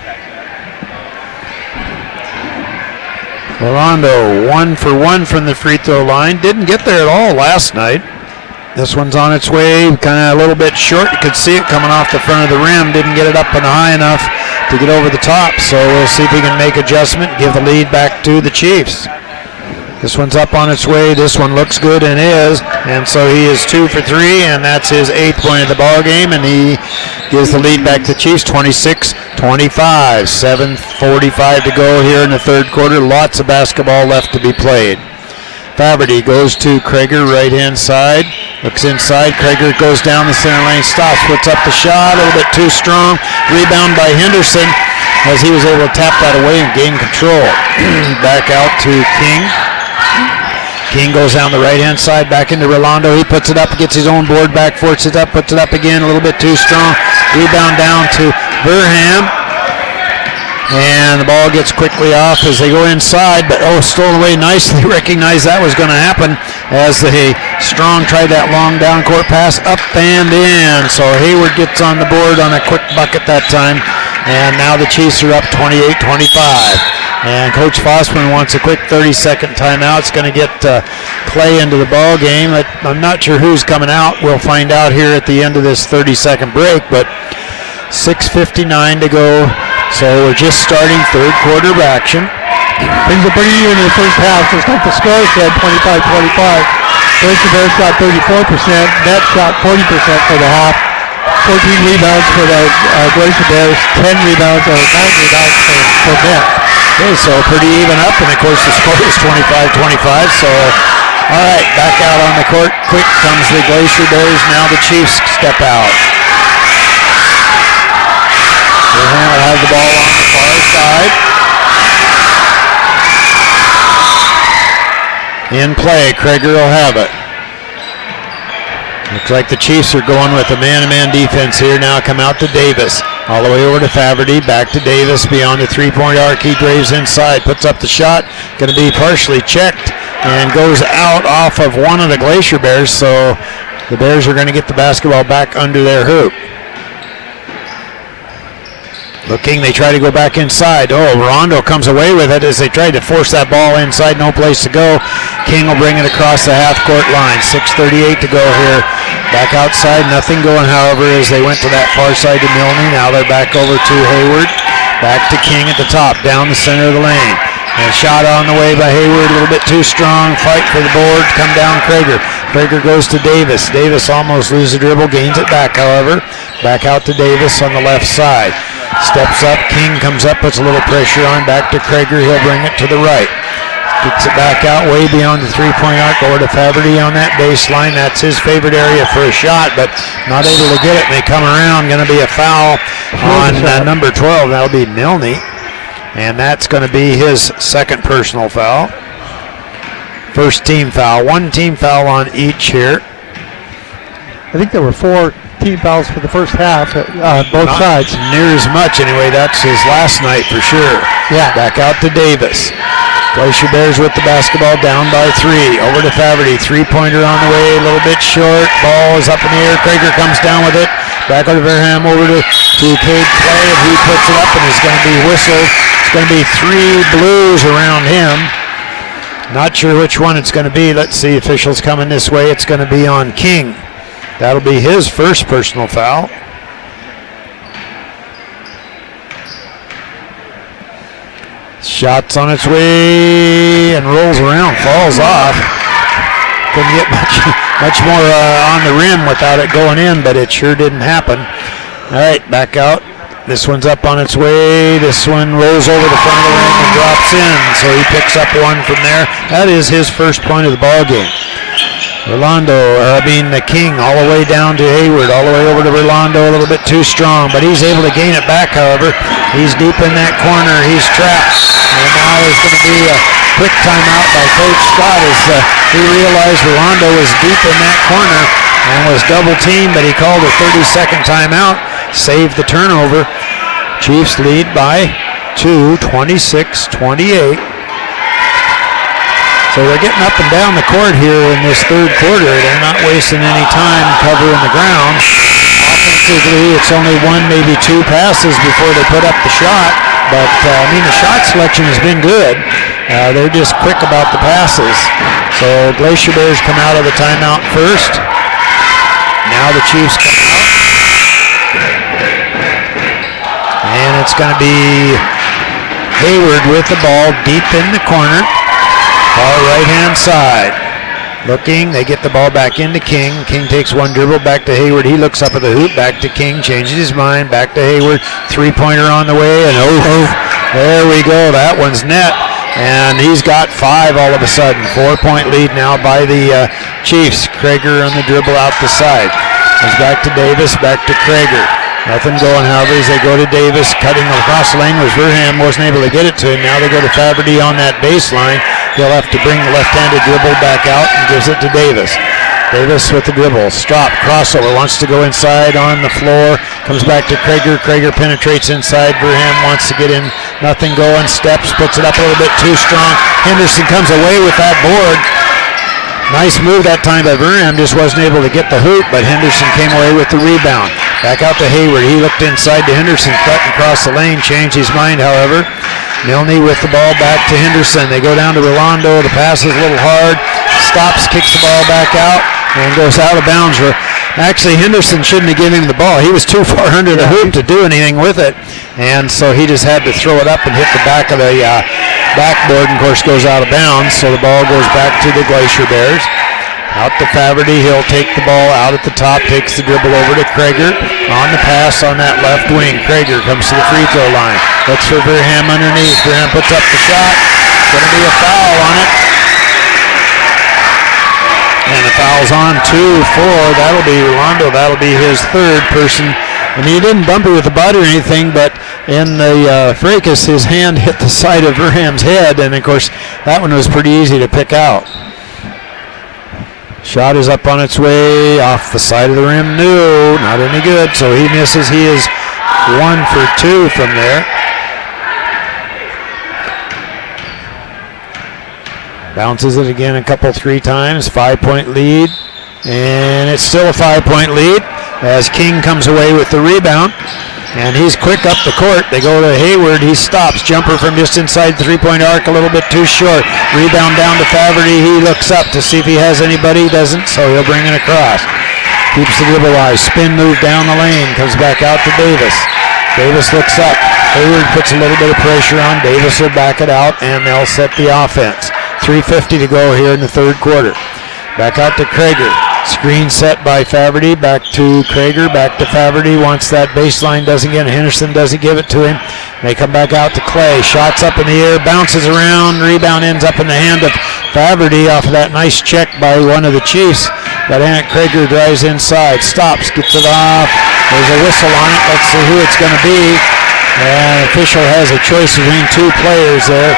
Rolando 1 for 1 from the free throw line. Didn't get there at all last night. This one's on its way, kind of a little bit short. You could see it coming off the front of the rim. Didn't get it up and high enough to get over the top. So we'll see if he can make adjustment, give the lead back to the Chiefs. This one's up on its way. This one looks good and is. And so he is 2 for 3, and that's his 8th point of the ball game. And he gives the lead back to the Chiefs, 26-25. 7:45 to go here in the third quarter. Lots of basketball left to be played. Faberty goes to Krager, right-hand side. Looks inside. Krager goes down the center lane, stops, puts up the shot, a little bit too strong. Rebound by Henderson as he was able to tap that away and gain control. Back out to King. King goes down the right-hand side, back into Rolando. He puts it up, gets his own board back, forces it up, puts it up again, a little bit too strong. Rebound down to Burham. And the ball gets quickly off as they go inside, but stolen away nicely. Recognized that was going to happen as the Strong tried that long down court pass, up and in. So Hayward gets on the board on a quick bucket that time. And now the Chiefs are up 28-25. And Coach Fossman wants a quick 30-second timeout. It's going to get Clay into the ball game. I'm not sure who's coming out. We'll find out here at the end of this 30-second break, but 6:59 to go. So we're just starting third quarter of action. Things are pretty even in the first half. Just like the score said, 25-25. Glacier Bears shot 34%. Net shot 40% for the half. 14 rebounds for the Glacier Bears. 10 rebounds or 9 rebounds for net. Okay, so pretty even up, and of course the score is 25-25. So, all right, back out on the court. Quick comes the Glacier Bears. Now the Chiefs step out. Burham will have the ball on the far side. In play, Krager will have it. Looks like the Chiefs are going with a man-to-man defense here. Now come out to Davis. All the way over to Faberty. Back to Davis beyond the three-point arc. He drives inside, puts up the shot. Going to be partially checked and goes out off of one of the Glacier Bears. So the Bears are going to get the basketball back under their hoop. Looking, they try to go back inside. Rondo comes away with it as they tried to force that ball inside. No place to go. King will bring it across the half-court line. 6:38 to go here. Back outside, nothing going, however, as they went to that far side to Milne. Now they're back over to Hayward. Back to King at the top, down the center of the lane. And shot on the way by Hayward, a little bit too strong. Fight for the board, come down Krager. Krager goes to Davis. Davis almost loses the dribble, gains it back, however. Back out to Davis on the left side. Steps up, King comes up, puts a little pressure on, back to Krager, he'll bring it to the right. Gets it back out way beyond the three-point arc, over to Faberty on that baseline. That's his favorite area for a shot, but not able to get it, and they come around. Going to be a foul on number 12, that'll be Milne, and that's going to be his second personal foul. First team foul, one team foul on each here. I think there were 4 team fouls for the first half on both sides. Near as much anyway. That's his last night for sure. Yeah. Back out to Davis. Glacier Bears with the basketball, down by 3. Over to Faberty. Three-pointer on the way, a little bit short. Ball is up in the air. Krager comes down with it. Back over to Verham, over to Cade Clay, and he puts it up and is going to be whistled. It's going to be 3 blues around him. Not sure which one it's going to be. Let's see. Officials coming this way. It's going to be on King. That'll be his first personal foul. Shots on its way and rolls around, falls off. Couldn't get much more on the rim without it going in, but it sure didn't happen. All right, back out. This one's up on its way. This one rolls over the front of the rim and drops in, so he picks up one from there. That is his first point of the ball game. The King, all the way down to Hayward, all the way over to Rolando, a little bit too strong, but he's able to gain it back, however. He's deep in that corner, he's trapped, and now there's going to be a quick timeout by Coach Scott as he realized Rolando was deep in that corner and was double teamed, but he called a 30-second timeout, saved the turnover. Chiefs lead by 2, 26-28. So they're getting up and down the court here in this third quarter. They're not wasting any time covering the ground. Offensively, it's only one, maybe two passes before they put up the shot. But, the shot selection has been good. They're just quick about the passes. So Glacier Bears come out of the timeout first. Now the Chiefs come out. And it's going to be Hayward with the ball deep in the corner. Far right-hand side. Looking, they get the ball back into King. King takes one dribble back to Hayward. He looks up at the hoop, back to King, changes his mind, back to Hayward. Three-pointer on the way, and there we go. That one's net, and he's got 5 all of a sudden. 4-point lead now by the Chiefs. Krager on the dribble out the side. Goes back to Davis, back to Krager. Nothing going, however, as they go to Davis, cutting across the lane, where Verham wasn't able to get it to him. Now they go to Faberty on that baseline. He'll have to bring the left-handed dribble back out and gives it to Davis. Davis with the dribble. Stop, crossover, wants to go inside on the floor. Comes back to Krager. Krager penetrates inside. Verham wants to get in. Nothing going. Steps, puts it up a little bit too strong. Henderson comes away with that board. Nice move that time by Verham, just wasn't able to get the hoop, but Henderson came away with the rebound. Back out to Hayward. He looked inside to Henderson, cut across the lane, changed his mind, however. Milne with the ball back to Henderson. They go down to Rolando. The pass is a little hard. Stops, kicks the ball back out, and goes out of bounds. Actually, Henderson shouldn't have given him the ball. He was too far under the hoop to do anything with it, and so he just had to throw it up and hit the back of the backboard, and of course goes out of bounds, so the ball goes back to the Glacier Bears. Out to Faberty. He'll take the ball out at the top, takes the dribble over to Krager. On the pass on that left wing. Krager comes to the free throw line. Looks for Verham underneath. Verham puts up the shot. Going to be a foul on it. And the foul's on 2-4. That'll be Rolando. That'll be his third person. I mean, he didn't bump it with the butt or anything, but in the fracas, his hand hit the side of Verham's head, and of course, that one was pretty easy to pick out. Shot is up on its way, off the side of the rim. No, not any good, so he misses. He is 1 for 2 from there. Bounces it again a couple, 3 times. 5-point lead, and it's still a 5-point lead as King comes away with the rebound, and he's quick up the court. They go to Hayward. He stops. Jumper from just inside the 3-point arc, a little bit too short. Rebound down to Faberty. He looks up to see if he has anybody. He doesn't, so he'll bring it across. Keeps the dribble alive. Spin move down the lane. Comes back out to Davis. Davis looks up. Hayward puts a little bit of pressure on. Davis will back it out, and they'll set the offense. 3:50 to go here in the third quarter. Back out to Krager. Screen set by Faberty. Back to Krager. Back to Faberty. Once that baseline doesn't get it, Henderson doesn't give it to him. They come back out to Clay. Shots up in the air. Bounces around. Rebound ends up in the hand of Faberty off of that nice check by one of the Chiefs. But Krager drives inside. Stops. Gets it off. There's a whistle on it. Let's see who it's going to be. And the official has a choice between 2 players there.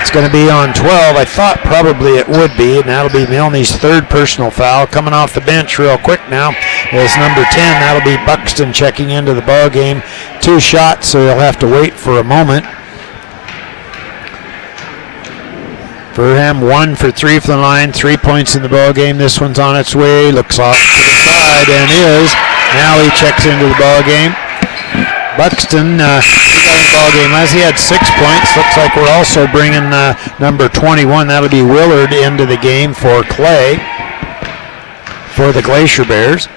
It's going to be on 12. I thought probably it would be, and that'll be Milne's third personal foul. Coming off the bench real quick now is number 10. That'll be Buxton checking into the ball game. 2 shots, so he'll have to wait for a moment. Verham 1 for 3 from the line. 3 points in the ball game. This one's on its way. Looks off to the side and is. Now he checks into the ball game. Buxton, he got in the ball game as he had 6 points. Looks like we're also bringing number 21. That'll be Willard into the game for Clay for the Glacier Bears.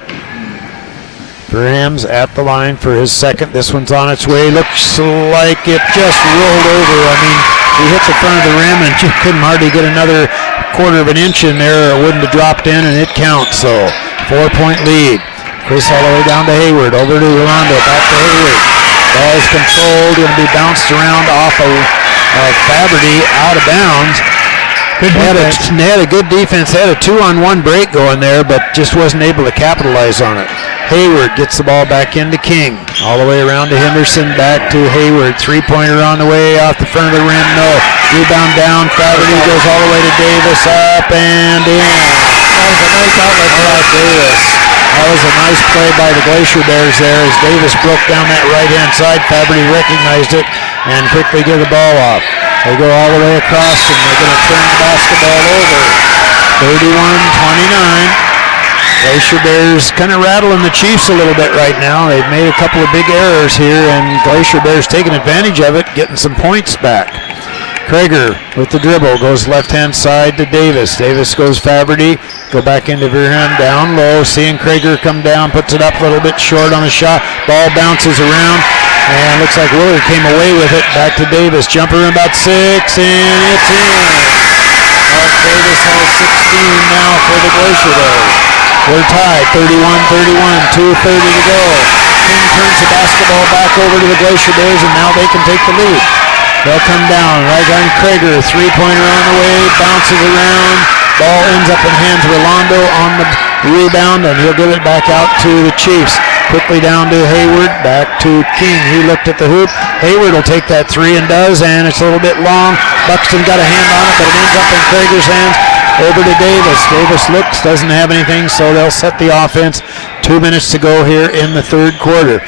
Verham's at the line for his second. This one's on its way. Looks like it just rolled over. I mean, he hit the front of the rim and couldn't hardly get another quarter of an inch in there. It wouldn't have dropped in, and it counts. So 4-point lead. Chris all the way down to Hayward. Over to Rolando. Back to Hayward. Ball is controlled. Going to be bounced around off of Faberty out of bounds. They had a good defense. They had a 2-on-1 break going there, but just wasn't able to capitalize on it. Hayward gets the ball back into King. All the way around to Henderson, back to Hayward. Three-pointer on the way off the front of the rim. No. Rebound down. Faberty goes all the way to Davis. Up and in. That was a nice outlet for Davis. That was a nice play by the Glacier Bears there as Davis broke down that right-hand side. Faberty recognized it and quickly gave the ball off. They go all the way across and they're going to turn the basketball over. 31-29. Glacier Bears kind of rattling the Chiefs a little bit right now. They've made a couple of big errors here, and Glacier Bears taking advantage of it, getting some points back. Krager with the dribble goes left-hand side to Davis. Davis goes Faberty, go back into Verheim, down low, seeing Krager come down, puts it up a little bit short on the shot. Ball bounces around, and looks like Willard came away with it. Back to Davis, jumper in about 6, and it's in. Davis has 16 now for the Glacier Bears. We're tied, 31-31, 2:30 to go. King turns the basketball back over to the Glacier Bears, and now they can take the lead. They'll come down, right on Krager, three-pointer on the way, bounces around. Ball ends up in hands of Rolando on the rebound, and he'll give it back out to the Chiefs. Quickly down to Hayward, back to King. He looked at the hoop. Hayward will take that three and does, and it's a little bit long. Buxton got a hand on it, but it ends up in Krager's hands. Over to Davis. Davis looks, doesn't have anything, so they'll set the offense. 2 minutes to go here in the third quarter.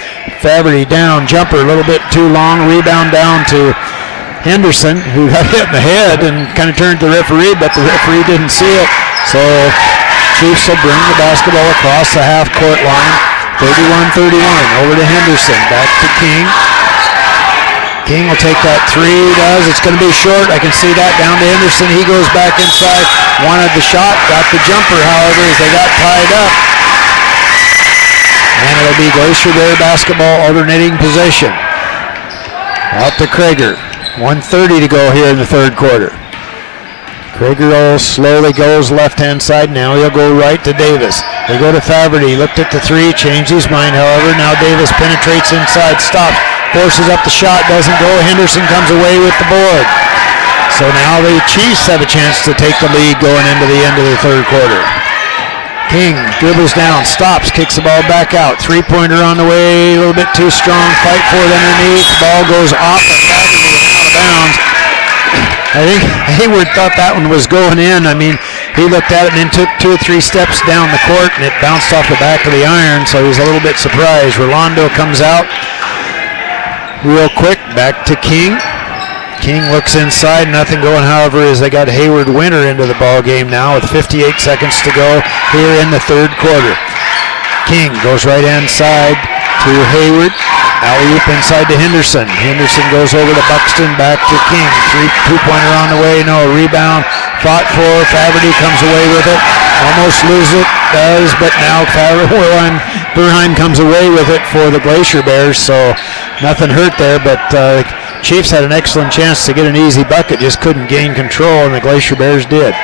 Faberty down, jumper a little bit too long. Rebound down to Henderson, who got hit in the head and kind of turned to the referee, but the referee didn't see it. So Chiefs will bring the basketball across the half-court line. 31-31, over to Henderson, back to King. King will take that three, does. It's going to be short. I can see that down to Henderson. He goes back inside. Wanted the shot, got the jumper, however, as they got tied up. And it'll be Glacier Bear basketball alternating possession. Out to Krager. 1:30 to go here in the third quarter. Krager slowly goes left-hand side. Now he'll go right to Davis. They go to Faberty. Looked at the three, changed his mind, however. Now Davis penetrates inside, stops. Forces up the shot, doesn't go. Henderson comes away with the board. So now the Chiefs have a chance to take the lead going into the end of the third quarter. King dribbles down, stops, kicks the ball back out. Three-pointer on the way, a little bit too strong. Fight for it underneath. The ball goes off and back and out of bounds. I think Hayward thought that one was going in. I mean, he looked at it and then took 2 or 3 steps down the court, and it bounced off the back of the iron, so he was a little bit surprised. Rolando comes out. Real quick, back to King. King looks inside, nothing going, however, as they got Hayward Winter into the ball game now with 58 seconds to go here in the third quarter. King goes right-hand side to Hayward. Alley-oop inside to Henderson. Henderson goes over to Buxton, back to King. Two-pointer on the way, no rebound. Fought for, Faberty comes away with it. Almost loses it, does, but now Verheim comes away with it for the Glacier Bears, so nothing hurt there, but Chiefs had an excellent chance to get an easy bucket, just couldn't gain control, and the Glacier Bears did.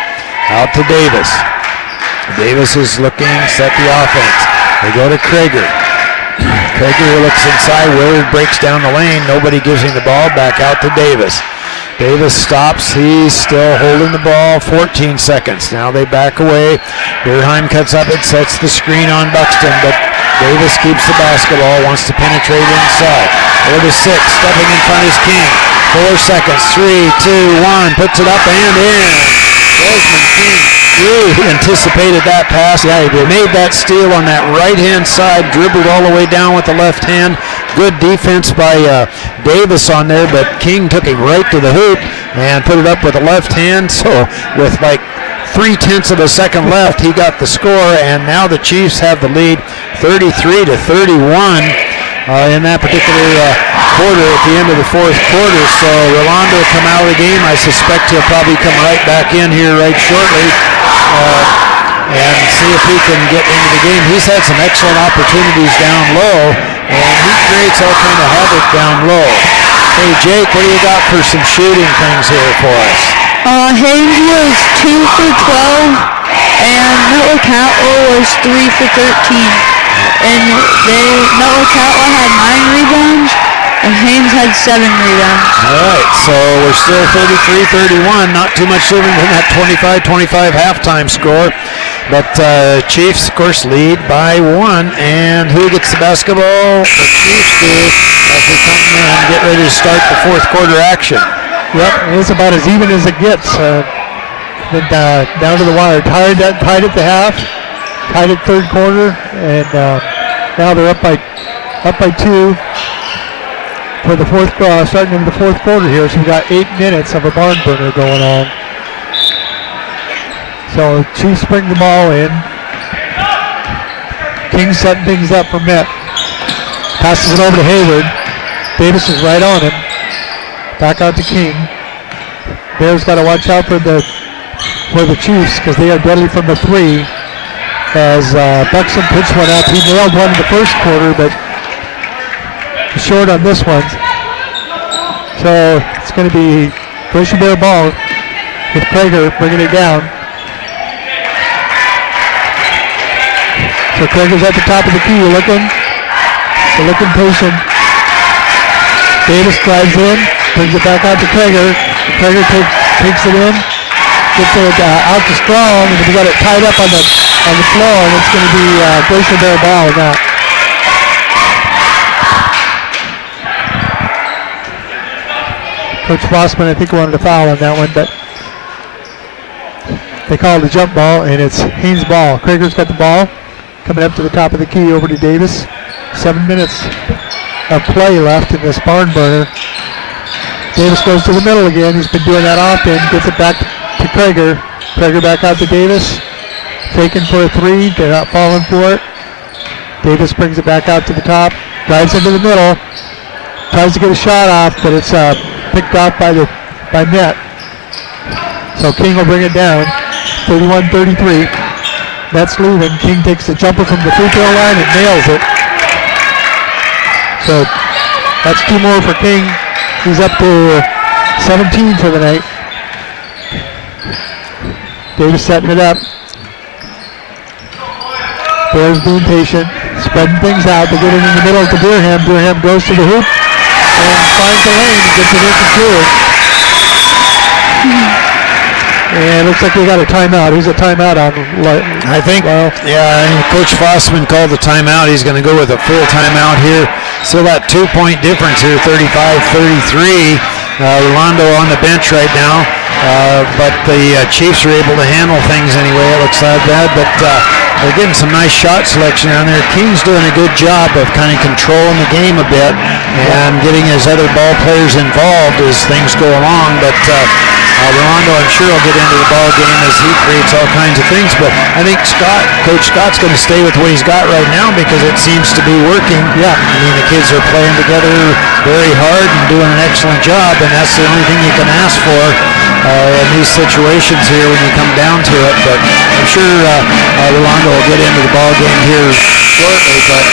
Out to Davis. Davis is looking, set the offense. They go to Krager. Krager looks inside, Willard breaks down the lane, nobody gives him the ball, back out to Davis. Davis stops, he's still holding the ball, 14 seconds. Now they back away. Verheim cuts up and sets the screen on Buxton, but Davis keeps the basketball, wants to penetrate inside. Over to 6, stepping in front is King. 4 seconds, 3, 2, 1, puts it up and in. Desmond King really anticipated that pass. Yeah, he made that steal on that right-hand side, dribbled all the way down with the left hand. Good defense by Davis on there, but King took him right to the hoop and put it up with the left hand. So with like 0.3 of a second left, he got the score, and now the Chiefs have the lead 33-31 in that particular quarter at the end of the fourth quarter. So Rolando will come out of the game. I suspect he'll probably come right back in here right shortly and see if he can get into the game. He's had some excellent opportunities down low, and he creates all kind of havoc down low. Hey Jake, what do you got for some shooting things here for us? Haines was 2 for 12, and Metlakatla was 3 for 13. And Metlakatla had 9 rebounds, and Haines had 7 rebounds. All right, so we're still 33-31, not too much different than that 25-25 halftime score. But Chiefs, of course, lead by 1. And who gets the basketball? The Chiefs do as we come in and get ready to start the fourth quarter action. Yep, it's about as even as it gets. Down to the wire. Tied at the half. Tied at third quarter. And now they're up by 2 for the fourth quarter, starting into the fourth quarter here. So we've got 8 minutes of a barn burner going on. So Chiefs bring the ball in. King setting things up for Met. Passes it over to Hayward. Davis is right on him. Back out to King. Bears got to watch out for the Chiefs because they are deadly from the 3. As Buxton pitched one up. He nailed one in the first quarter, but short on this one. So it's going to be Glacier Bear ball with Krager bringing it down. So Krager's at the top of the key, looking patient. Davis drives in, brings it back out to Krager. Krager takes it in, gets it out to Strong, and we got it tied up on the floor, and it's going to be Glacier Bear ball now. Coach Bossman, I think, wanted a foul on that one, but they called a jump ball, and it's Haines' ball. Krager's got the ball. Coming up to the top of the key over to Davis. 7 minutes of play left in this barn burner. Davis goes to the middle again. He's been doing that often. Gets it back to Krager. Krager back out to Davis. Faking for a 3. They're not falling for it. Davis brings it back out to the top. Drives into the middle. Tries to get a shot off, but it's picked off by Met. So King will bring it down. 31-33. That's leaving. King takes the jumper from the free throw line and nails it. So that's 2 more for King. He's up to 17 for the night. Davis setting it up. Bears being patient, spreading things out. They get it in the middle to Durham. Durham goes to the hoop and finds the lane and gets it in for 2. And looks like we got a timeout. Who's a timeout on? I think, and Coach Fossman called the timeout. He's going to go with a full timeout here. Still that 2-point difference here, 35-33. Rolando on the bench right now. But the Chiefs are able to handle things anyway. It looks like that. But they're getting some nice shot selection down there. King's doing a good job of kind of controlling the game a bit and getting his other ball players involved as things go along. But Rolando, I'm sure, will get into the ball game as he creates all kinds of things. But I think Coach Scott's going to stay with what he's got right now because it seems to be working. Yeah, I mean, the kids are playing together very hard and doing an excellent job, and that's the only thing you can ask for in these situations here when you come down to it. But I'm sure Rolando will get into the ball game here shortly. But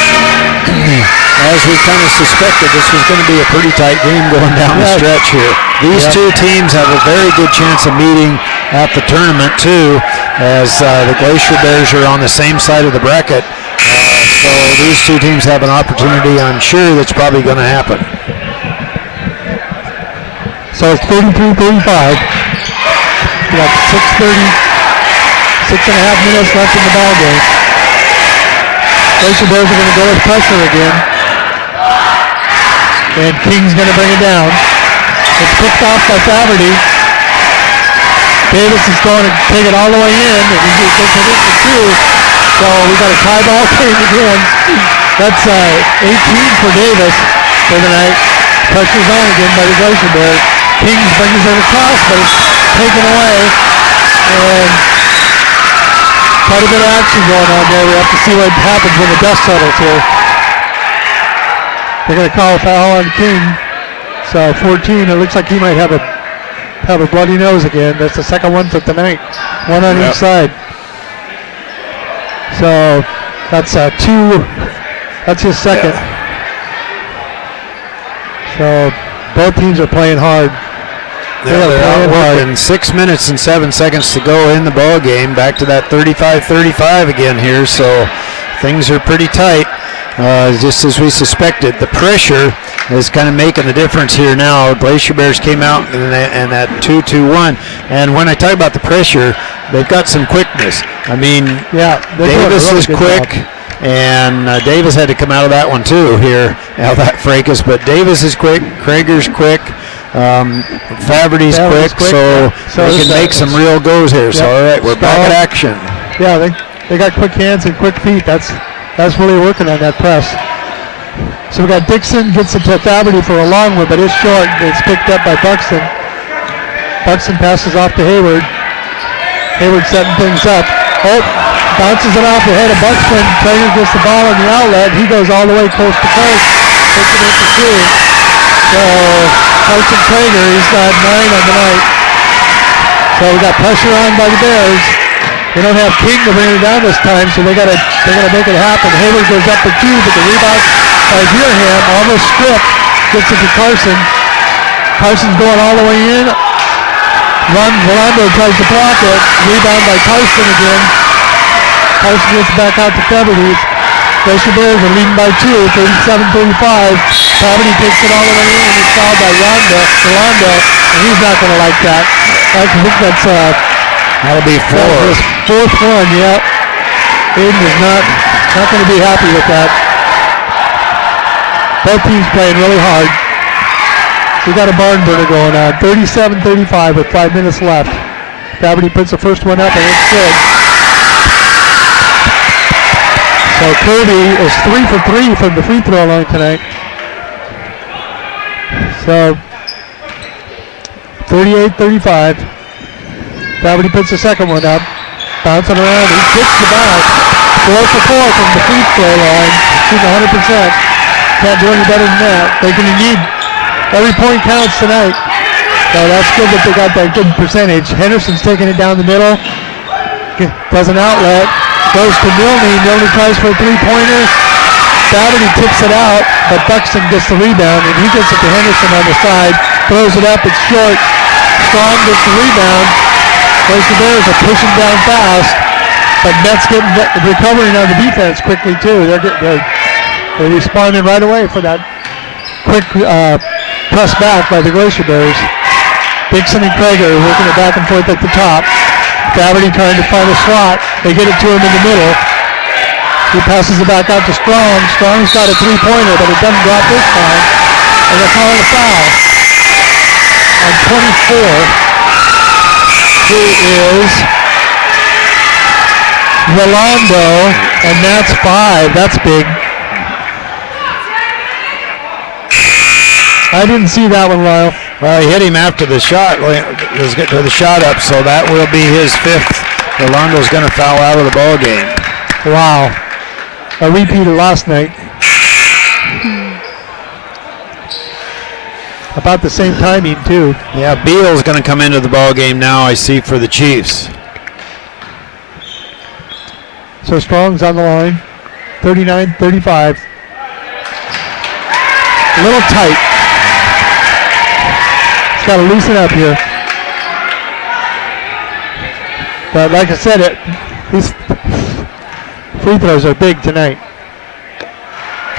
as we kind of suspected, this was going to be a pretty tight game going down the stretch here. These two teams have a very good chance of meeting at the tournament too, as the Glacier Bears are on the same side of the bracket. So these two teams have an opportunity, I'm sure, that's probably going to happen. So it's 33-35. We got 6.5 minutes left in the ball game. Glacier Bears are going to go with pressure again. And King's going to bring it down. It's picked off by Faverty. Davis is going to take it all the way in, and he gets it in for 2. So we got a tie ball game again. That's 18 for Davis for the night. Pressure's on again by the Glacier Bears. Kings brings it across, but it's taken away. And quite a bit of action going on there. We have to see what happens when the dust settles here. They're going to call a foul on King. So 14, it looks like he might have a bloody nose again. That's the second one for tonight. One on each side. So that's 2. That's his second. So both teams are playing hard. They're out working. 6 minutes and 7 seconds to go in the ball game. Back to that 35-35 again here. So things are pretty tight. Just as we suspected. The pressure is kind of making the difference here now. Glacier Bears came out in that 2-2-1. And when I talk about the pressure, they've got some quickness. I mean, Yeah, Davis is quick, and Davis had to come out of that one too here, out that fracas. But Davis is quick, Krager's quick, Faverty's quick, so they can make some real goes here. So all right, we're back at action. Yeah, they got quick hands and quick feet. That's really working on that press. So we got Dixon gets it to Faverty for a long one, but it's short. It's picked up by Buxton. Buxton passes off to Hayward. Hayward setting things up. Oh, bounces it off the head of Buxton. Trainer gets the ball in the outlet. He goes all the way coast to coast. Takes it into 2. So Carson Traeger, he's got 9 on the night. So we got pressure on by the Bears. They don't have King to bring it down this time, so they gotta make it happen. Hayward goes up for 2, but the rebound by Deerham almost stripped. Gets it to Carson. Carson's going all the way in. Rolando tries to block it. Rebound by Carson again. Carson gets back out to Faverty. Glacier Bears are leading by 2, 37-35. Faverty takes it all the way in. It's fouled by Rolando, and he's not going to like that. I think that's that'll be 4. Fourth one, yeah. Aiden is not going to be happy with that. Both teams playing really hard. We got a barn burner going on. 37-35 with 5 minutes left. Faverty puts the first one up, and it's good. So Kirby is 3 for 3 from the free throw line tonight. So 38-35. Faverty puts the second one up. Bouncing around. He kicks the bounce. 4 for 4 from the free throw line. Shooting 100%. Can't do any better than that. They're going to need every point counts tonight. So that's good that they got that good percentage. Henderson's taking it down the middle. Does an outlet. Goes to Milne. Milne tries for a three-pointer. Faverty tips it out, but Buxton gets the rebound, and he gets it to Henderson on the side. Throws it up. It's short. Strong gets the rebound. Glacier Bears are pushing down fast, but Mets recovering on the defense quickly too. They're responding right away for that quick press back by the Glacier Bears. Dixon and Krager working it back and forth at the top. Faverty trying to find a slot. They get it to him in the middle. He passes it back out to Strong. Strong's got a three-pointer, but it doesn't drop this time. And they're calling a foul on 24. Who is Rolando, and that's 5. That's big. I didn't see that one, Lyle. Well, he hit him after the shot. He was getting the shot up, so that will be his 5th. Rolando's going to foul out of the ball game. Wow. A repeat of last night. About the same timing, too. Yeah, Beal's going to come into the ball game now, I see, for the Chiefs. So Strong's on the line. 39-35. A little tight. It's got to loosen up here. But like I said, these free throws are big tonight.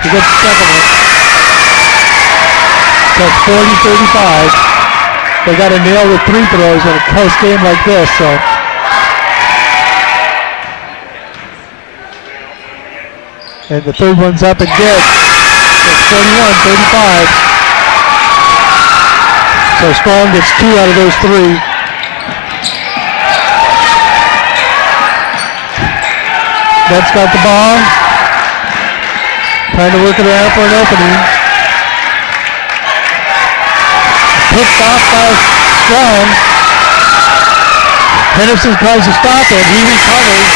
He gets the second one. So it's 40-35. They got to nail the free throws in a close game like this. So and the third one's up and good. It's 41-35. So Strong gets 2 out of those 3. That's got the ball. Trying to work it around for an opening. Picked off by Strong. Henderson tries to stop it. He recovers.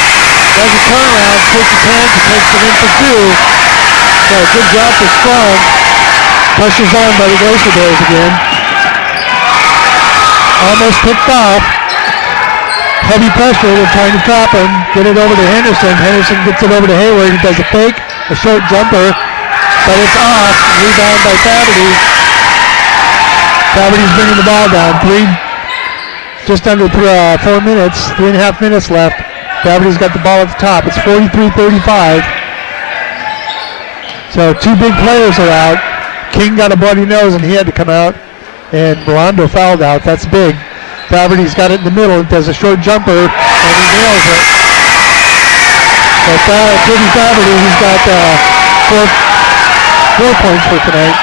Does a turnaround. Puts his hands and takes it in for 2. So good job for Strong. Pressure's on by the Glacier Bears again. Almost picked off. Heavy pressure. They're trying to trap him. Get it over to Henderson. Henderson gets it over to Hayward. He does a fake. A short jumper. But it's off. Rebound by Faverty. Faverty's bringing the ball down. Just under 4 minutes. 3.5 minutes left. Faverty's got the ball at the top. It's 43-35. So 2 big players are out. King got a bloody nose and he had to come out. And Rolando fouled out. That's big. Faverty's got it in the middle. Does a short jumper. And and he nails it. So Jimmy Faberty, he's got 4 points for tonight.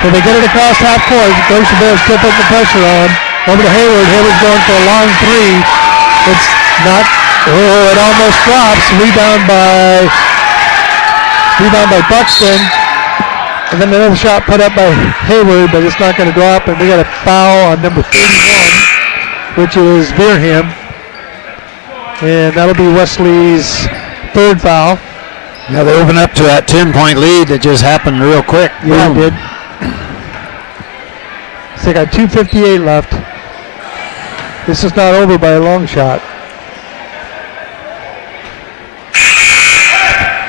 So they get it across half court. Glacier Bears still putting the pressure on. Over to Hayward. Hayward's going for a long three. It's not. Oh, it almost drops. Rebound by Buxton. And then another shot put up by Hayward, but it's not going to drop. And we got a foul on number 31, which is Veerham. And that'll be Wesley's 3rd foul. Now they open up to that 10-point lead that just happened real quick. Yeah, it did. So they got 2:58 left. This is not over by a long shot.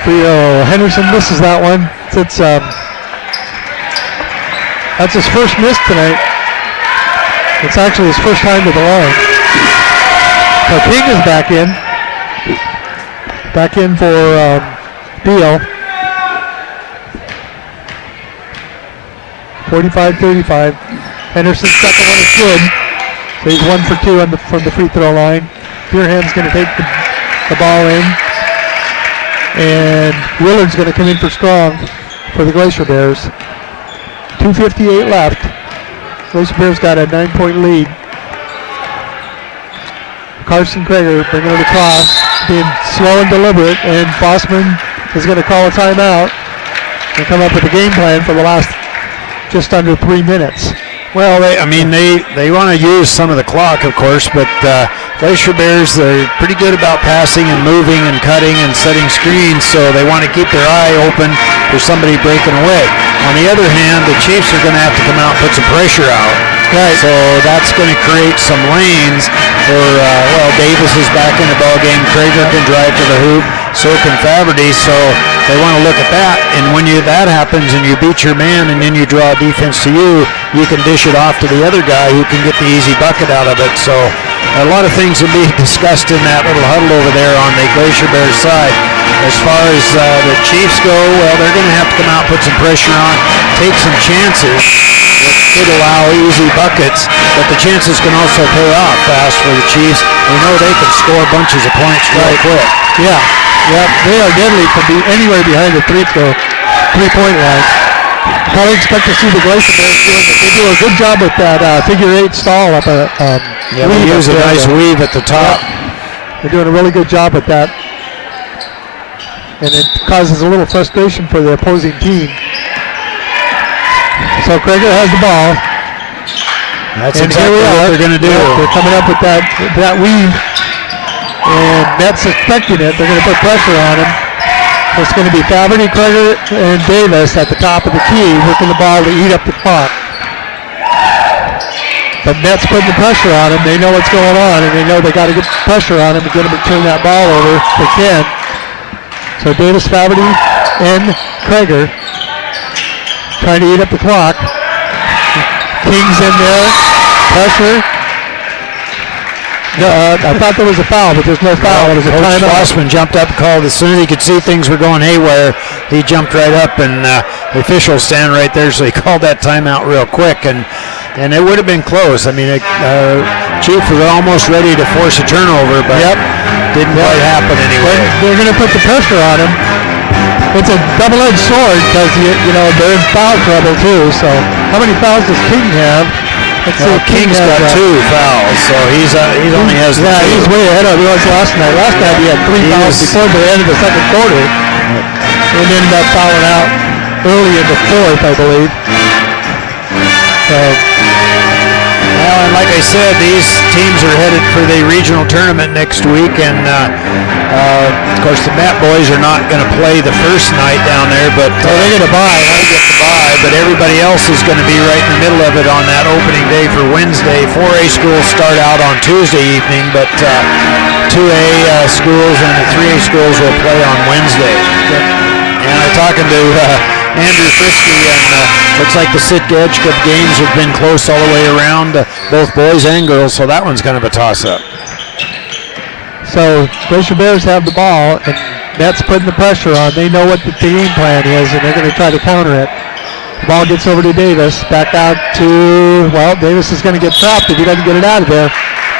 Henderson misses that one. That's his first miss tonight. It's actually his first time to the line. So King is back in. Back in for Beal. 45-35. Henderson's second one is good. So he's 1 for 2 from the free throw line. Beerham's going to take the ball in. And Willard's going to come in for Strong for the Glacier Bears. 2:58 left. Glacier Bears got a 9-point lead. Carson Krager bringing it across, being slow and deliberate, and Fossman is going to call a timeout and come up with a game plan for the last just under 3 minutes. Well, they want to use some of the clock, of course, but Glacier Bears, they're pretty good about passing and moving and cutting and setting screens, so they want to keep their eye open for somebody breaking away. On the other hand, the Chiefs are going to have to come out and put some pressure out. Right. So that's going to create some lanes for, Davis is back in the ball game. Krager can drive to the hoop. So can Faberty. So they want to look at that. And when that happens and you beat your man and then you draw defense to you, you can dish it off to the other guy who can get the easy bucket out of it. So a lot of things will be discussed in that little huddle over there on the Glacier Bears side. As far as the Chiefs go, well, they're going to have to come out, put some pressure on, take some chances, which could allow easy buckets, but the chances can also pay off fast for the Chiefs. We know they can score bunches of points real quick. Yeah, they are deadly to be anywhere behind the three-point line. Probably expect to see the Glacier Bears doing it. They do a good job with that figure 8 stall up at they use a nice weave at the top. They're doing a really good job with that. And it causes a little frustration for the opposing team. So Krager has the ball. That's exactly what they're going to do. They're coming up with that weave. And Met's expecting it. They're going to put pressure on him. It's going to be Faberty, Krager, and Davis at the top of the key, working the ball to eat up the clock. But Met's putting the pressure on him. They know what's going on, and they know they got to get pressure on him to get him to turn that ball over if they can. So Davis, Faberty, and Krager trying to eat up the clock. King's in there. Pressure. I thought there was a foul, but there's no foul. It was a timeout. Fossman jumped up and called. As soon as he could see things were going haywire, he jumped right up, and the officials stand right there, so he called that timeout real quick. And it would have been close. Chief was almost ready to force a turnover, but didn't quite happen anyway. They're going to put the pressure on him. It's a double-edged sword because they're in foul trouble too. So how many fouls does King have? King's got 2 fouls, so he only has 2. Yeah, he's way ahead of us last night. Last night he had 3 fouls before the end of the second quarter, and ended up fouling out early in the fourth, I believe. So. Well, and like I said, these teams are headed for the regional tournament next week, and of course the Met boys are not going to play the first night down there, but they're going to bye. They get the bye, but everybody else is going to be right in the middle of it on that opening day for Wednesday. 4A schools start out on Tuesday evening, but 2A schools and the 3A schools will play on Wednesday. And I'm talking to Andrew Frisky, and looks like the Sitka Edge Cup games have been close all the way around, both boys and girls, so that one's kind of a toss-up. So Glacier Bears have the ball, and Met's putting the pressure on. They know what the game plan is, and they're going to try to counter it. The ball gets over to Davis, back out to, Davis is going to get trapped if he doesn't get it out of there.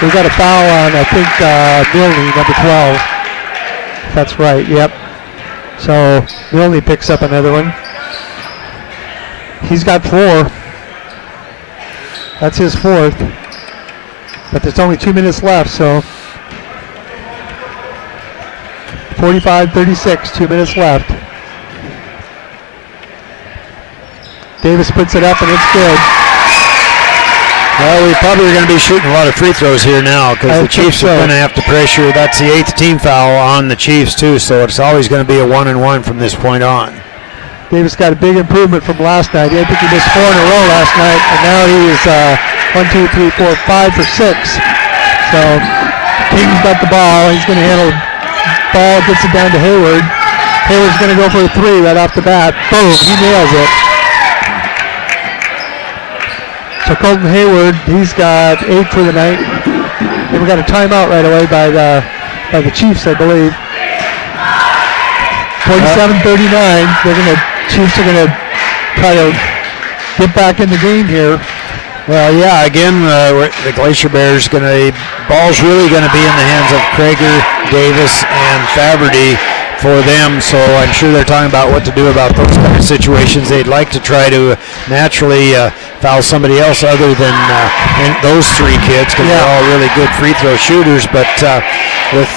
We got a foul on, I think, Milne, number 12. That's right, yep. So Milne picks up another one. He's got 4. That's his 4th. But there's only 2 minutes left, so 45-36, 2 minutes left. Davis puts it up and it's good. Well, we probably are going to be shooting a lot of free throws here now because the Chiefs are going to have to pressure. That's the 8th team foul on the Chiefs too, so it's always going to be a 1-and-1 from this point on. Davis got a big improvement from last night. I think he missed 4 in a row last night, and now he is 5 for 6. So King's got the ball. He's going to handle the ball, gets it down to Hayward. Hayward's going to go for a 3 right off the bat. Boom, he nails it. So Colton Hayward, he's got 8 for the night. And we got a timeout right away by the Chiefs, I believe. 47-39. Chiefs are going to try to get back in the game here. Well, yeah, again, the Glacier Bears ball's really going to be in the hands of Krager, Davis, and Faberty for them. So I'm sure they're talking about what to do about those kind of situations. They'd like to try to naturally foul somebody else other than those 3 kids because they're all really good free throw shooters. But with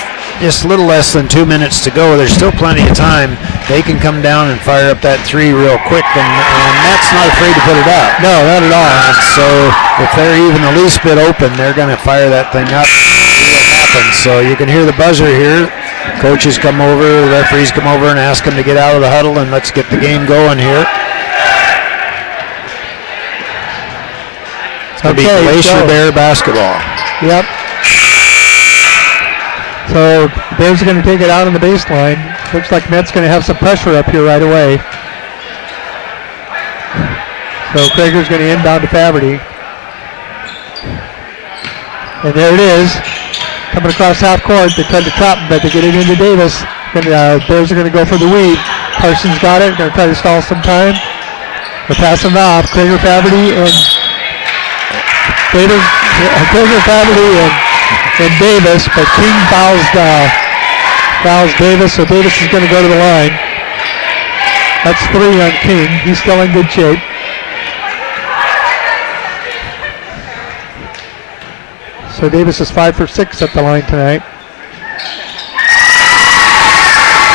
just a little less than 2 minutes to go, there's still plenty of time. They can come down and fire up that 3 real quick, and Matt's not afraid to put it up. No, not at all. And so if they're even the least bit open, they're going to fire that thing up. See what happens. So you can hear the buzzer here. Coaches come over, referees come over and ask them to get out of the huddle, and let's get the game going here. It's going to be Glacier Bear basketball. Yep. So Bears are going to take it out on the baseline. Looks like Met's going to have some pressure up here right away. So Krager's going to inbound to Faberty. And there it is. Coming across half court. They tried to trap him, but they get it into Davis. And Bears are going to go for the weave. Carson's got it. Going to try to stall some time. They're passing it off. Krager, Faberty, and Davis. Krager, Faberty, and Davis, but King fouls Davis, so Davis is going to go to the line. That's 3 on King. He's still in good shape. So Davis is 5 for 6 at the line tonight.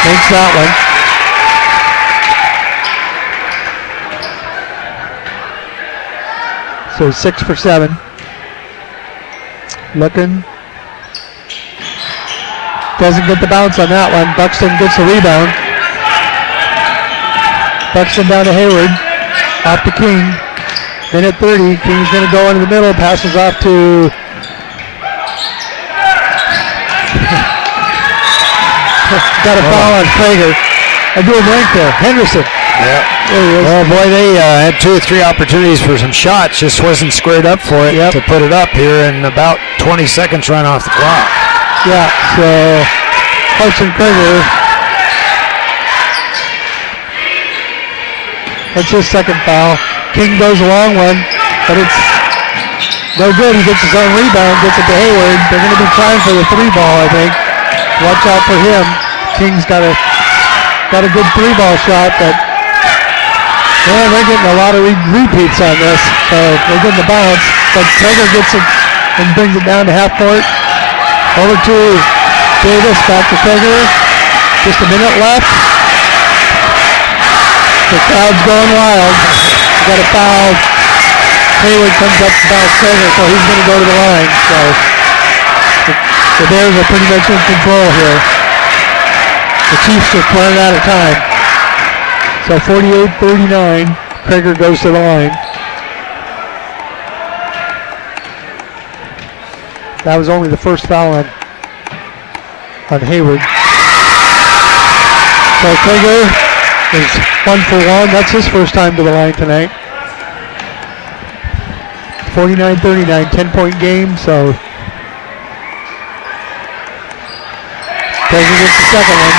Makes that one. So 6 for 7. Looking. Doesn't get the bounce on that one. Buxton gets the rebound. Buxton down to Hayward. Off to King. Minute 30. King's going to go into the middle. Passes off to... Got a foul on Krager. I do a blank there. Henderson. Yeah. Well, boy, they had 2 or 3 opportunities for some shots. Just wasn't squared up for it to put it up here, and about 20 seconds run off the clock. Yeah, so Carson Krager, that's his second foul. King goes a long one, but it's no good. He gets his own rebound, gets it to Hayward. They're going to be trying for the 3 ball, I think. Watch out for him. King's got a good 3 ball shot, but man, they're getting a lot of repeats on this. So they're getting the bounce, but Krager gets it and brings it down to half court. Over to Davis, back to Krager. Just a minute left. The crowd's going wild. We got a foul. Hayward comes up to foul Krager, so he's going to go to the line. So the Bears are pretty much in control here. The Chiefs just running out of time. So 48-39, Krager goes to the line. That was only the first foul on Hayward. So Krager is 1 for 1. That's his first time to the line tonight. 49-39, 10-point game. So Krager gets the second one.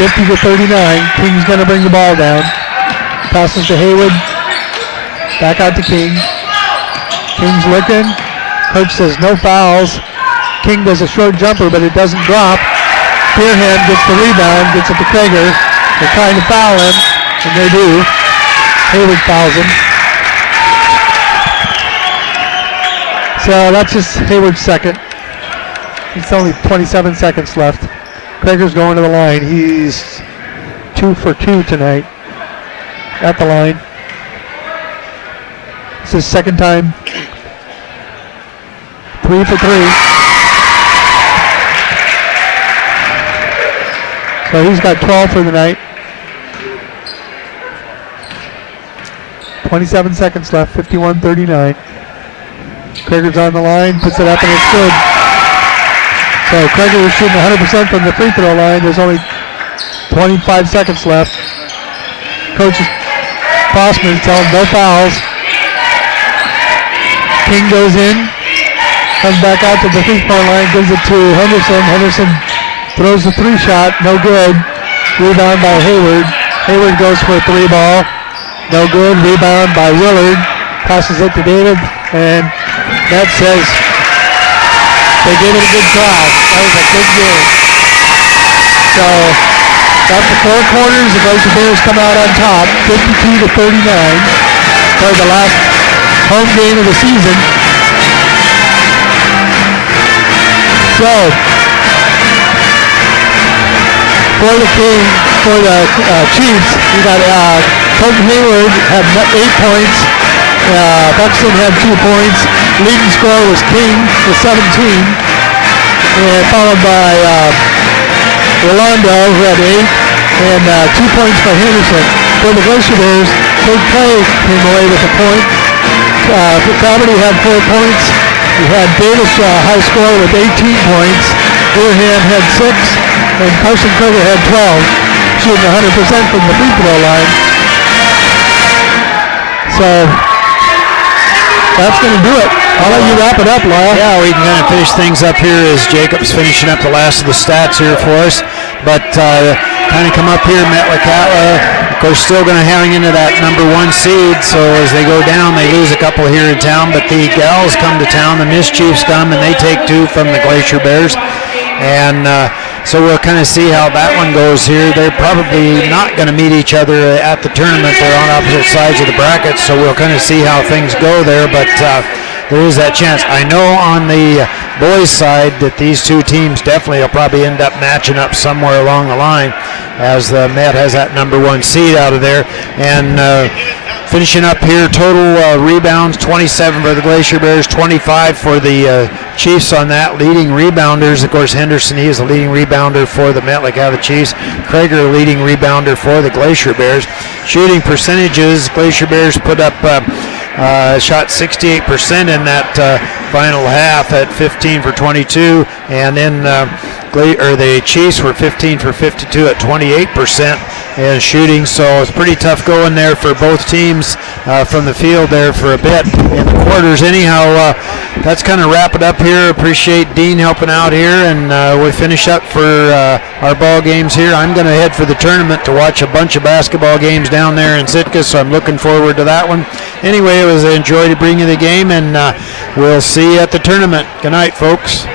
50-39. King's going to bring the ball down. Passes to Hayward. Back out to King. King's looking. Coach says no fouls. King does a short jumper, but it doesn't drop. Pearham gets the rebound, gets it to Krager. They're trying to foul him, and they do. Hayward fouls him. So that's just Hayward's second. It's only 27 seconds left. Krager's going to the line. He's 2 for 2 tonight at the line. It's his second time. 3 for 3. So he's got 12 for the night. 27 seconds left, 51-39. Krager's on the line, puts it up, and it's good. So Krager is shooting 100% from the free throw line. There's only 25 seconds left. Coach Fossman telling him no fouls. King goes in, comes back out to the free throw line, gives it to Henderson. Henderson throws the 3-shot, no good. Rebound by Hayward. Hayward goes for a 3-ball. No good. Rebound by Willard. Passes it to David, and that says they gave it a good try. That was a good game. So after 4 quarters, the Glacier Bears come out on top, 52-39. For the last home game of the season. So for the Chiefs, we got Colton Hayward had 8 points. Buxton had 2 points. Leading scorer was King with 17. And followed by Rolando, who had 8. And 2 points by Henderson. For the Glacier Bears, Big Play came away with a point. Traverty had 4 points. We had Davis high score with 18 points. Pearham had 6. And Carson Kroger had 12, shooting 100% from the free throw line. So that's going to do it. I'll let you wrap it up, Lyle. Yeah, we can kind of finish things up here as Jacob's finishing up the last of the stats here for us. But kind of come up here, Metlakatla, of course, still going to hang into that number 1 seed. So as they go down, they lose a couple here in town. But the gals come to town, the Miss Chiefs come, and they take 2 from the Glacier Bears. And so we'll kind of see how that one goes here. They're probably not going to meet each other at the tournament. They're on opposite sides of the bracket, so we'll kind of see how things go there. But there is that chance. I know on the boys' side that these 2 teams definitely will probably end up matching up somewhere along the line, as the Met has that number 1 seed out of there. And finishing up here, total rebounds, 27 for the Glacier Bears, 25 for the Chiefs on that. Leading rebounders, of course, Henderson, he is the leading rebounder for the Metlakatla Chiefs. Krager, leading rebounder for the Glacier Bears. Shooting percentages, Glacier Bears put up shot 68% in that final half at 15 for 22, and then the Chiefs were 15 for 52 at 28% in shooting. So it's pretty tough going there for both teams from the field there for a bit in the quarters. Anyhow, that's kind of wrap it up here. Appreciate Dean helping out here, and we finish up for our ball games here. I'm going to head for the tournament to watch a bunch of basketball games down there in Sitka, so I'm looking forward to that one. Anyway, it was an enjoy to bring you the game, and we'll see you at the tournament. Good night, folks.